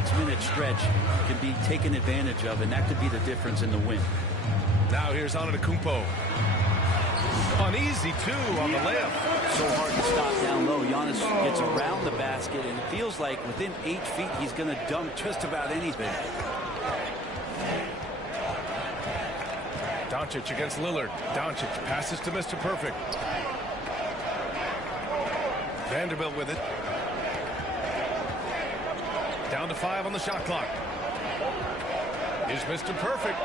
6-minute stretch can be taken advantage of, and that could be the difference in the win. Now here's Antetokounmpo. Uneasy, too, on the layup. So hard to stop down low. Giannis gets around the basket, and it feels like within 8 feet he's going to dunk just about anything. Doncic against Lillard. Doncic passes to Mr. Perfect. Vanderbilt with it. Down to 5 on the shot clock. Here's Mr. Perfect.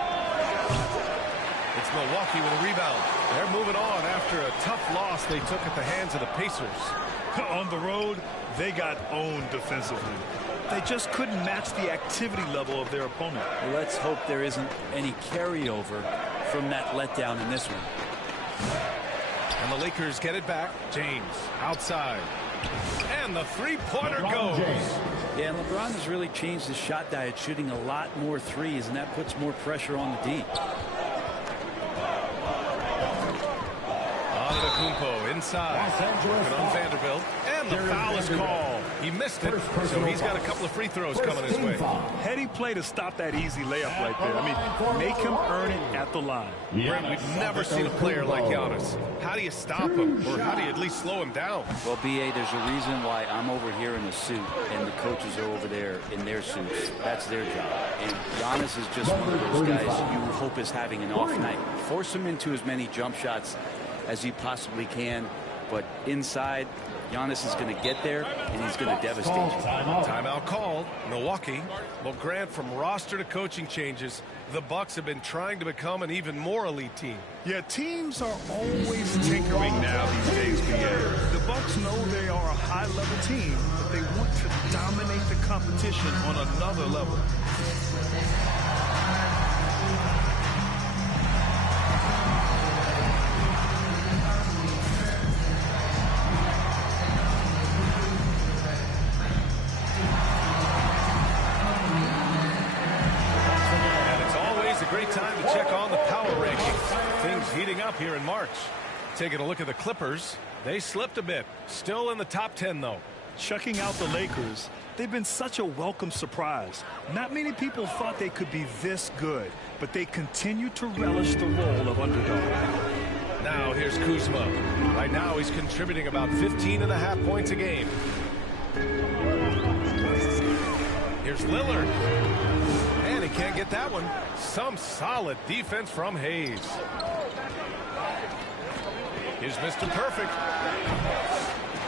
It's Milwaukee with a rebound. They're moving on after a tough loss they took at the hands of the Pacers. On the road, they got owned defensively. They just couldn't match the activity level of their opponent. Well, let's hope there isn't any carryover from that letdown in this one. And the Lakers get it back. James outside. And the three-pointer goes. Yeah, and LeBron has really changed his shot diet, shooting a lot more threes, and that puts more pressure on the D. Antetokounmpo inside. On Vanderbilt. And the foul is called. He missed it, so he's got a couple of free throws coming his way. Heady play to stop that easy layup right there. I mean, make him earn it at the line. Brent, we've never seen a player like Giannis. How do you stop him, or how do you at least slow him down? Well, B.A., there's a reason why I'm over here in the suit, and the coaches are over there in their suits. That's their job. And Giannis is just one of those guys you hope is having an off night. Force him into as many jump shots as you possibly can, but inside, Giannis is going to get there, and he's going to devastate you. Timeout called. Milwaukee. Well, Grant, from roster to coaching changes, the Bucks have been trying to become an even more elite team. Yeah, teams are always tinkering now these days, BA. The Bucks know they are a high-level team, but they want to dominate the competition on another level. Time to check on the power rankings. Things heating up here in March. Taking a look at the Clippers. They slipped a bit. Still in the top 10, though. Checking out the Lakers, they've been such a welcome surprise. Not many people thought they could be this good, but they continue to relish the role of underdog. Now here's Kuzma. Right now he's contributing about 15.5 points a game. Here's Lillard. And he can't get that one. Some solid defense from Hayes. Here's Mr. Perfect.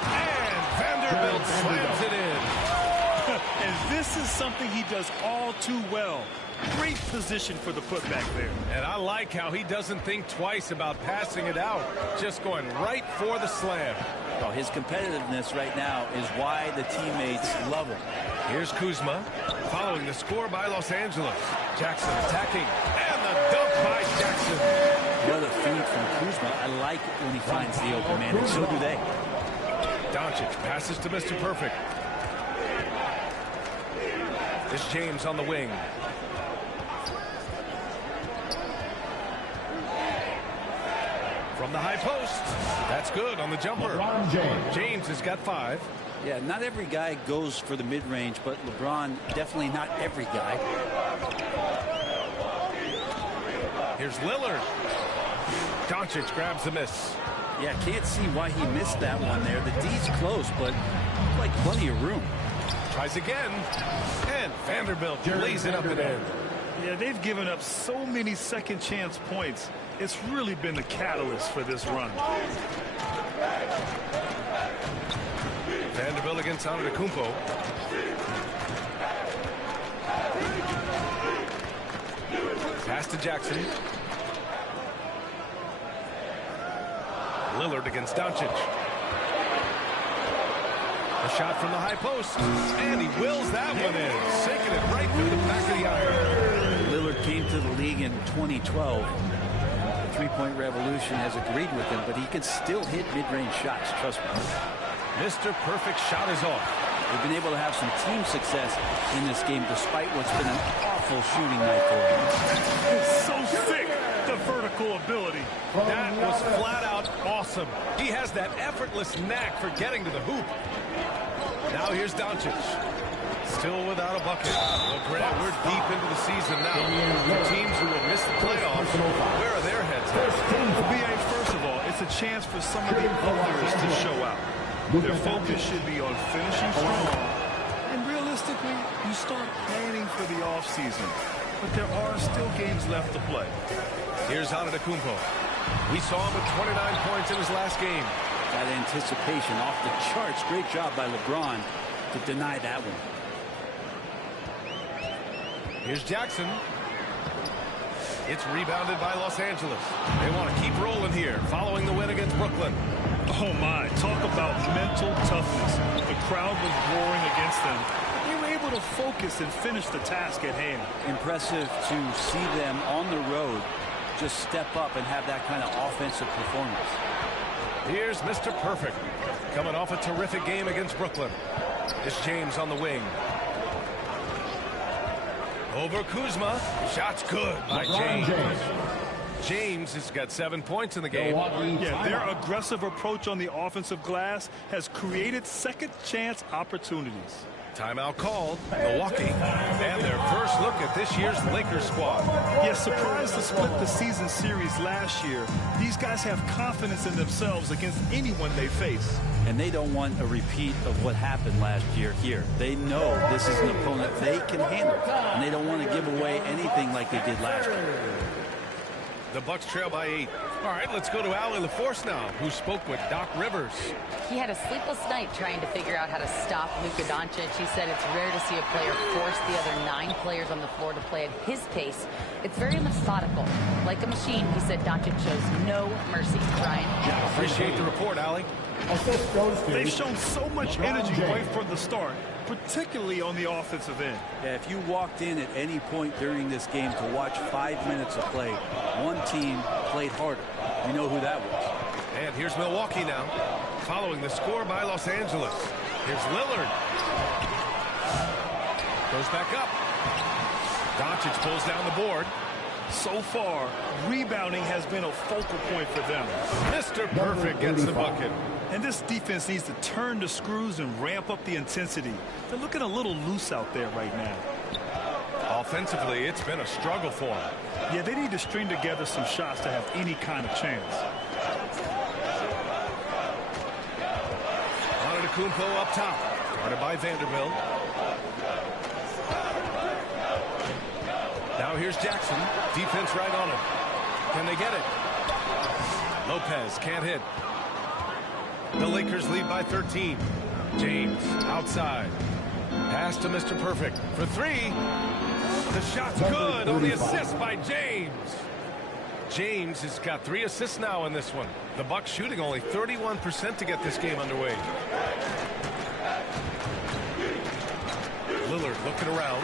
And Vanderbilt slams it in. And this is something he does all too well. Great position for the putback there. And I like how he doesn't think twice about passing it out. Just going right for the slam. Well, his competitiveness right now is why the teammates love him. Here's Kuzma, following the score by Los Angeles. Jackson attacking, and the dunk by Jackson. Another feed from Kuzma. I like it when he finds the open man, and so do they. Doncic passes to Mr. Perfect. This James on the wing. From the high post. That's good on the jumper. James has got 5. Yeah, not every guy goes for the mid-range, but LeBron, definitely not every guy. Here's Lillard. Doncic grabs the miss. Yeah, can't see why he missed that one there. The D's close, but like plenty of room. Tries again. And Vanderbilt lays it up and in. Yeah, they've given up so many second chance points. It's really been the catalyst for this run. Vanderbilt against Antetokounmpo. Pass to Jackson. Lillard against Doncic. A shot from the high post. And he wills that one in. Sinking it right through the back of the iron. Lillard came to the league in 2012. The three-point revolution has agreed with him, but he can still hit mid-range shots. Trust me. Mr. Perfect shot is off. They've been able to have some team success in this game despite what's been an awful shooting night for him. It's so thick, the vertical ability. That was flat out awesome. He has that effortless knack for getting to the hoop. Now here's Doncic. still without a bucket. Well, Grant, we're deep into the season now. For teams who will miss the playoffs, where are their heads at? Well, B.A., first of all, it's a chance for some of the others to show out. Their focus should be on finishing strong. And realistically, you start planning for the offseason. But there are still games left to play. Here's Antetokounmpo. We saw him with 29 points in his last game. That anticipation off the charts. Great job by LeBron to deny that one. Here's Jackson. It's rebounded by Los Angeles. They want to keep rolling here following the win against Brooklyn. Oh, my. Talk about mental toughness. The crowd was roaring against them. They were able to focus and finish the task at hand. Impressive to see them on the road just step up and have that kind of offensive performance. Here's Mr. Perfect, coming off a terrific game against Brooklyn. It's James on the wing. Over Kuzma. Shot's good by James. James has got 7 points in the game. Yeah, their aggressive approach on the offensive glass has created second chance opportunities. Timeout called. Milwaukee. And their first look at this year's Lakers squad. Yeah, surprised to split the season series last year. These guys have confidence in themselves against anyone they face. And they don't want a repeat of what happened last year here. They know this is an opponent they can handle. And they don't want to give away anything like they did last year. The Bucks trail by 8. All right, let's go to Allie LaForce now, who spoke with Doc Rivers. He had a sleepless night trying to figure out how to stop Luka Doncic. He said it's rare to see a player force the other 9 players on the floor to play at his pace. It's very methodical. Like a machine, he said Doncic shows no mercy. Ryan? Appreciate the report, Allie. They've shown so much energy right from the start, particularly on the offensive end. Yeah, if you walked in at any point during this game to watch 5 minutes of play, one team played harder. You know who that was. And here's Milwaukee now, following the score by Los Angeles. Here's Lillard. Goes back up. Doncic pulls down the board. So far, rebounding has been a focal point for them. Mr. Perfect gets the bucket. And this defense needs to turn the screws and ramp up the intensity. They're looking a little loose out there right now. Offensively, it's been a struggle for them. Yeah, they need to string together some shots to have any kind of chance. Antetokounmpo up top, guarded by Vanderbilt. Now here's Jackson. Defense right on him. Can they get it? Lopez can't hit. The Lakers lead by 13. James outside. Pass to Mr. Perfect for 3. The shot's good on the assist by James. James has got 3 assists now in this one. The Bucks shooting only 31% to get this game underway. Lillard looking around.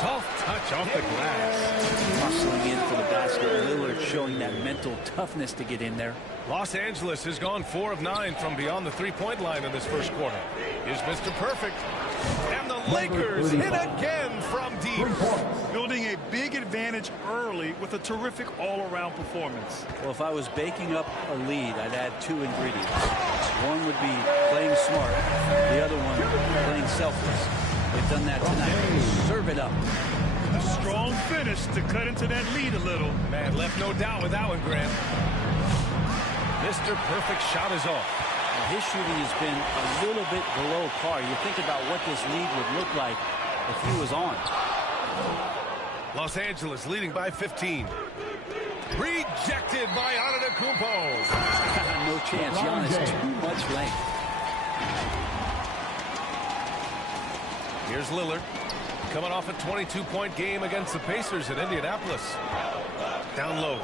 Soft touch off the glass. Hustling in for the basket. Lillard showing that mental toughness to get in there. Los Angeles has gone 4 of 9 from beyond the three-point line in this first quarter. Here's Mr. Perfect. And the Lakers hit again from deep. Building a big advantage early with a terrific all-around performance. Well, if I was baking up a lead, I'd add 2 ingredients. One would be playing smart. The other one, playing selfless. They've done that tonight. Serve it up. A strong finish to cut into that lead a little. Man, left no doubt with that one, Grant. Mr. Perfect shot is off. His shooting has been a little bit below par. You think about what this lead would look like if he was on. Los Angeles leading by 15. Rejected by Antetokounmpo. No chance. Giannis, too much length. Here's Lillard. Coming off a 22-point game against the Pacers at Indianapolis. Down low.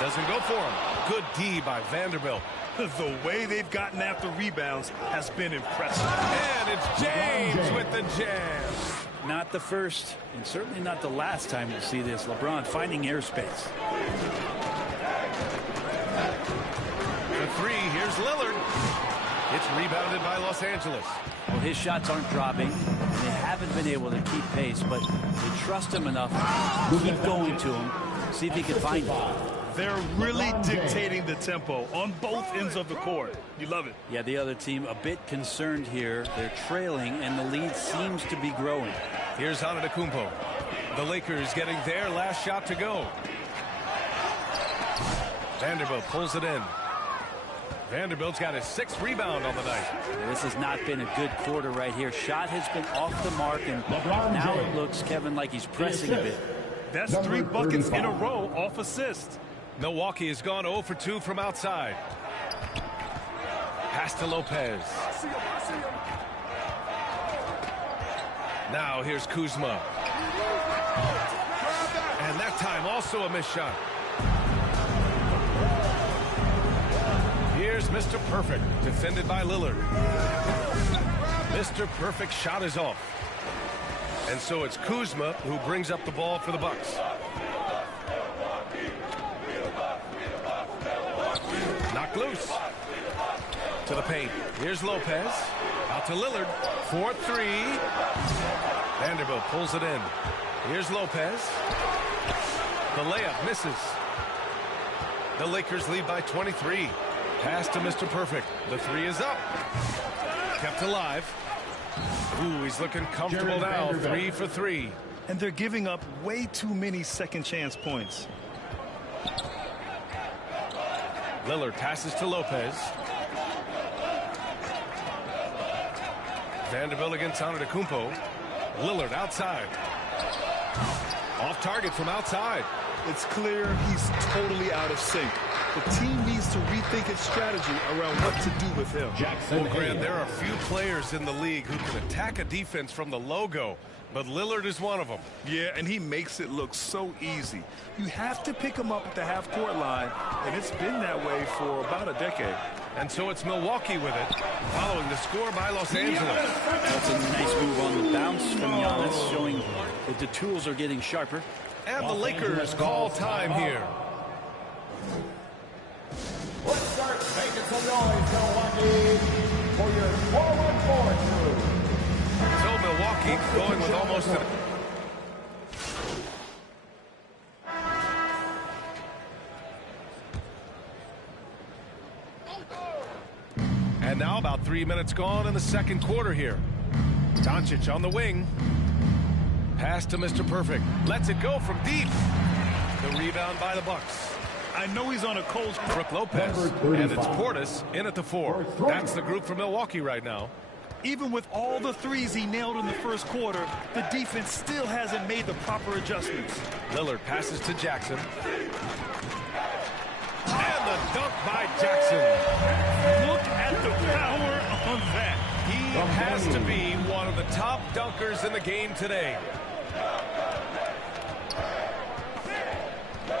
Doesn't go for him. Good D by Vanderbilt. The way they've gotten after rebounds has been impressive. And it's James with the jam. Not the first, and certainly not the last time we'll see this. LeBron finding airspace. For 3, here's Lillard. It's rebounded by Los Angeles. Well, his shots aren't dropping. They haven't been able to keep pace, but they trust him enough to keep going to him, see if he can find it. They're really dictating the tempo on both ends of the court. You love it. Yeah, the other team a bit concerned here. They're trailing, and the lead seems to be growing. Here's Antetokounmpo. The Lakers getting their last shot to go. Vanderbilt pulls it in. Vanderbilt's got his 6th rebound on the night. This has not been a good quarter right here. Shot has been off the mark, and now it looks, Kevin, like he's pressing a bit. That's 3 buckets in a row off assist. Milwaukee has gone 0 for 2 from outside. Pass to Lopez. Now here's Kuzma. And that time also a missed shot. Here's Mr. Perfect, defended by Lillard. Mr. Perfect shot is off. And so it's Kuzma who brings up the ball for the Bucks. Knocked loose. To the paint. Here's Lopez. Out to Lillard. 4-3. Vanderbilt pulls it in. Here's Lopez. The layup misses. The Lakers lead by 23. Pass to Mr. Perfect. The 3 is up. Kept alive. Ooh, he's looking comfortable now. 3 for 3. And they're giving up way too many second chance points. Lillard passes to Lopez. Vanderbilt against Antetokounmpo. Lillard outside. Off target from outside. It's clear he's totally out of sync. The team needs to rethink its strategy around what to do with him. Well, Grant, there are few players in the league who can attack a defense from the logo, but Lillard is one of them. Yeah, and he makes it look so easy. You have to pick him up at the half-court line, and it's been that way for about a decade. And so it's Milwaukee with it, following the score by Los Angeles. That's a nice move on the bounce from Giannis, showing that the tools are getting sharper. And the Lakers call time here. Let's start making some noise, Milwaukee, for your forward crew. So Milwaukee going with almost an... And now about 3 minutes gone in the second quarter here. Doncic on the wing. Pass to Mr. Perfect. Lets it go from deep. The rebound by the Bucks. I know he's on a cold... Brook Lopez. And it's Portis in at the 4. That's the group for Milwaukee right now. Even with all the threes he nailed in the first quarter, the defense still hasn't made the proper adjustments. Lillard passes to Jackson. And the dunk by Jackson. Look at the power on that. He has to be one of the top dunkers in the game today.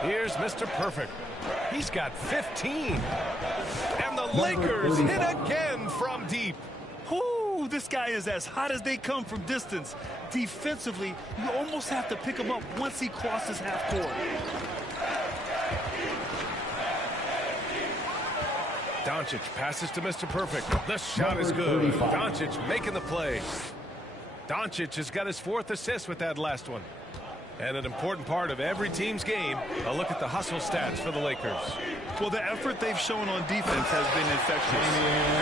Here's Mr. Perfect. He's got 15. And the Lakers hit again from deep. Whoo, this guy is as hot as they come from distance. Defensively, you almost have to pick him up once he crosses half court. Doncic passes to Mr. Perfect. The shot is good. Doncic making the play. Doncic has got his 4th assist with that last one. And an important part of every team's game, a look at the hustle stats for the Lakers. Well, the effort they've shown on defense has been infectious.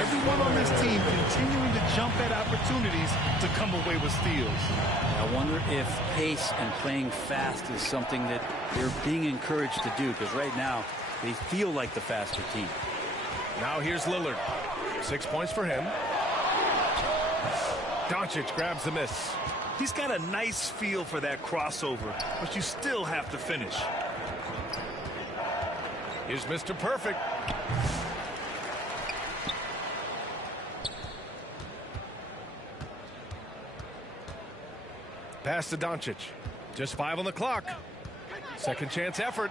Everyone on this team continuing to jump at opportunities to come away with steals. I wonder if pace and playing fast is something that they're being encouraged to do, because right now they feel like the faster team. Now here's Lillard. 6 points for him. Doncic grabs the miss. He's got a nice feel for that crossover, but you still have to finish. Here's Mr. Perfect. Pass to Doncic. Just 5 on the clock. Second chance effort.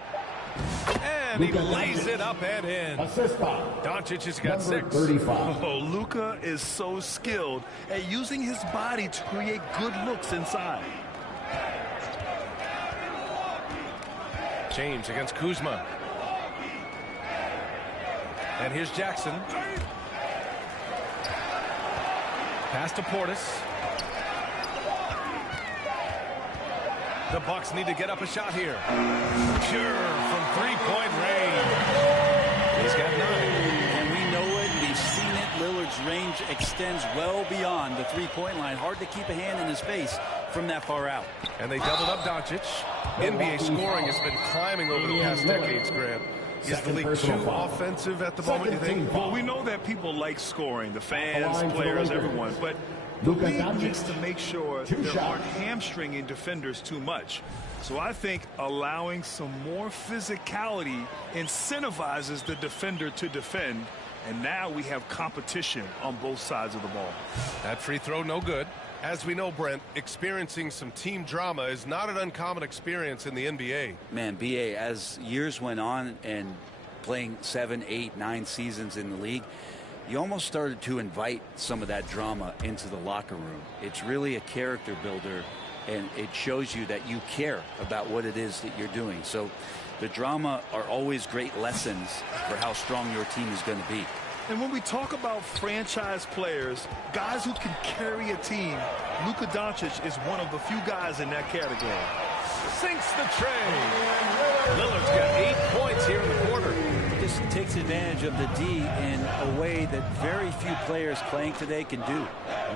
And he lays it up and in. Doncic has got 6. Oh, Luka is so skilled at using his body to create good looks inside. James against Kuzma. And here's Jackson. Pass to Portis. The Bucks need to get up a shot here. Pure from three-point range. He's got 9. And we know it. We've seen it. Lillard's range extends well beyond the three-point line. Hard to keep a hand in his face from that far out. And they doubled up Doncic. NBA scoring has been climbing over the past decades, Grant. Is the league too offensive at the moment, you think? Well, we know that people like scoring, the fans, players, everyone, but the league needs to make sure there aren't hamstringing defenders too much. So I think allowing some more physicality incentivizes the defender to defend, and now we have competition on both sides of the ball. That free throw, no good. As we know, Brent, experiencing some team drama is not an uncommon experience in the NBA. Man, B.A., as years went on and playing 7, 8, 9 seasons in the league, you almost started to invite some of that drama into the locker room. It's really a character builder, and it shows you that you care about what it is that you're doing. So the drama are always great lessons for how strong your team is going to be. And when we talk about franchise players, guys who can carry a team, Luka Doncic is one of the few guys in that category. Sinks the tray. Lillard's got 8 points here in the quarter. This takes advantage of the D in a way that very few players playing today can do.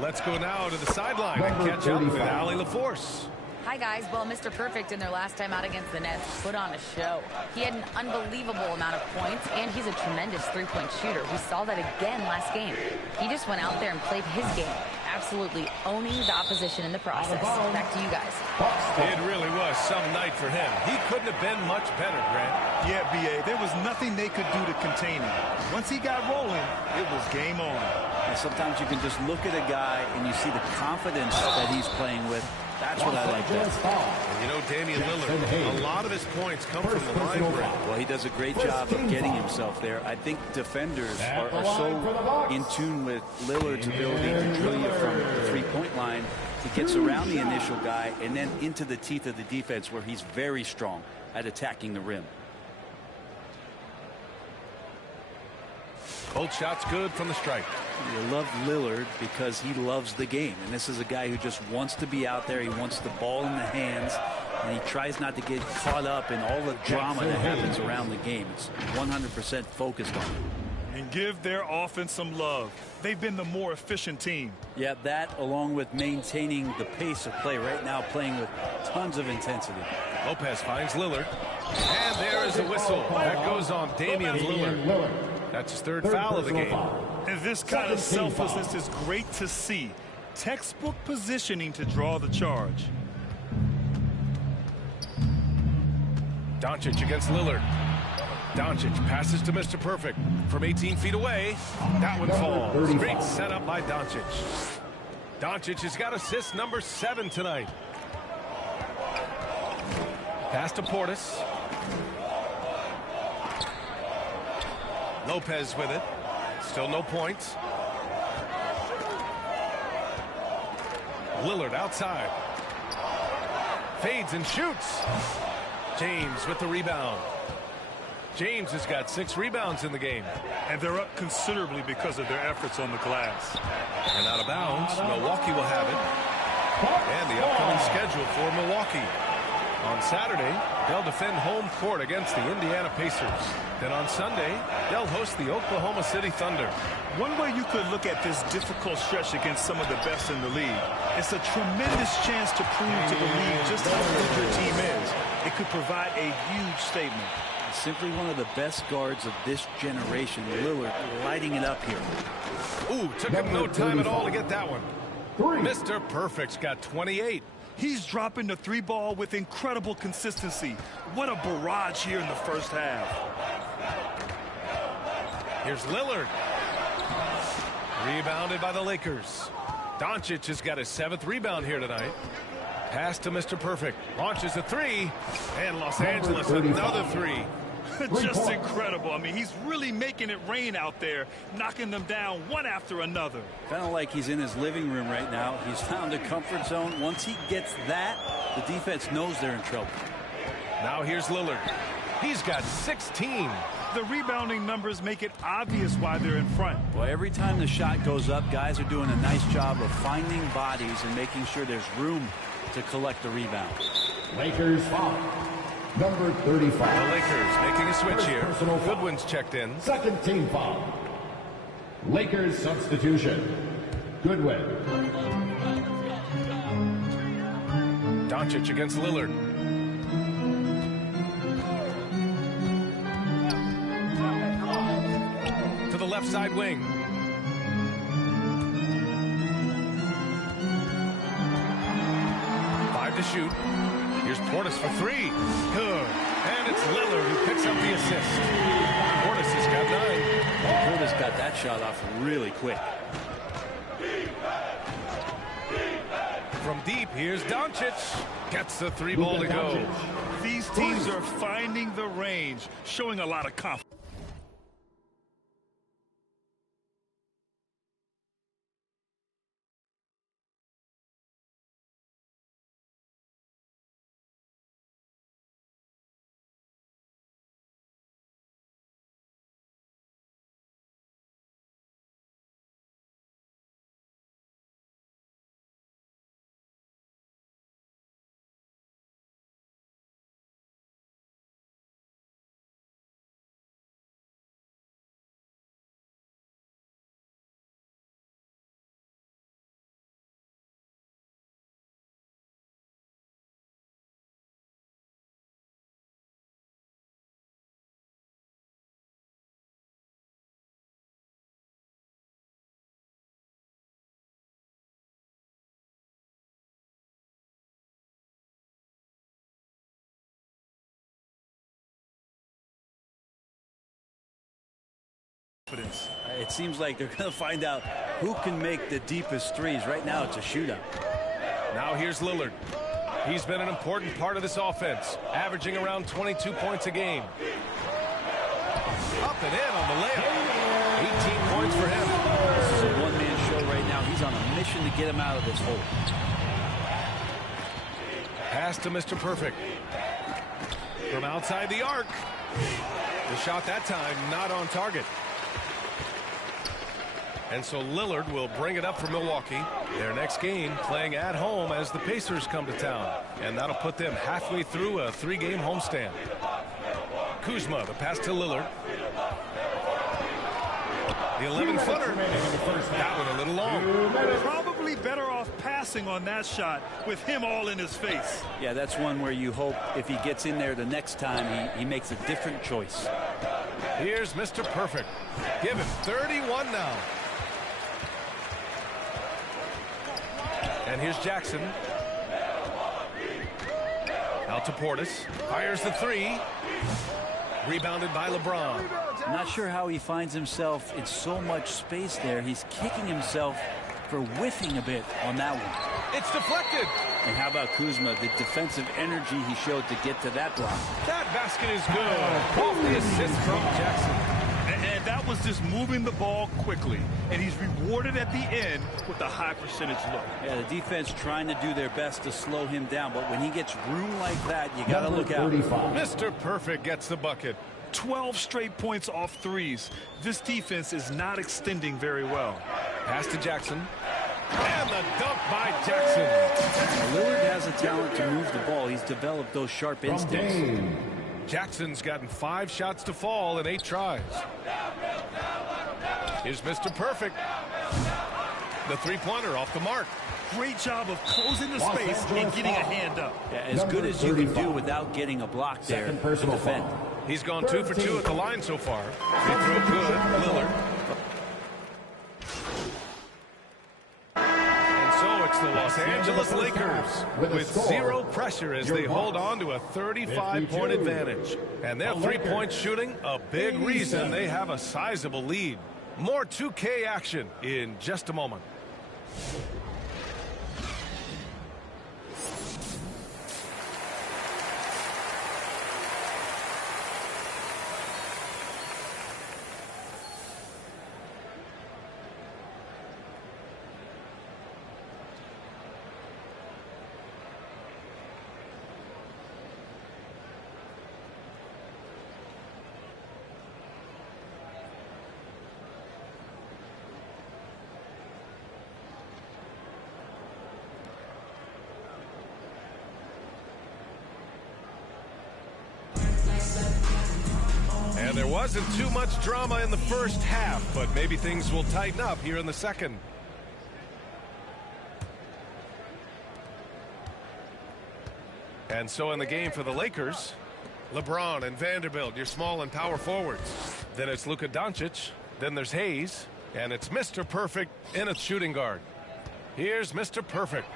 Let's go now to the sideline and catch up with Allie LaForce. Hi, guys. Well, Mr. Perfect in their last time out against the Nets put on a show. He had an unbelievable amount of points, and he's a tremendous three-point shooter. We saw that again last game. He just went out there and played his game, absolutely owning the opposition in the process. Back to you guys. It really was some night for him. He couldn't have been much better, Grant. Yeah, B.A., there was nothing they could do to contain him. Once he got rolling, it was game on. And sometimes you can just look at a guy and you see the confidence that he's playing with. That's what I like best. And you know, Damian Lillard, a lot of his points come from the line break. Well, he does a great job of getting himself there. I think defenders are so in tune with Lillard's ability to drill you from the three-point line. He gets around the initial guy and then into the teeth of the defense where he's very strong at attacking the rim. Both shots good from the strike. You love Lillard because he loves the game. And this is a guy who just wants to be out there. He wants the ball in the hands. And he tries not to get caught up in all the drama that happens around the game. It's 100% focused on it. And give their offense some love. They've been the more efficient team. Yeah, that along with maintaining the pace of play right now, playing with tons of intensity. Lopez finds Lillard. And there is a whistle. That goes on Damian Lillard. That's his third foul of the game. And this kind of selflessness is great to see. Textbook positioning to draw the charge. Doncic against Lillard. Doncic passes to Mr. Perfect from 18 feet away. That one falls. Great setup by Doncic. Doncic has got assist number 7 tonight. Pass to Portis. Lopez with it. Still no points. Lillard outside. Fades and shoots. James with the rebound. James has got 6 rebounds in the game. And they're up considerably because of their efforts on the glass. And out of bounds, Milwaukee will have it. And the upcoming schedule for Milwaukee. On Saturday, they'll defend home court against the Indiana Pacers. Then on Sunday, they'll host the Oklahoma City Thunder. One way you could look at this difficult stretch against some of the best in the league, it's a tremendous chance to prove to the league just how good your team is. It could provide a huge statement. Simply one of the best guards of this generation. Lillard lighting it up here. Ooh, took him no time at all to get that one. Mr. Perfect's got 28. He's dropping the 3 ball with incredible consistency. What a barrage here in the first half. Here's Lillard. Rebounded by the Lakers. Doncic has got his 7th rebound here tonight. Pass to Mr. Perfect. Launches a 3. And Los Angeles another 3. Just incredible. I mean, he's really making it rain out there, knocking them down one after another. Kind of like he's in his living room right now. He's found a comfort zone. Once he gets that, the defense knows they're in trouble. Now here's Lillard. He's got 16. The rebounding numbers make it obvious why they're in front. Well, every time the shot goes up, guys are doing a nice job of finding bodies and making sure there's room to collect the rebound. Lakers foul. Number The 35. Lakers making a switch First here. personal foul. Goodwin's checked in. Second team foul. Lakers substitution. Goodwin. Doncic against Lillard. To the left side wing. To shoot. Here's Portis for three. Good. And it's Lillard who picks up the assist. Portis has got 9. Portis got that shot off really quick. From deep, here's Doncic. Gets the 3 ball to go. These teams are finding the range, showing a lot of confidence. It seems like they're going to find out who can make the deepest threes. Right now, it's a shootout. Now here's Lillard. He's been an important part of this offense, averaging around 22 points a game. Up and in on the layup. 18 points for him. This is a one-man show right now. He's on a mission to get him out of this hole. Pass to Mr. Perfect. From outside the arc. The shot that time not on target. And so Lillard will bring it up for Milwaukee. Their next game playing at home as the Pacers come to town. And that'll put them halfway through a 3-game homestand. Kuzma, the pass to Lillard. The 11-footer. That one a little long. Probably better off passing on that shot with him all in his face. Yeah, that's one where you hope if he gets in there the next time, he makes a different choice. Here's Mr. Perfect. Give him 31 now. And here's Jackson. Out to Portis. Fires the 3. Rebounded by LeBron. I'm not sure how he finds himself in so much space there. He's kicking himself for whiffing a bit on that one. It's deflected. And how about Kuzma, the defensive energy he showed to get to that block. That basket is good. Off the assist from Jackson. And that was just moving the ball quickly. And he's rewarded at the end with a high percentage look. Yeah, the defense trying to do their best to slow him down. But when he gets room like that, you got to look out. Mr. Perfect gets the bucket. 12 straight points off threes. This defense is not extending very well. Pass to Jackson. And the dunk by Jackson. Lillard has the talent to move the ball. He's developed those sharp instincts. Jackson's gotten 5 shots to fall in 8 tries. Here's Mr. Perfect. The 3-pointer off the mark. Great job of closing the space and getting a hand up. Yeah, as good as you can do without getting a block there to defend. He's gone 2 for 2 at the line so far. Free throw good. Lillard. And so it's the Los Angeles Lakers with 0 pressure as they hold on to a 35-point advantage. And their 3-point shooting, a big reason they have a sizable lead. More 2K action in just a moment. And there wasn't too much drama in the first half, but maybe things will tighten up here in the second. And so in the game for the Lakers, LeBron and Vanderbilt, your small and power forwards. Then it's Luka Doncic. Then there's Hayes. And it's Mr. Perfect in a shooting guard. Here's Mr. Perfect.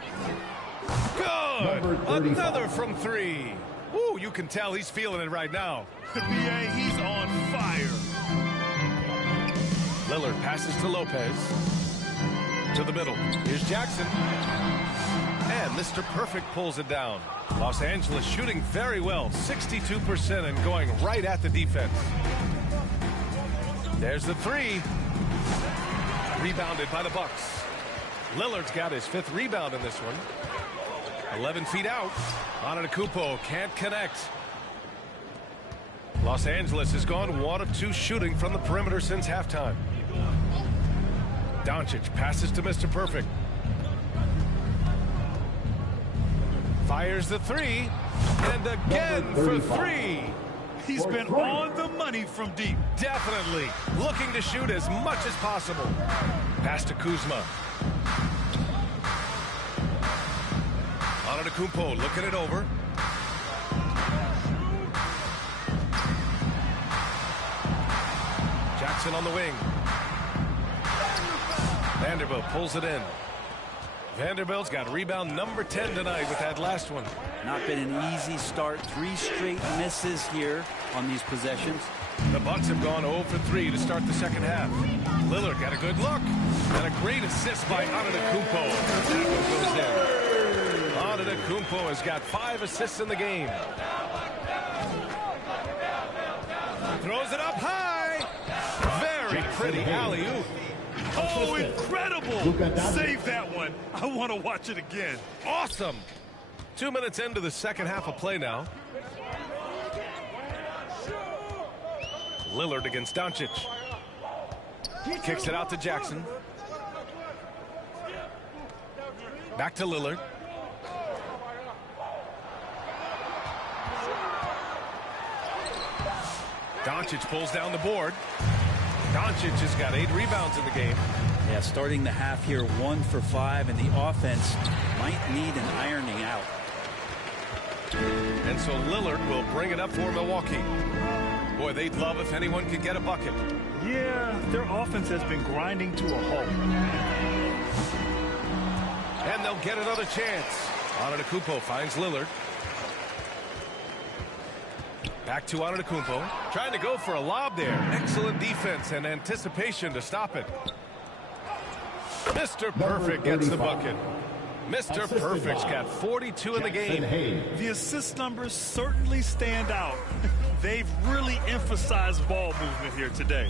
Good! Another from three. Ooh, you can tell he's feeling it right now. Yeah, he's on fire. Lillard passes to Lopez. To the middle. Here's Jackson. And Mr. Perfect pulls it down. Los Angeles shooting very well, 62% and going right at the defense. There's the three. Rebounded by the Bucks. Lillard's got his 5th rebound in this one. 11 feet out. Antetokounmpo can't connect. Los Angeles has gone 1 of 2 shooting from the perimeter since halftime. Doncic passes to Mr. Perfect. Fires the three. And again for three. He's been on the money from deep. Definitely looking to shoot as much as possible. Pass to Kuzma. Antetokounmpo looking it over. Jackson on the wing. Vanderbilt pulls it in. Vanderbilt's got rebound number 10 tonight with that last one. Not been an easy start. 3 straight misses here on these possessions. The Bucks have gone 0 for 3 to start the second half. Lillard got a good look. And a great assist by Antetokounmpo. That one goes in. Antetokounmpo has got 5 assists in the game. Throws it up high. Very pretty alley-oop. Oh, incredible. Save that one. I want to watch it again. Awesome. 2 minutes into the second half of play now. Lillard against Doncic. Kicks it out to Jackson. Back to Lillard. Doncic pulls down the board. Doncic has got 8 rebounds in the game. Yeah, starting the half here 1 for 5, and the offense might need an ironing out. And so Lillard will bring it up for Milwaukee. Boy, they'd love if anyone could get a bucket. Yeah, their offense has been grinding to a halt. And they'll get another chance. Antetokounmpo finds Lillard. Back to Antetokounmpo. Trying to go for a lob there. Excellent defense and anticipation to stop it. Mr. Perfect gets the bucket. Mr. Perfect's got 42 in the game. The assist numbers certainly stand out. They've really emphasized ball movement here today.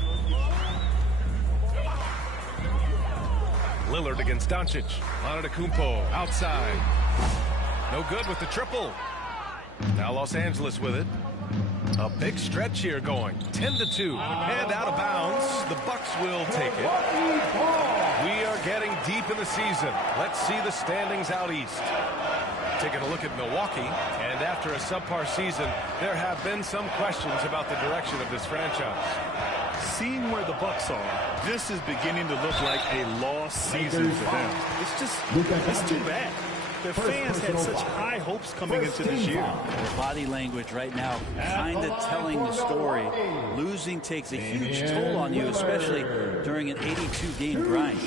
Lillard against Doncic. Antetokounmpo outside. No good with the triple. Now Los Angeles with it. A big stretch here going. 10-2. And out of bounds. The Bucks will take it. We are getting deep in the season. Let's see the standings out east. Taking a look at Milwaukee. And after a subpar season, there have been some questions about the direction of this franchise. Seeing where the Bucks are, this is beginning to look like a lost season for them. It's too bad. Their fans had such high hopes coming into this year. Their body language right now kind of telling the story. Losing takes a huge toll on you, especially during an 82-game grind.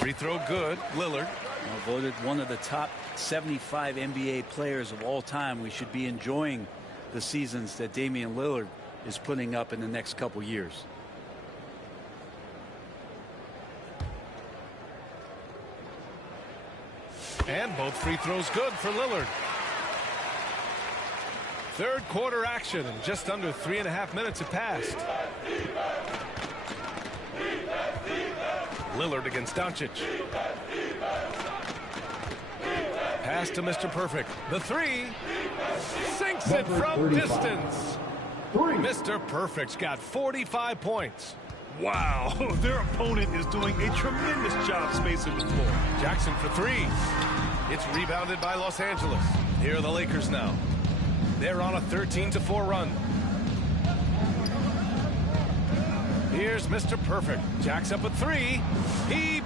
Free throw good. Lillard. Voted one of the top 75 NBA players of all time. We should be enjoying the seasons that Damian Lillard is putting up in the next couple years. And both free throws good for Lillard. Third quarter action, and just under 3.5 minutes have passed. Lillard against Doncic. Pass to Mr. Perfect. The three. makes it from distance. Mr. Perfect's got 45 points. Wow, their opponent is doing a tremendous job spacing the floor. Jackson for three. It's rebounded by Los Angeles. Here are the Lakers now. They're on a 13-4 run. Here's Mr. Perfect. Jack's up a three. He...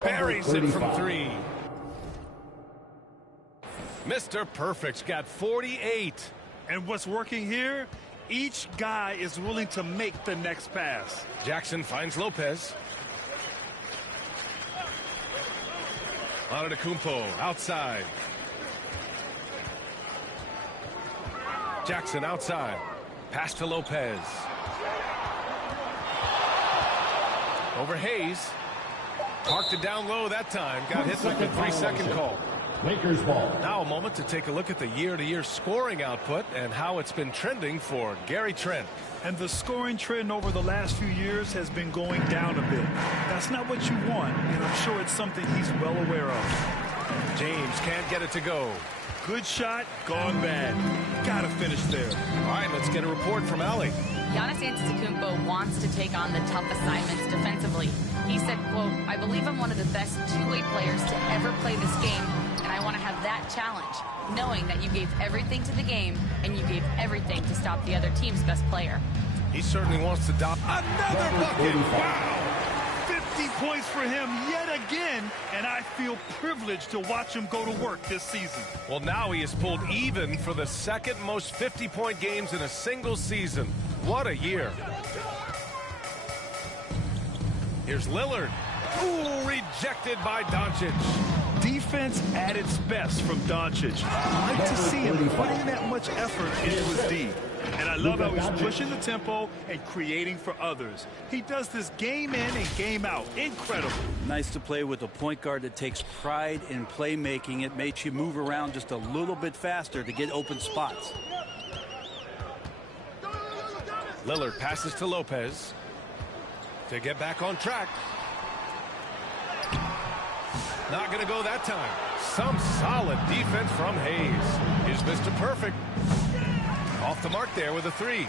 buries it from three. Mr. Perfect's got 48. And what's working here? Each guy is willing to make the next pass. Jackson finds Lopez. Antetokounmpo outside. Jackson outside. Pass to Lopez. Over Hayes. Parked it down low that time. Got hit with the 3-second call. Lakers ball. Now a moment to take a look at the year-to-year scoring output and how it's been trending for Gary Trent. And the scoring trend over the last few years has been going down a bit. That's not what you want, and I'm sure it's something he's well aware of. James can't get it to go. Good shot, gone bad. Gotta finish there. All right, let's get a report from Allie. Giannis Antetokounmpo wants to take on the tough assignments defensively. He said, quote, "I believe I'm one of the best two-way players to ever play this game, and I want to have that challenge, knowing that you gave everything to the game and you gave everything to stop the other team's best player." He certainly wants to another bucket. Wow! 50 points for him yet again, and I feel privileged to watch him go to work this season. Well, now he has pulled even for the second most 50-point games in a single season. What a year. Here's Lillard. Ooh, rejected by Doncic. Defense at its best from Doncic. I like to see him putting that much effort into his D. And I love how he's pushing the tempo and creating for others. He does this game in and game out. Incredible. Nice to play with a point guard that takes pride in playmaking. It makes you move around just a little bit faster to get open spots. Lillard passes to Lopez to get back on track. Not going to go that time. Some solid defense from Hayes. Here's Mr. Perfect. Off the mark there with a three.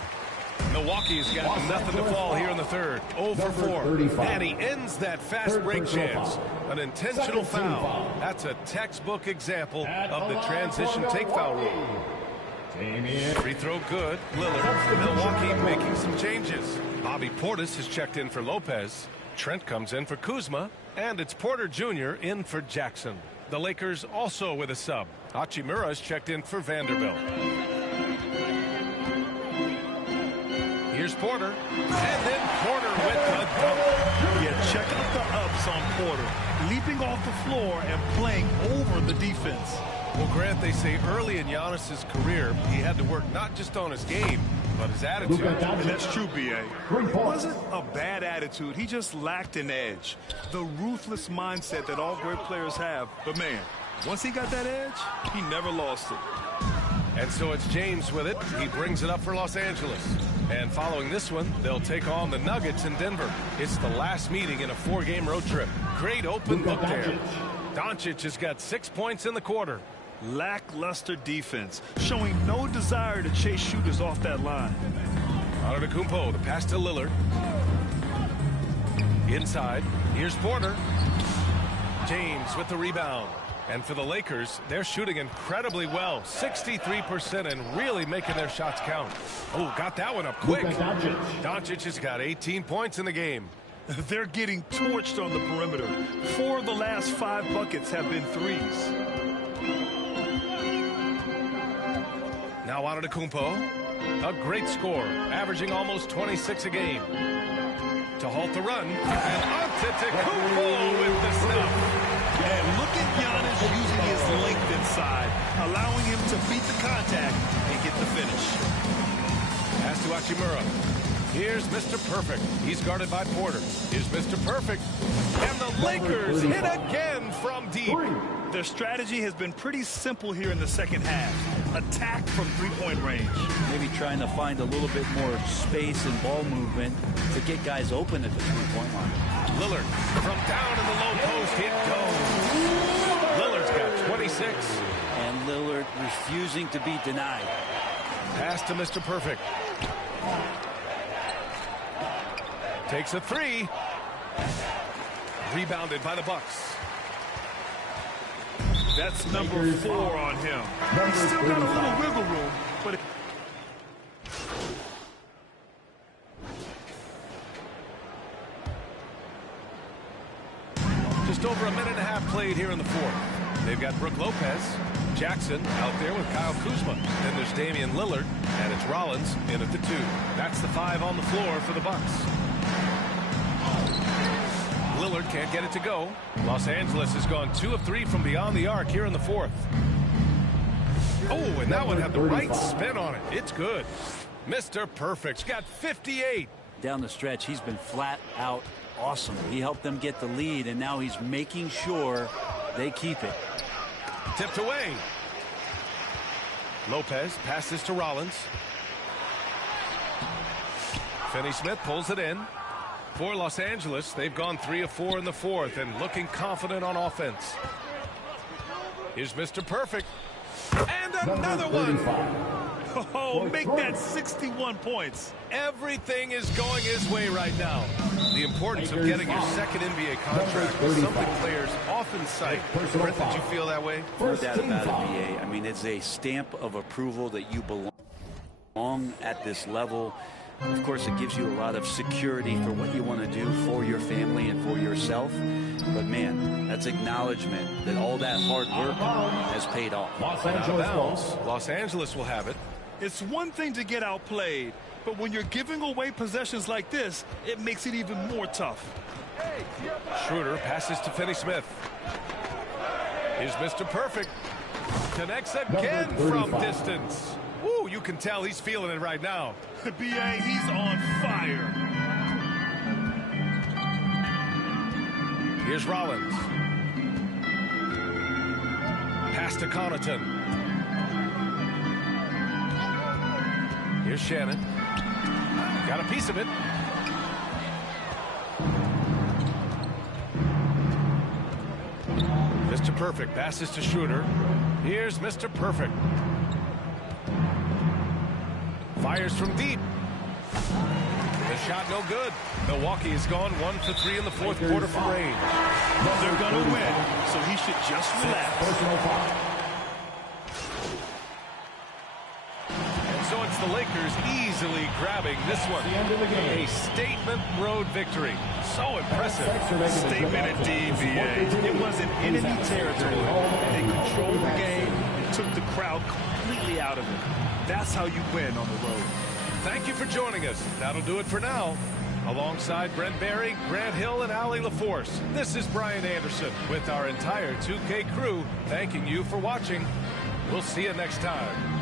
Milwaukee's got nothing to fall here in the third. 0 for 4. And he ends that fast break chance. An intentional foul. That's a textbook example of the transition take foul rule. Free throw good. Lillard. Milwaukee making some changes. Bobby Portis has checked in for Lopez. Trent comes in for Kuzma. And it's Porter Jr. in for Jackson. The Lakers also with a sub. Hachimura has checked in for Vanderbilt. Here's Porter. And then Porter with the dunk. Yeah, check out the ups on Porter. Leaping off the floor and playing over the defense. Well, Grant, they say early in Giannis's career, he had to work not just on his game, but his attitude. And that's true, B.A. It wasn't a bad attitude. He just lacked an edge. The ruthless mindset that all great players have. But, man, once he got that edge, he never lost it. And so it's James with it. He brings it up for Los Angeles. And following this one, they'll take on the Nuggets in Denver. It's the last meeting in a 4-game road trip. Great open look there. Doncic has got 6 points in the quarter. Lackluster defense, showing no desire to chase shooters off that line. Antetokounmpo, the pass to Lillard. Inside, here's Porter. James with the rebound. And for the Lakers, they're shooting incredibly well. 63% and really making their shots count. Oh, got that one up quick. Doncic has got 18 points in the game. They're getting torched on the perimeter. 4 of the last 5 buckets have been threes. Now Antetokounmpo, a great score, averaging almost 26 a game. To halt the run, and Antetokounmpo with the stuff. And look at Giannis using his length inside, allowing him to beat the contact and get the finish. Pass to Hachimura. Here's Mr. Perfect. He's guarded by Porter. Here's Mr. Perfect. And the Lakers hit again from deep. Their strategy has been pretty simple here in the second half. Attack from three-point range. Maybe trying to find a little bit more space and ball movement to get guys open at the three-point line. Lillard from down in the low post. It goes. Lillard's got 26. And Lillard refusing to be denied. Pass to Mr. Perfect. Takes a three. Rebounded by the Bucks. That's number 4 on him. He's still got a little wiggle room, but just over a minute and a half played here in the fourth. They've got Brook Lopez, Jackson out there with Kyle Kuzma. Then there's Damian Lillard, and it's Rollins in at the 2. That's the 5 on the floor for the Bucks. Lillard can't get it to go. Los Angeles has gone 2 of 3 from beyond the arc here in the fourth. Oh, and that one had the right spin on it. It's good. Mr. Perfect's got 58. Down the stretch, he's been flat out awesome. He helped them get the lead, and now he's making sure they keep it. Tipped away. Lopez passes to Rollins. Finney-Smith pulls it in. For Los Angeles, they've gone 3 of 4 in the fourth and looking confident on offense. Here's Mr. Perfect. And another one. oh, make that 61 points. Everything is going his way right now. The importance of getting your second NBA contract is something players often cite. Brent, did you feel that way? No doubt about it, BA. I mean, it's a stamp of approval that you belong at this level. Of course, it gives you a lot of security for what you want to do for your family and for yourself. But, man, that's acknowledgement that all that hard work has paid off. Los Angeles will have it. It's one thing to get outplayed, but when you're giving away possessions like this, it makes it even more tough. Schroeder passes to Finney-Smith. Here's Mr. Perfect. Connects again from distance. Woo, you can tell he's feeling it right now. B.A., he's on fire. Here's Rollins. Pass to Connaughton. Here's Shannon. Got a piece of it. Mr. Perfect passes to Schroeder. Here's Mr. Perfect. Fires from deep. The shot no good. Milwaukee has gone 1 for 3 in the fourth quarter from range. They're going to win, so he should just relax. And so it's the Lakers easily grabbing this one. A statement road victory. So impressive. Statement indeed, B.A. It wasn't enemy territory. They controlled the game and took the crowd completely out of it. That's how you win on the road. Thank you for joining us. That'll do it for now. Alongside Brent Barry, Grant Hill, and Allie LaForce, this is Brian Anderson with our entire 2K crew thanking you for watching. We'll see you next time.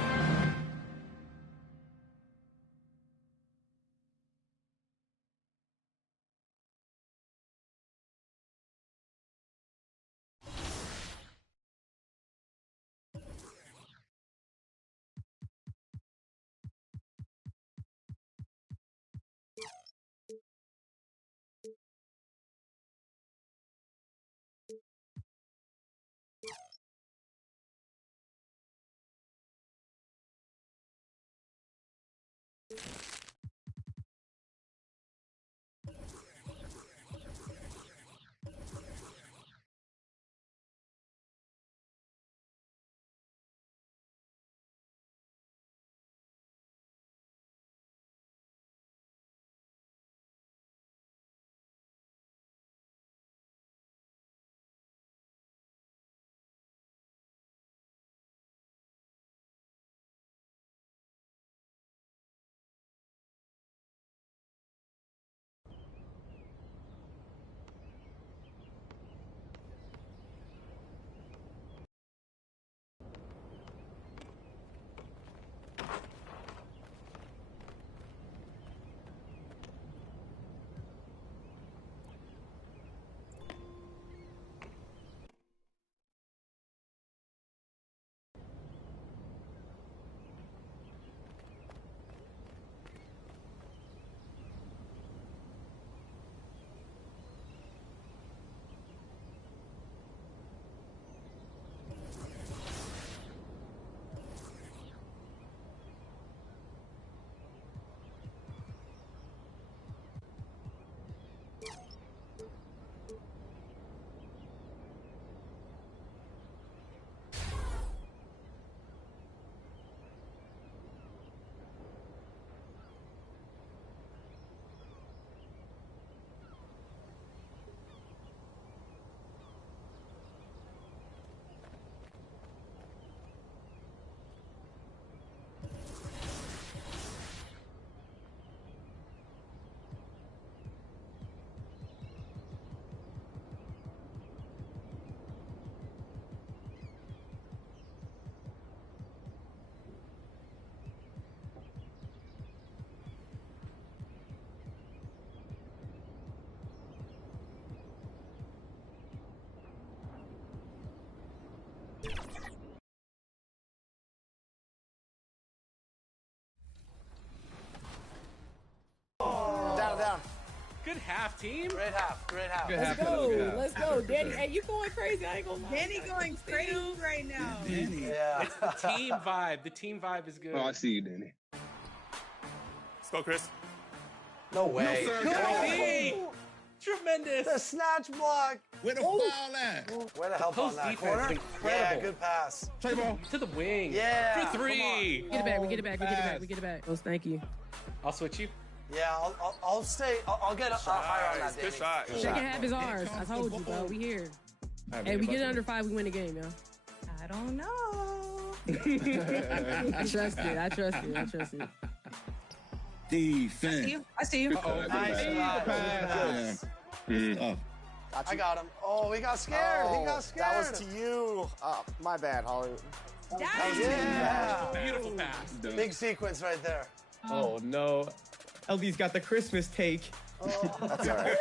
half, team. Great half. Let's go, Danny. Hey, you going crazy? I ain't gonna lie. Danny going crazy right now. Yeah. It's the team vibe. The team vibe is good. Oh, I see you, Danny. Let's go, Chris. No way. No, sir. Tremendous. The snatch block. Where the foul at? Way to help on that Post corner. defense, incredible. Yeah, good pass. Play ball. To the wing. Yeah, For three. We get it back. We get it back. Oh, thank you. I'll switch you. Yeah, I'll stay. I'll get higher on that, Danny. Good shot. Second half is ours. I told you, bro. We here. Hey, we get it under 5, we win the game, y'all. I don't know. I trust it. Defense. I see you. Nice pass. I got him. Oh, he got scared. That was to you. My bad, Holly. Yeah. Beautiful pass. Big sequence right there. Oh, no. LD's got the Christmas take. That's all right.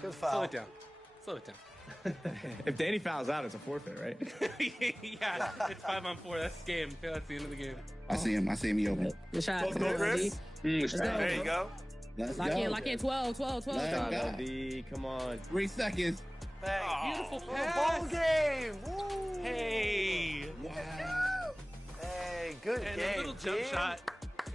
Good foul. Slow it down. If Danny fouls out, it's a forfeit, right? Yeah, it's 5-on-4. That's the game. That's the end of the game. I see him. He open. Good shot. Let's go, Chris. Let's go. There you go. Let's Lock go. in. 12. Let's go. LD, come on. 3 seconds. Hey. Beautiful Bowl pass. game. Woo. Hey. Wow. Hey, good And game. a little jump team. shot.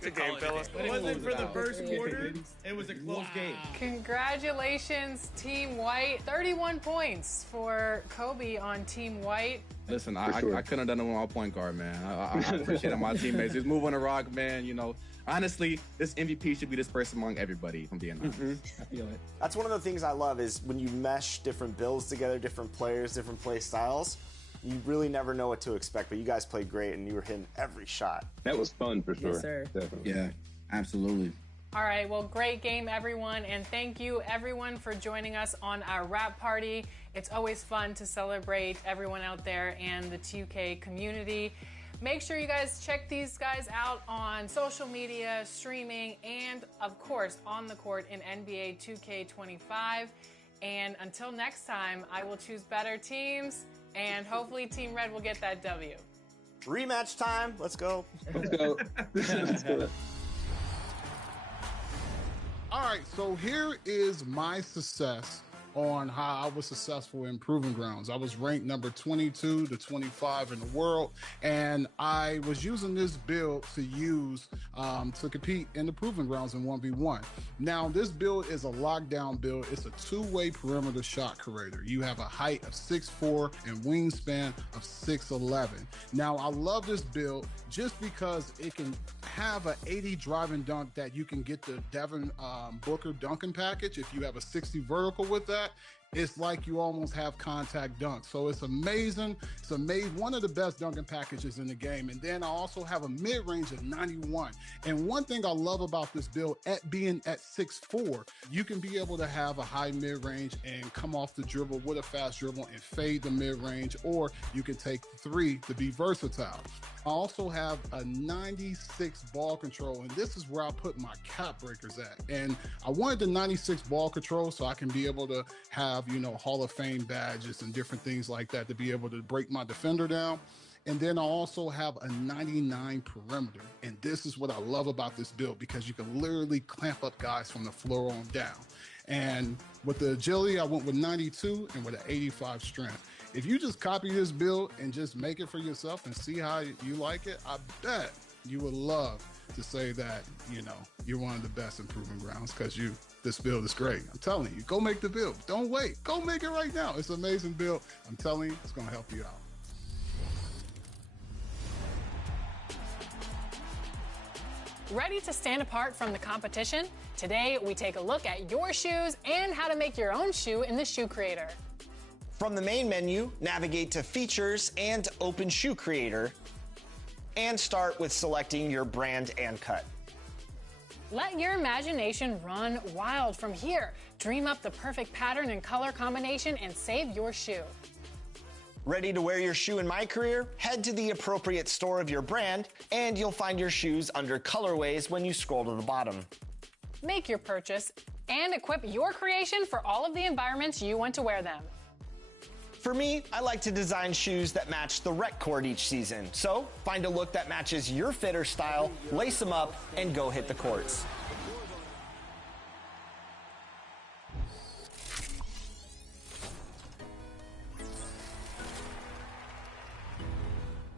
Good game, fellas. It wasn't for the first quarter. It was a close game. Congratulations, Team White. 31 points for Kobe on Team White. Listen, I couldn't have done it with my point guard, man. I appreciate my teammates. He's moving the rock, man. You know, honestly, this MVP should be dispersed among everybody, if I'm being honest. I feel it. That's one of the things I love is when you mesh different builds together, different players, different play styles. You really never know what to expect, but you guys played great, and you were hitting every shot. That was fun for sure. Yes, sir. Definitely. Yeah, absolutely. All right, well, great game, everyone, and thank you, everyone, for joining us on our wrap party. It's always fun to celebrate everyone out there and the 2K community. Make sure you guys check these guys out on social media, streaming, and, of course, on the court in NBA 2K25. And until next time, I will choose better teams, and hopefully Team Red will get that W. Rematch time. Let's go. Let's go. Let's go. All right, so here is my success on how I was successful in Proving Grounds. I was ranked number 22 to 25 in the world, and I was using this build to use to compete in the Proving Grounds in 1v1. Now, this build is a lockdown build. It's a two-way perimeter shot creator. You have a height of 6'4" and wingspan of 6'11". Now, I love this build just because it can have an 80 drive and dunk that you can get the Devin Booker dunking package. If you have a 60 vertical with that, it's like you almost have contact dunk. So it's amazing. It's one of the best dunking packages in the game. And then I also have a mid-range of 91. And one thing I love about this build, at being at 6'4", you can be able to have a high mid-range and come off the dribble with a fast dribble and fade the mid-range, or you can take 3 to be versatile. I also have a 96 ball control, and this is where I put my cap breakers at. And I wanted the 96 ball control so I can be able to have, Hall of Fame badges and different things like that to be able to break my defender down. And then I also have a 99 perimeter. And this is what I love about this build, because you can literally clamp up guys from the floor on down. And with the agility, I went with 92 and with an 85 strength. If you just copy this build and just make it for yourself and see how you like it, I bet you would love to say that, you're one of the best in Proving Grounds, because this build is great. I'm telling you, go make the build. Don't wait. Go make it right now. It's an amazing build. I'm telling you, it's going to help you out. Ready to stand apart from the competition? Today, we take a look at your shoes and how to make your own shoe in the Shoe Creator. From the main menu, navigate to Features and open Shoe Creator, and start with selecting your brand and cut. Let your imagination run wild from here. Dream up the perfect pattern and color combination and save your shoe. Ready to wear your shoe in My Career? Head to the appropriate store of your brand, and you'll find your shoes under colorways when you scroll to the bottom. Make your purchase and equip your creation for all of the environments you want to wear them. For me, I like to design shoes that match the rec court each season. So find a look that matches your fit or style, lace them up, and go hit the courts.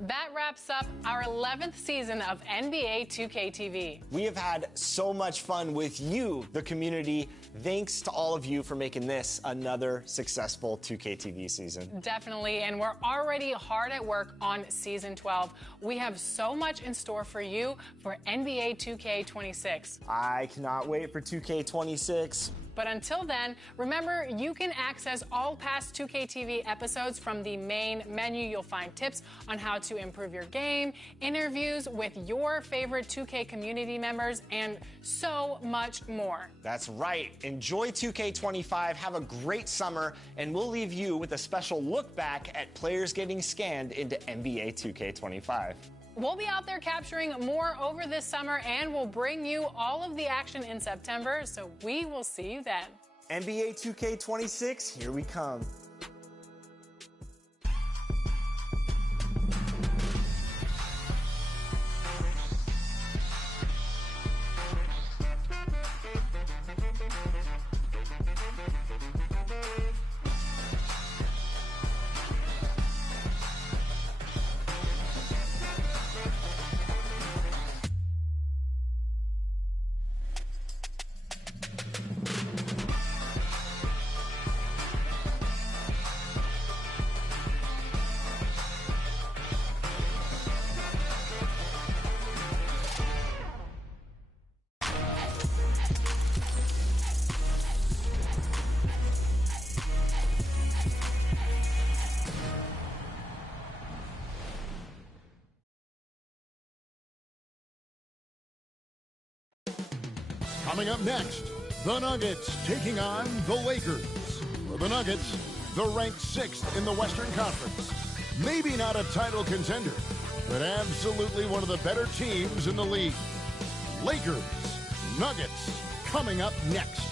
That wraps up our 11th season of NBA 2K TV. We have had so much fun with you, the community. Thanks to all of you for making this another successful 2K TV season. Definitely, and we're already hard at work on season 12. We have so much in store for you for NBA 2K26. I cannot wait for 2K26. But until then, remember, you can access all past 2K TV episodes from the main menu. You'll find tips on how to improve your game, interviews with your favorite 2K community members, and so much more. That's right. Enjoy 2K25, have a great summer, and we'll leave you with a special look back at players getting scanned into NBA 2K25. We'll be out there capturing more over this summer, and we'll bring you all of the action in September, so we will see you then. NBA 2K26, here we come. Coming up next, the Nuggets taking on the Lakers. For the Nuggets, they're ranked 6th in the Western Conference. Maybe not a title contender, but absolutely one of the better teams in the league. Lakers, Nuggets, coming up next.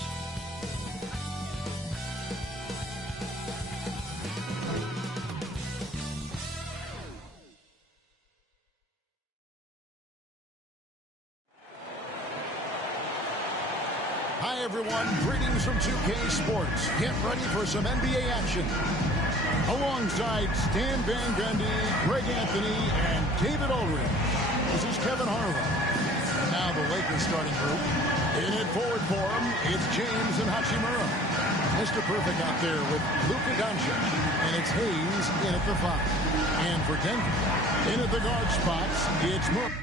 Hi everyone, greetings from 2K Sports. Get ready for some NBA action. Alongside Stan Van Gundy, Greg Anthony, and David Ulrich. This is Kevin Harlan. Now the Lakers starting group. In it forward for him, it's James and Hachimura. Mr. Perfect out there with Luka Doncic. And it's Hayes in at the 5. And for Denver, in at the guard spots, it's Moore.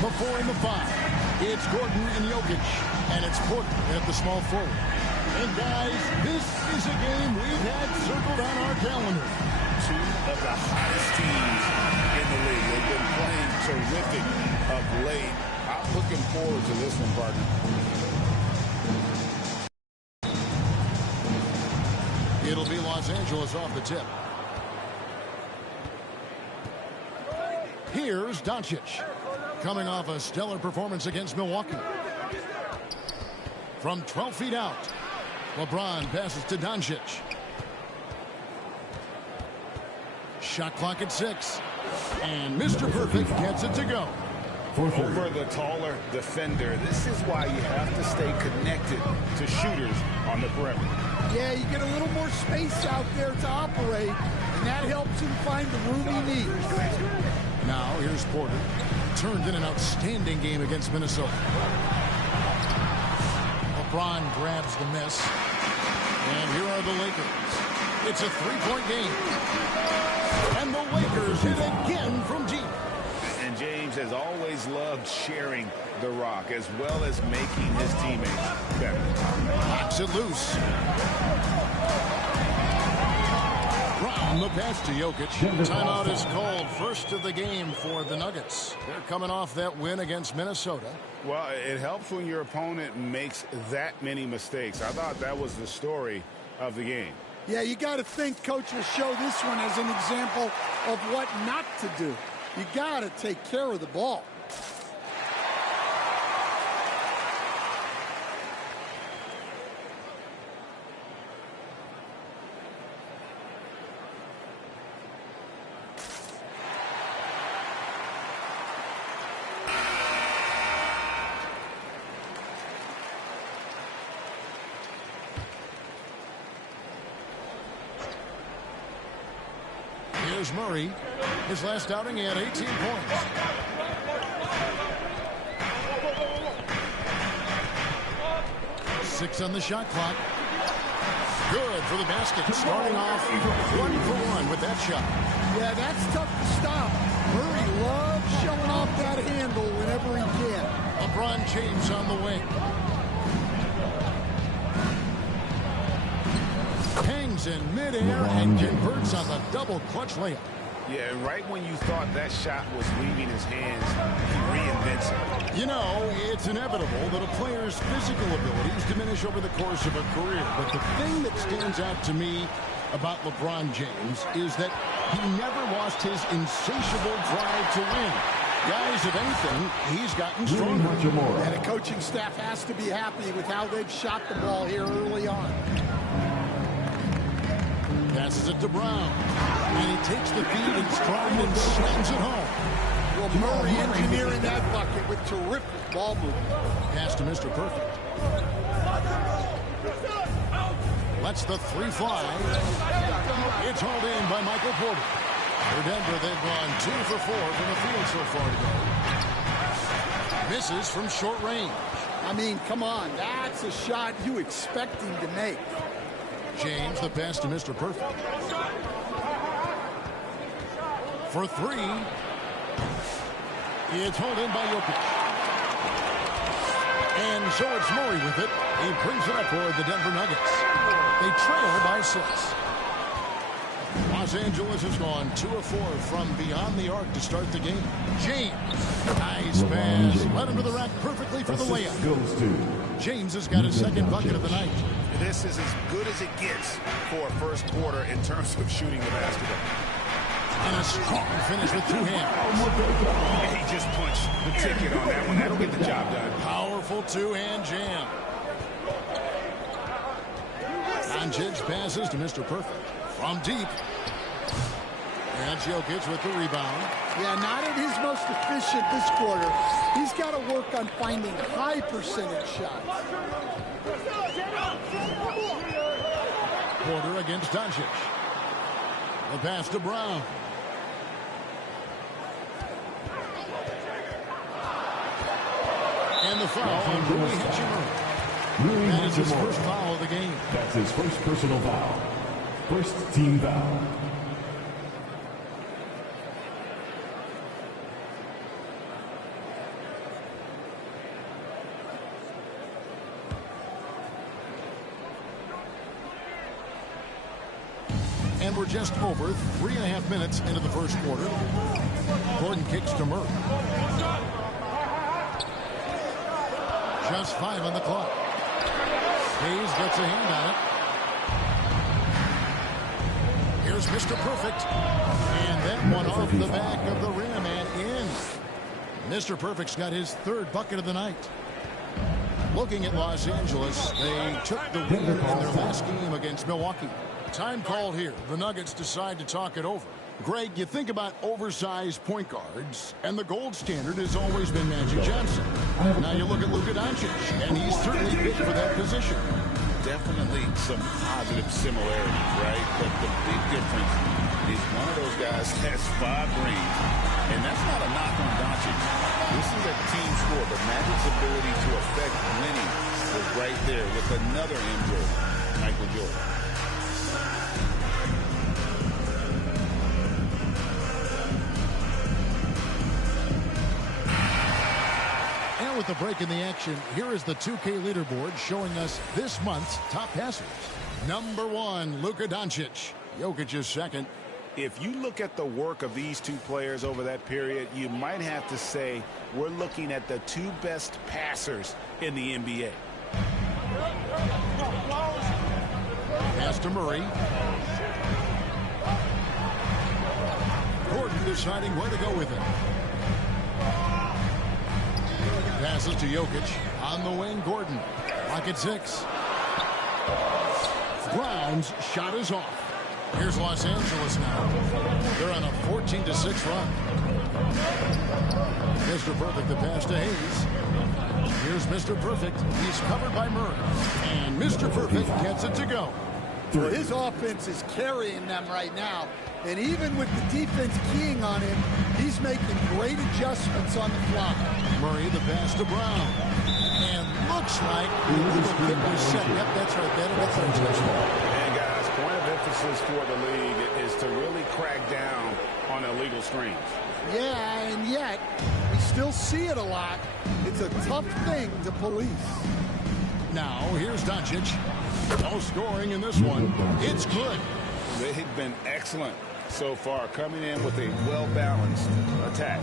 Before in the 5, it's Gordon and Jokic, and it's Porter at the small forward. And guys, this is a game we've had circled on our calendar. Two of the hottest teams in the league. They've been playing terrific of late. I'm looking forward to this one, partner. It'll be Los Angeles off the tip. Here's Doncic, coming off a stellar performance against Milwaukee. From 12 feet out, LeBron passes to Doncic. Shot clock at 6. And Mr. Perfect gets it to go. Over the taller defender. This is why you have to stay connected to shooters on the perimeter. Yeah, you get a little more space out there to operate, and that helps him find the room he needs. Now, here's Porter. Turned in an outstanding game against Minnesota. LeBron grabs the miss. And here are the Lakers. It's a three-point game. And the Lakers hit again from deep. And James has always loved sharing the rock as well as making his teammates better. Knocks it loose. Brown the pass to Jokic. Timeout is called. First of the game for the Nuggets. They're coming off that win against Minnesota. Well, it helps when your opponent makes that many mistakes. I thought that was the story of the game. Yeah, you got to think Coach will show this one as an example of what not to do. You got to take care of the ball. Here's Murray. His last outing, he had 18 points. Six on the shot clock. Good for the basket. Starting off 1-for-1 with that shot. Yeah, that's tough to stop. Murray loves showing off that handle whenever he can. LeBron James on the wing. Hangs in midair and converts on the double clutch layup. Yeah, right when you thought that shot was leaving his hands, he reinvents it. You know, it's inevitable that a player's physical abilities diminish over the course of a career. But the thing that stands out to me about LeBron James is that he never lost his insatiable drive to win. Guys, if anything, he's gotten stronger. And the coaching staff has to be happy with how they've shot the ball here early on. Passes it to Brown. And he takes the feed in stride and slams it home. Well, Murray engineering that bucket with terrific ball movement. Pass to Mr. Perfect. Lets the three fly. It's hauled in by Michael Porter. For Denver, they've gone 2 for 4 from the field so far today. Misses from short range. I mean, come on. That's a shot you expect him to make. James, the pass to Mr. Perfect. For 3. It's hauled in by Jokic. And so it's Murray with it. He brings it up for the Denver Nuggets. They trail by 6. Los Angeles has gone 2 of 4 from beyond the arc to start the game. James, nice pass. Led him to the rack perfectly for the layup. James has got his second bucket of the night. This is as good as it gets for a first quarter in terms of shooting the basketball. And a strong finish with 2 hands. He just punched the ticket on that one. That'll get the job done. Powerful 2-hand jam. Doncic passes to Mr. Perfect. From deep. And Jokic with the rebound. Yeah, not at his most efficient this quarter. He's got to work on finding high percentage shots. Porter against Doncic. The pass to Brown. And the foul on Rui Hachimura. That is his first foul of the game. That's his first personal foul. First team foul. And we're just over 3.5 minutes into the first quarter. Gordon kicks to Murray. Just 5 on the clock. Hayes gets a hand on it. Here's Mr. Perfect. And that one off the back of the rim and in. Mr. Perfect's got his third bucket of the night. Looking at Los Angeles, they took the win in their last game against Milwaukee. Time called here. The Nuggets decide to talk it over. Greg, you think about oversized point guards, and the gold standard has always been Magic Johnson. Now you look at Luka Doncic, and he's certainly fit for that position. Definitely some positive similarities, right? But the big difference is one of those guys has 5 rings, and that's not a knock on Doncic. This is a team sport, but Magic's ability to affect winning was right there with another MJ, Michael Jordan. And with the break in the action, here is the 2K leaderboard showing us this month's top passers. Number 1, Luka Doncic. Jokic is second. If you look at the work of these two players over that period, you might have to say we're looking at the 2 best passers in the NBA. Pass to Murray. Gordon deciding where to go with it. Passes to Jokic. On the wing, Gordon. Lock at 6. Brown's shot is off. Here's Los Angeles now. They're on a 14-6 run. Mr. Perfect, the pass to Hayes. Here's Mr. Perfect. He's covered by Murray. And Mr. Perfect gets it to go. Well, his offense is carrying them right now. And even with the defense keying on him, he's making great adjustments on the fly. Murray, the pass to Brown. And looks like the little kick was set. Yep, that's right. That's right. And guys, point of emphasis for the league is to really crack down on illegal screens. Yeah, and yet we still see it a lot. It's a tough thing to police. Now, here's Doncic. No scoring in this one. It's good. They've been excellent so far, coming in with a well-balanced attack.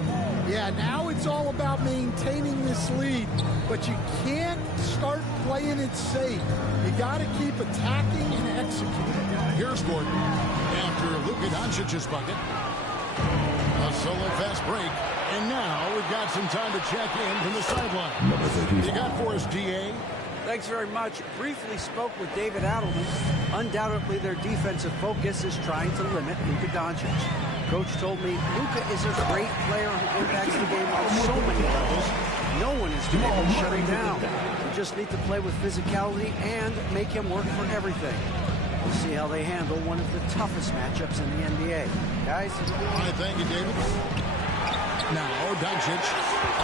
Yeah, now it's all about maintaining this lead, but you can't start playing it safe. You got to keep attacking and executing. Here's Gordon after Luka Doncic's bucket. A solo fast break, and now we've got some time to check in from the sideline. You got for us, DA? Thanks very much. Briefly spoke with David Adelman. Undoubtedly, their defensive focus is trying to limit Luka Doncic. Coach told me Luka is a great player who impacts the game on so many levels. No one is going to shut him down. We just need to play with physicality and make him work for everything. We'll see how they handle one of the toughest matchups in the NBA. Guys? All right, thank you, David. Now, Doncic,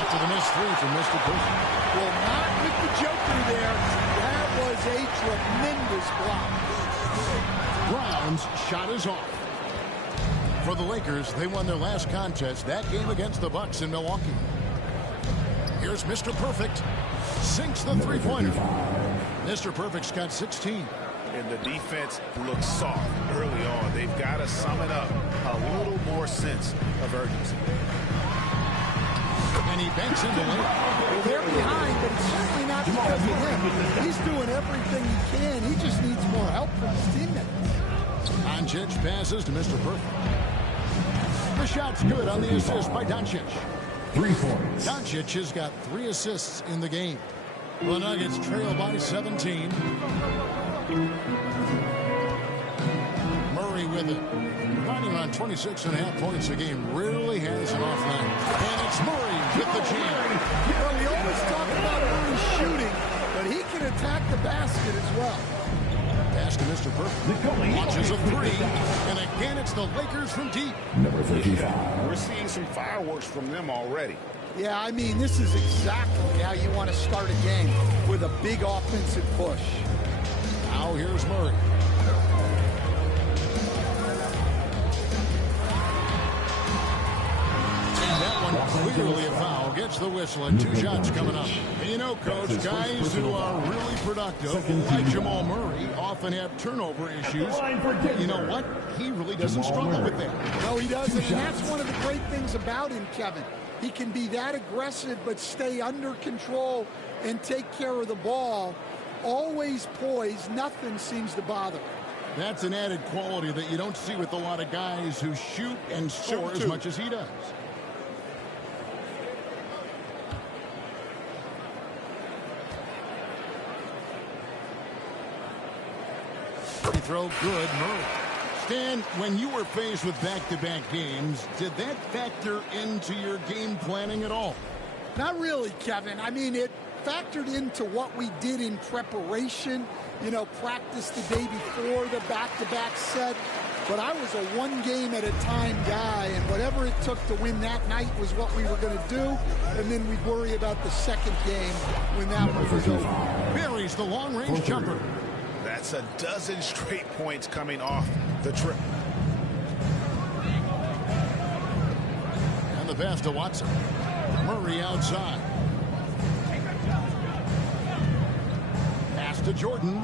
after the missed 3 from Mr. Perfect. Well, not with the Joker there. That was a tremendous block. Brown's shot is off. For the Lakers, they won their last contest, that game against the Bucks in Milwaukee. Here's Mr. Perfect. Sinks the three-pointer. Mr. Perfect's got 16. And the defense looks soft early on. They've got to sum it up a little more sense of urgency. And he banks into it. Well, they're behind, but it's certainly not because of him. He's doing everything he can. He just needs more help from his teammates. Doncic passes to Mr. Perfect. The shot's good on the assist by Doncic. 3 points. Doncic has got 3 assists in the game. The Nuggets trail by 17. Murray with it. Finding around 26.5 points a game. Rarely has an off night. And it's Murray with the jam. Well, we always talk about Murray shooting, but he can attack the basket as well. Pass to Mr. Perfect. Launches a 3. And again, it's the Lakers from deep. Number 35. We're seeing some fireworks from them already. Yeah, I mean, this is exactly how you want to start a game, with a big offensive push. Now here's Murray. And that one clearly a foul. Gets the whistle and 2 shots coming up. And you know, Coach, guys who are really productive, like Jamal Murray, often have turnover issues. But you know what? He really doesn't struggle with that. No, he doesn't. And that's one of the great things about him, Kevin. He can be that aggressive but stay under control and take care of the ball. Always poised. Nothing seems to bother him. That's an added quality that you don't see with a lot of guys who shoot and score as much as he does. Free throw, good. Murray. Stan, when you were faced with back-to-back games, did that factor into your game planning at all? Not really, Kevin. I mean, it factored into what we did in preparation. You know, practice the day before the back-to-back set. But I was a one-game-at-a-time guy, and whatever it took to win that night was what we were going to do. And then we'd worry about the second game when that one was over. Buries the long-range jumper. That's a dozen straight points coming off the trip. And the pass to Watson. Murray outside. Pass to Jordan.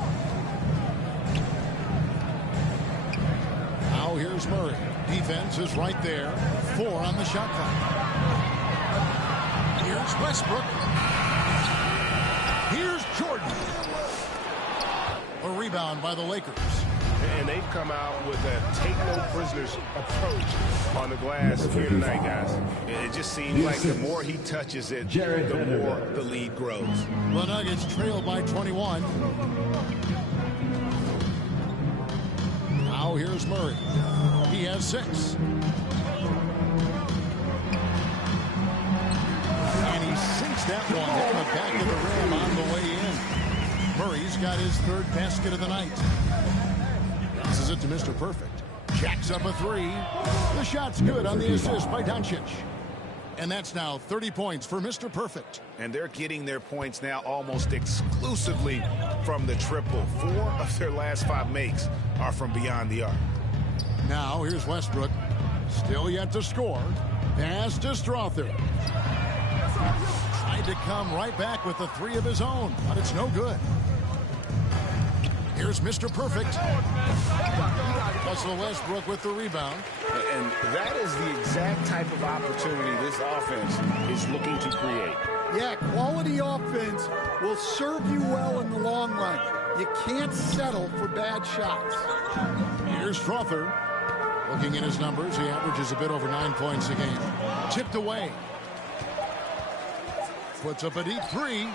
Now here's Murray. Defense is right there. 4 on the shot clock. Here's Westbrook. Here's Jordan. A rebound by the Lakers. And they've come out with a take-no-prisoners approach on the glass here tonight, guys. It just seems like the more he touches it, the more the lead grows. The Nuggets trail by 21. Now here's Murray. He has 6. And he sinks that one on the back of the rim on the way in. Murray's got his 3rd basket of the night. Passes it to Mr. Perfect. Jacks up a 3. The shot's good on the assist by Doncic. And that's now 30 points for Mr. Perfect. And they're getting their points now almost exclusively from the triple. 4 of their last 5 makes are from beyond the arc. Now here's Westbrook. Still yet to score. Pass to Strother. Tried to come right back with the 3 of his own, but it's no good. Here's Mr. Perfect. Russell Westbrook with the rebound. And that is the exact type of opportunity this offense is looking to create. Yeah, quality offense will serve you well in the long run. You can't settle for bad shots. Here's Strother. Looking at his numbers, he averages a bit over 9 points a game. Tipped away. Puts up a deep 3.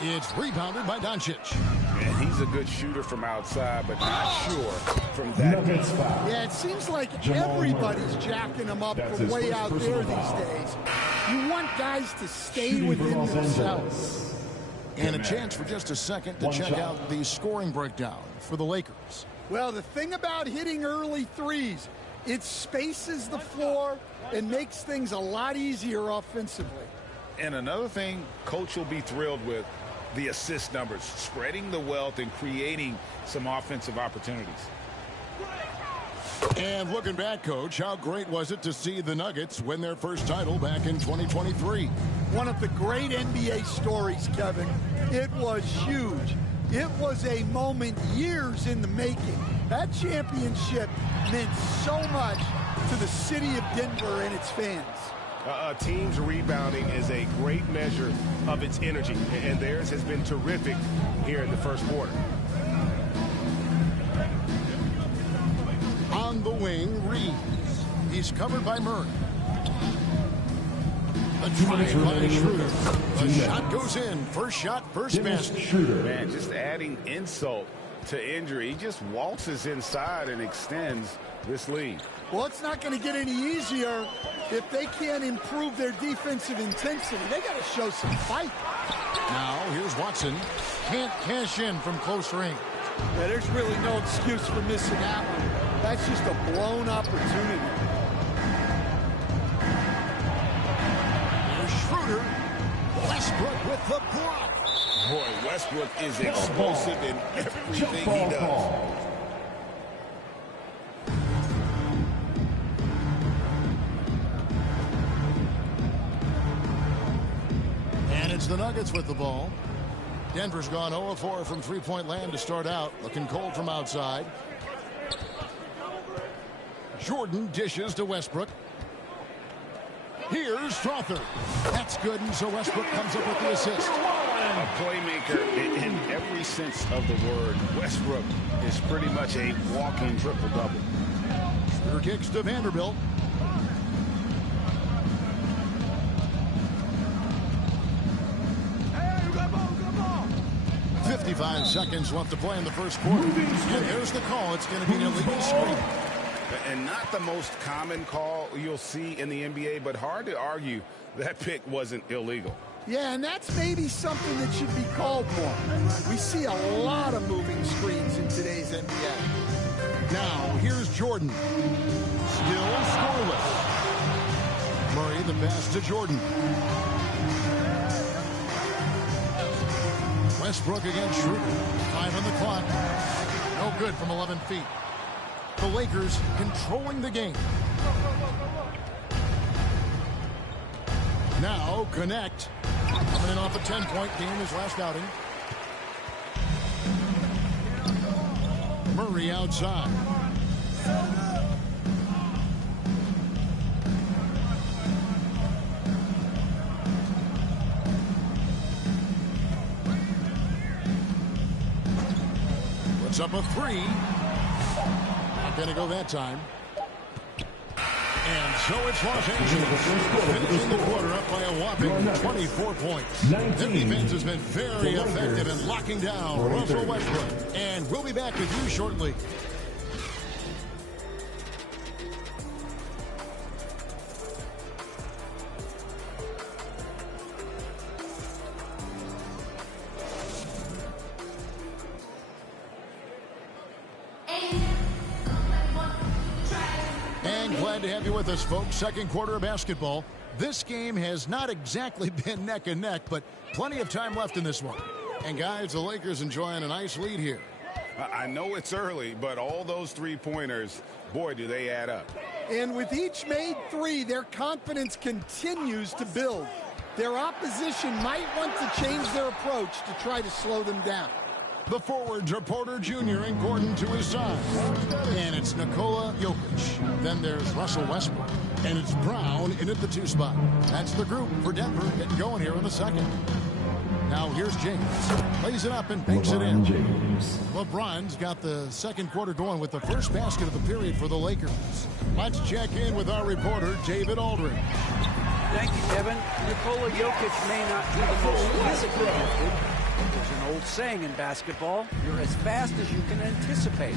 It's rebounded by Doncic. And he's a good shooter from outside, but not sure from that deep. Yeah, it seems like everybody's jacking him up from way out there these days. You want guys to stay within themselves. And a chance for just a second to check out the scoring breakdown for the Lakers. Well, the thing about hitting early threes, it spaces the floor and makes things a lot easier offensively. And another thing Coach will be thrilled with, the assist numbers, spreading the wealth and creating some offensive opportunities. And looking back, Coach, how great was it to see the Nuggets win their first title back in 2023? One of the great NBA stories, Kevin. It was huge. It was a moment years in the making. That championship meant so much to the city of Denver and its fans. A team's rebounding is a great measure of its energy, and theirs has been terrific here in the first quarter. On the wing, Reeves. He's covered by Murray. The drive by Schroeder. The shot goes in. First shot, first basket. Man, just adding insult to injury. He just waltzes inside and extends this lead. Well, it's not going to get any easier if they can't improve their defensive intensity. They got to show some fight. Now, here's Watson. Can't cash in from close range. Yeah, there's really no excuse for missing that one. That's just a blown opportunity. Here's Schroeder. Westbrook with the block. Boy, Westbrook is explosive in everything he does. the Nuggets with the ball. Denver's gone 0-4 from three-point land to start out. Looking cold from outside. Jordan dishes to Westbrook. Here's Strawther. That's good, and so Westbrook comes up with the assist. A playmaker in every sense of the word. Westbrook is pretty much a walking triple-double. Schroeder kicks to Vanderbilt. Hey, good ball. 55 seconds left to play in the first quarter. And there's the call. It's going to be an illegal screen. And not the most common call you'll see in the NBA, but hard to argue that pick wasn't illegal. Yeah, and that's maybe something that should be called more. We see a lot of moving screens in today's NBA. Now, here's Jordan. Still scoreless. Murray, the pass to Jordan. Westbrook against Schroeder. Time on the clock. No good from 11 feet. The Lakers controlling the game. Now, Connect. Coming in off a 10-point game his last outing. Murray outside. Puts up a three. Not going to go that time. And so it's Los Angeles finishing the quarter up by a whopping 24 points. Their defense has been very effective in locking down Russell Westbrook. And we'll be back with you shortly. Glad to have you with us, folks. Second quarter of basketball. This game has not exactly been neck and neck, but plenty of time left in this one. And guys, the Lakers enjoying a nice lead here. I know it's early, but all those three-pointers, boy, do they add up. And with each made three, their confidence continues to build. Their opposition might want to change their approach to try to slow them down. The forwards are Porter Jr. and Gordon to his side. And it's Nikola Jokic. Then there's Russell Westbrook. And it's Brown in at the 2 spot. That's the group for Denver getting going here in the second. Now here's James. Plays it up and banks it in. LeBron's got the second quarter going with the first basket of the period for the Lakers. Let's check in with our reporter, David Aldridge. Thank you, Kevin. Nikola Jokic may not be the most physically gifted. There's an old saying in basketball, you're as fast as you can anticipate.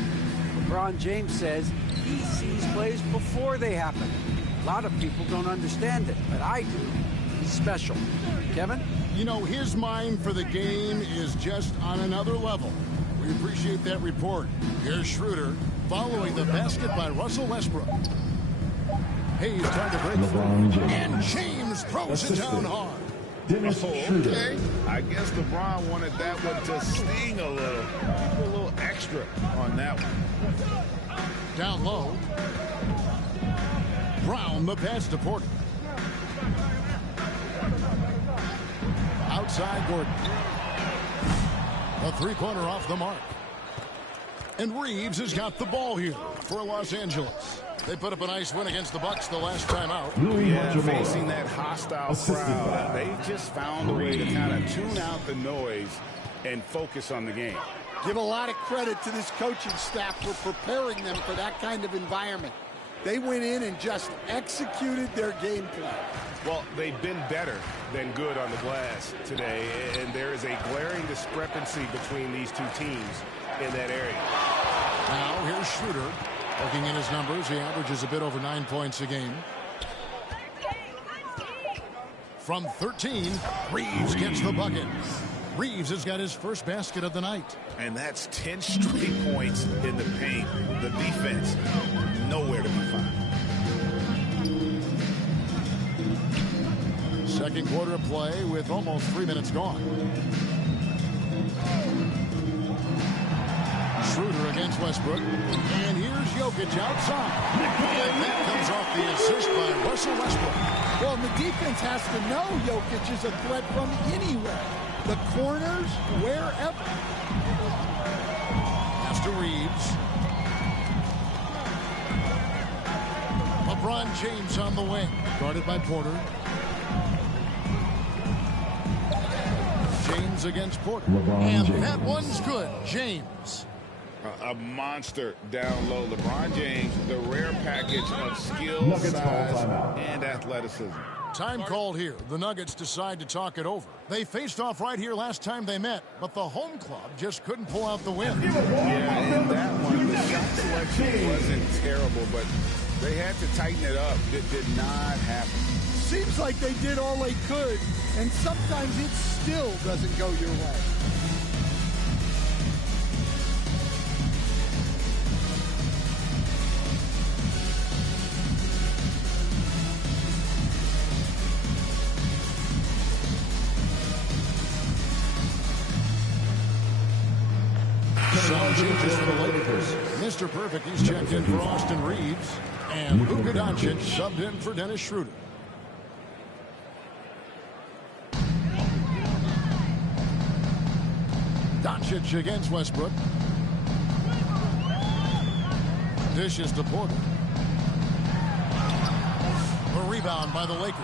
LeBron James says he sees plays before they happen. A lot of people don't understand it, but I do. He's special. Kevin? You know, his mind for the game is just on another level. We appreciate that report. Here's Schroeder following the basket by Russell Westbrook. Hayes trying to break through. And James throws it down hard. Okay. I guess LeBron wanted that one to sting a little. He put a little extra on that one. Down low. Brown the pass to Porter. Outside Gordon. A three-pointer off the mark. And Reeves has got the ball here for Los Angeles. They put up a nice win against the Bucks the last time out. Yeah, facing that hostile crowd, they just found a way to kind of tune out the noise and focus on the game. Give a lot of credit to this coaching staff for preparing them for that kind of environment. They went in and just executed their game plan. Well, they've been better than good on the glass today, and there is a glaring discrepancy between these two teams in that area. Now here's Schroeder. Looking in his numbers, he averages a bit over 9 points a game. From 13, Reeves gets the bucket. Reeves has got his first basket of the night. And that's 10 straight points in the paint. The defense, nowhere to be found. Second quarter of play with almost 3 minutes gone. Schroeder again. against Westbrook. And here's Jokic outside. And that comes off the assist by Russell Westbrook. Well, the defense has to know Jokic is a threat from anywhere. The corners, wherever. Pass to Reeves. LeBron James on the wing. Guarded by Porter. James against Porter. And that one's good. James. A monster down low. LeBron James, the rare package of skill, size, and athleticism. Time called here. The Nuggets decide to talk it over. They faced off right here last time they met, but the home club just couldn't pull out the win. Yeah, in that one, the shot selection wasn't terrible, but they had to tighten it up. It did not happen. Seems like they did all they could, and sometimes it still doesn't go your way. Some changes for the Lakers. Mr. Perfect, he's checked in for Austin Reeves. And Luka Doncic subbed in for Dennis Schroeder. Doncic against Westbrook. Dishes to Porter. A rebound by the Lakers.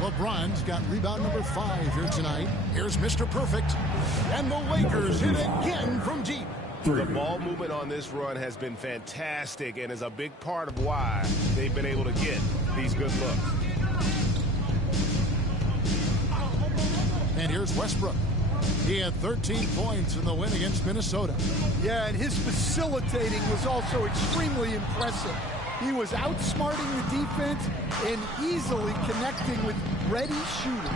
LeBron's got rebound number 5 here tonight. Here's Mr. Perfect. And the Lakers hit again from deep. The ball movement on this run has been fantastic and is a big part of why they've been able to get these good looks. And here's Westbrook. He had 13 points in the win against Minnesota. Yeah, and his facilitating was also extremely impressive. He was outsmarting the defense and easily connecting with ready shooters.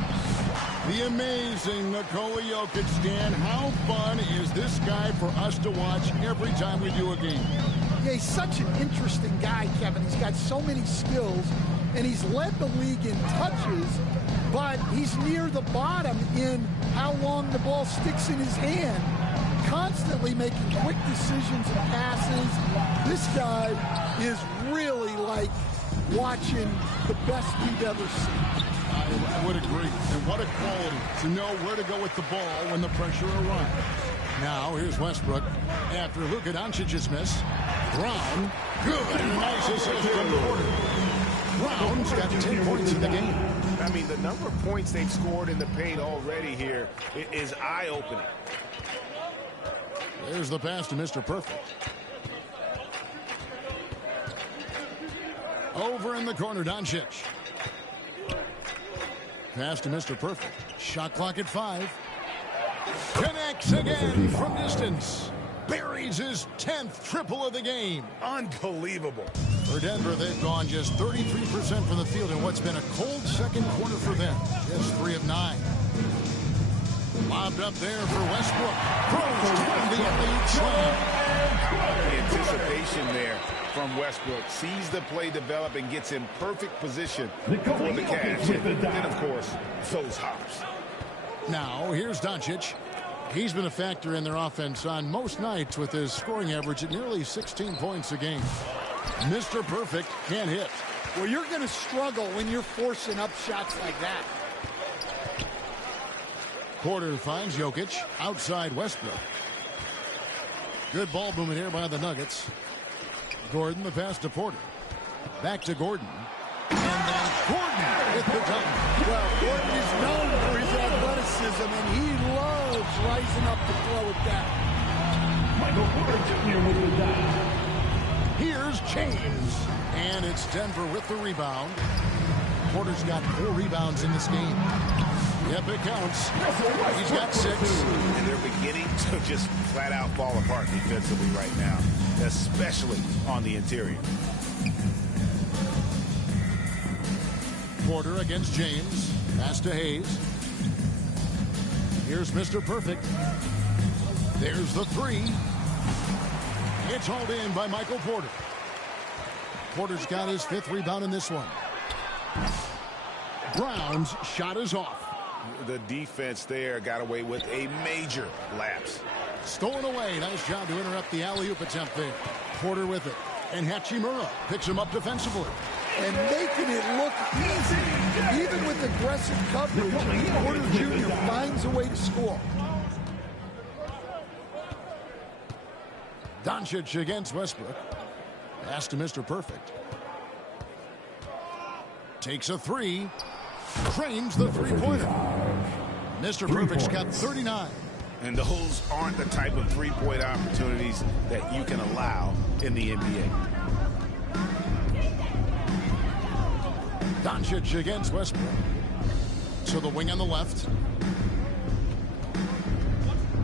The amazing Nikola Jokic, Stan. How fun is this guy for us to watch every time we do a game? Yeah, he's such an interesting guy, Kevin. He's got so many skills, and he's led the league in touches, but he's near the bottom in how long the ball sticks in his hand. Constantly making quick decisions and passes. This guy is really like watching the best we've ever seen. I would agree. And what a quality to know where to go with the ball when the pressure arrives. Now, here's Westbrook. After Luka Doncic's miss, Brown. Good. Nice assist from Porter. Brown's got 10 points in the game. I mean, the number of points they've scored in the paint already here is eye-opening. There's the pass to Mr. Perfect. Over in the corner, Doncic. Pass to Mr. Perfect. Shot clock at 5. Connects again from distance. Buries his 10th triple of the game. Unbelievable. For Denver, they've gone just 33% from the field in what's been a cold second quarter for them. Just 3 of 9. Lobbed up there for Westbrook. Throws down the alley slam. The anticipation there from Westbrook. Sees the play develop and gets in perfect position for the catch. And then, of course, those hops. Now, here's Doncic. He's been a factor in their offense on most nights with his scoring average at nearly 16 points a game. Mr. Perfect can't hit. Well, you're going to struggle when you're forcing up shots like that. Porter finds Jokic outside Westbrook. Good ball movement here by the Nuggets. Gordon, the pass to Porter. Back to Gordon. And then Gordon with the dunk. Well, Gordon is known for his athleticism, and he loves rising up to throw it down. Michael Porter Jr. with the dunk. Here's James. And it's Denver with the rebound. Porter's got 4 rebounds in this game. Yep, it counts. He's got 6. And they're beginning to just flat out fall apart defensively right now, especially on the interior. Porter against James. Pass to Hayes. Here's Mr. Perfect. There's the 3. It's hauled in by Michael Porter. Porter's got his 5th rebound in this one. Brown's shot is off. The defense there got away with a major lapse. Stolen away. Nice job to interrupt the alley-oop attempt there. Porter with it. And Hachimura picks him up defensively. And making it look easy. Even with aggressive coverage, Porter Jr. finds a way to score. Doncic against Westbrook. Pass to Mr. Perfect. Takes a three. Frames the three-pointer. Mr. Perfect's got 39. And those aren't the type of three-point opportunities that you can allow in the NBA. Doncic against Westbrook. To the wing on the left.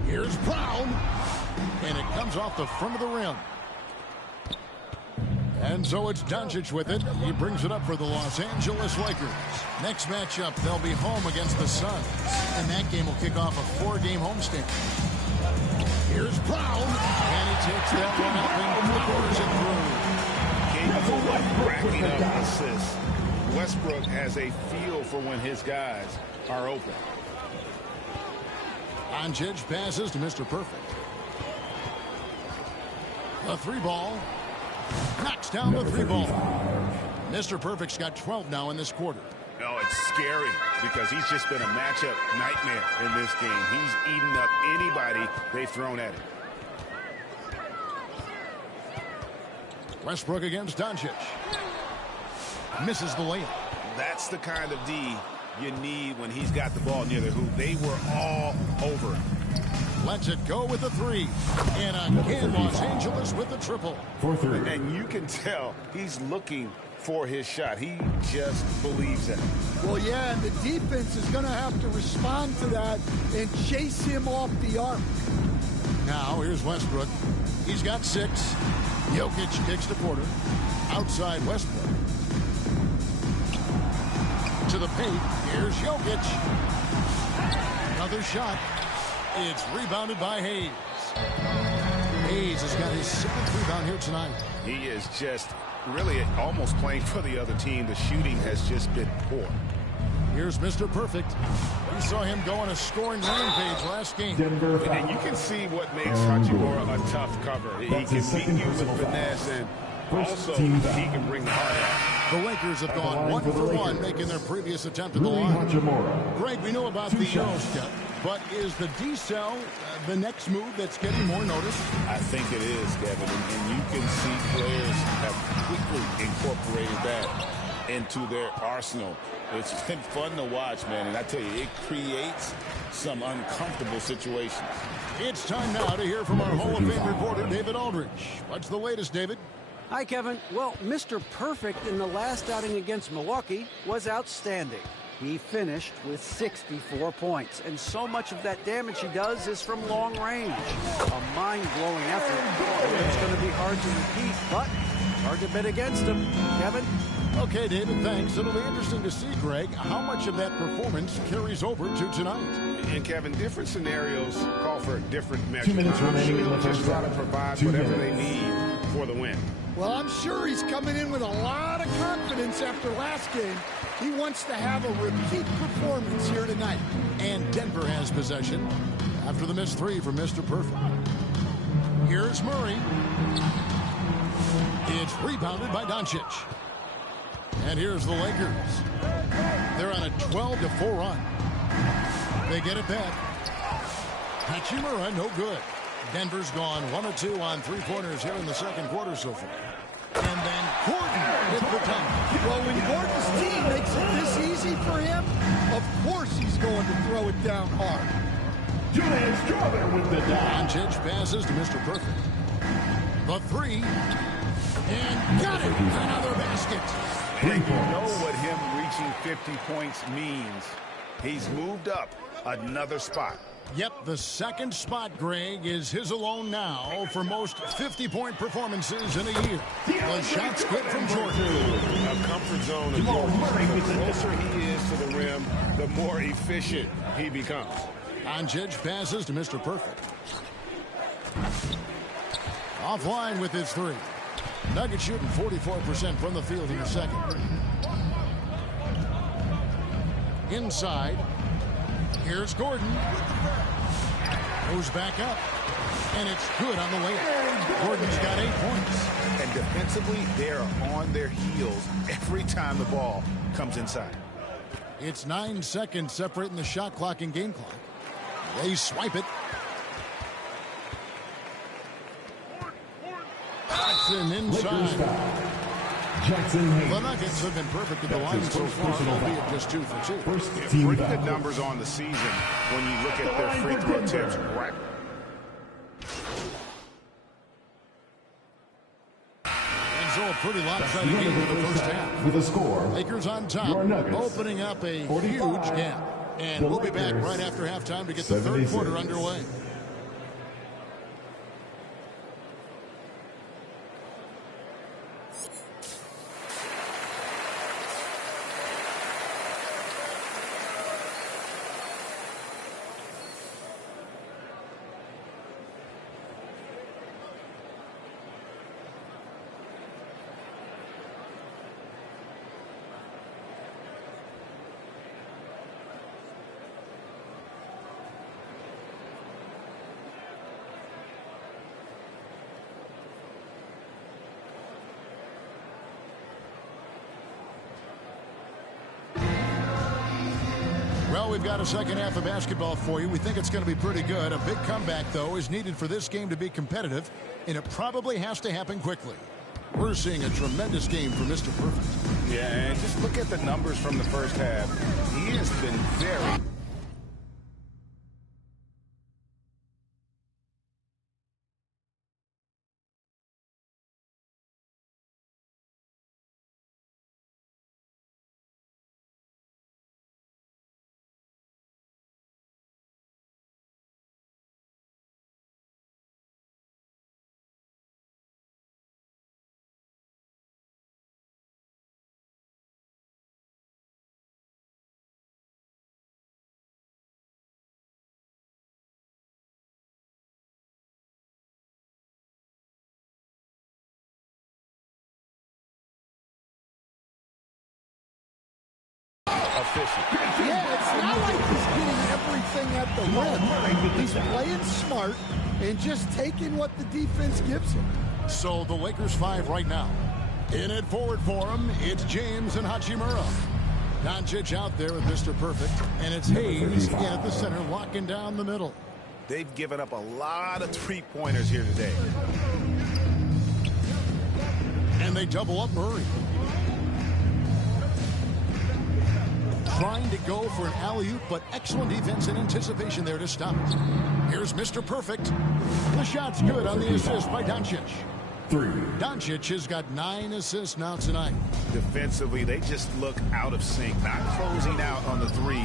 Here's Brown. And it comes off the front of the rim. And so it's Doncic with it. He brings it up for the Los Angeles Lakers. Next matchup, they'll be home against the Suns. And that game will kick off a 4-game homestand. Here's Brown. And he takes that one up and powers it through. Capable of racking up assists. Westbrook has a feel for when his guys are open. Doncic passes to Mr. Perfect. The three ball. Knocks down the three ball. Mr. Perfect's got 12 now in this quarter. No, it's scary because he's just been a matchup nightmare in this game. He's eaten up anybody they've thrown at him. Westbrook against Doncic. Misses the layup. That's the kind of D you need when he's got the ball near the hoop. They were all over him. Lets it go with the three. And again, Los Angeles with the triple. And you can tell he's looking for his shot. He just believes in it. Well, yeah, and the defense is going to have to respond to that and chase him off the arc. Now, here's Westbrook. He's got 6. Jokic kicks to Porter. Outside Westbrook. To the paint. Here's Jokic. Another shot. It's rebounded by Hayes. Hayes has got his 7th rebound here tonight. He is just really almost playing for the other team. The shooting has just been poor. Here's Mr. Perfect. We saw him go on a scoring rampage last game. And you can see what makes Hachimura a tough cover. He can beat you with finesse, and also he can bring the heart out. The Lakers have gone 1 for 1, making their previous attempt at the line. Greg, we know about the Euro step, but is the D-cell the next move that's getting more notice? I think it is, Kevin, and you can see players have quickly incorporated that into their arsenal. It's been fun to watch, man, and I tell you, it creates some uncomfortable situations. It's time now to hear from our Hall of Fame reporter, David Aldridge. What's the latest, David? Hi, Kevin. Well, Mr. Perfect in the last outing against Milwaukee was outstanding. He finished with 64 points, and so much of that damage he does is from long range. A mind-blowing effort. It's going to be hard to repeat, but hard to bet against him. Kevin? Okay, David, thanks. It'll be interesting to see, Greg, how much of that performance carries over to tonight. And, Kevin, different scenarios call for different measures. 2 minutes remaining in the Just first try to round. provide 2 whatever minutes. they need for the win. Well, I'm sure he's coming in with a lot of confidence after last game. He wants to have a repeat performance here tonight. And Denver has possession after the missed 3 from Mr. Perfect. Here's Murray. It's rebounded by Doncic. And here's the Lakers. They're on a 12-4 run. They get it back. Hachimura, no good. Denver's gone 1 of 2 on 3-pointers here in the second quarter so far. And then Gordon with the dunk. Well, when Gordon's team makes it this easy for him, of course he's going to throw it down hard. Julian Strawberry with the dunk. Doncic passes to Mr. Perfect. The 3. And got it. Another basket. And you know what him reaching 50 points means. He's moved up another spot. Yep, the second spot, Greg, is his alone now for most 50-point performances in a year. The shot's good from Jordan. A comfort zone of Jordan. The closer he is to the rim, the more efficient he becomes. Doncic passes to Mr. Perfect. Offline with his 3. Nuggets shooting 44% from the field in the second. Inside. Here's Gordon. Goes back up. And it's good on the way up. Gordon's got 8 points. And defensively, they're on their heels every time the ball comes inside. It's 9 seconds separating the shot clock and game clock. They swipe it. Jackson inside. The Nuggets have been perfect at the line so far, albeit just 2 for 2. Pretty good numbers on the season when you look at their free throw attempts. Right. And so a pretty lopsided game for the first half. With a score, Lakers on top, opening up a huge gap. And we'll be back right after halftime to get the third quarter underway. Well, we've got a second half of basketball for you. We think it's going to be pretty good. A big comeback, though, is needed for this game to be competitive, and it probably has to happen quickly. We're seeing a tremendous game for Mr. Perfect. Yeah, and just look at the numbers from the first half. He has been very... Yeah, it's not like he's getting everything at the rim. He's playing smart and just taking what the defense gives him. So the Lakers 5 right now. In it forward for him, it's James and Hachimura. Doncic out there with Mr. Perfect, and it's Hayes in at the center, locking down the middle. They've given up a lot of three-pointers here today. And they double up Murray. Trying to go for an alley-oop, but excellent defense and anticipation there to stop it. Here's Mr. Perfect. The shot's good on the assist by Doncic. 3. Doncic has got 9 assists now tonight. Defensively, they just look out of sync, not closing out on the threes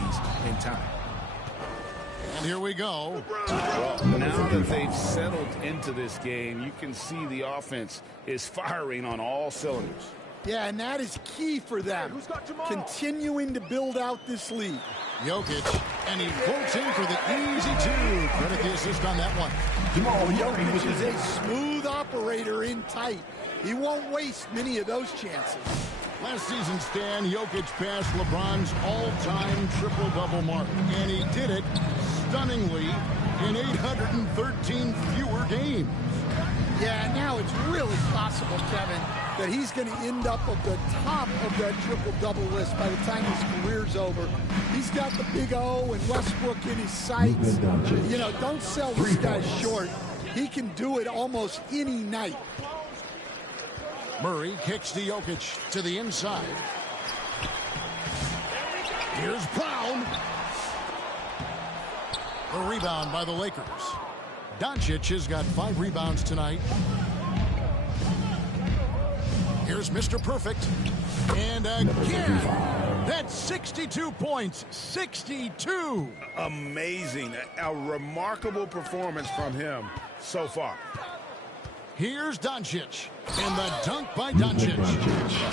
in time. And here we go. Well, now that they've settled into this game, you can see the offense is firing on all cylinders. Yeah, and that is key for them. Continuing to build out this lead. Jokic, and he pulls in for the easy 2. Credit the assist on that one. Jamal Jokic is a smooth operator in tight. He won't waste many of those chances. Last season, Stan, Jokic passed LeBron's all-time triple-double mark, and he did it stunningly in 813 fewer games. Yeah, now it's really possible, Kevin, that he's going to end up at the top of that triple-double list by the time his career's over. He's got the big O and Westbrook in his sights. You know, don't sell this guy short. He can do it almost any night. Murray kicks to Jokic to the inside. Here's Brown. A rebound by the Lakers. Doncic has got 5 rebounds tonight. Here's Mr. Perfect. And again, that's 62 points. 62. Amazing. A remarkable performance from him so far. Here's Doncic. And the dunk by Doncic.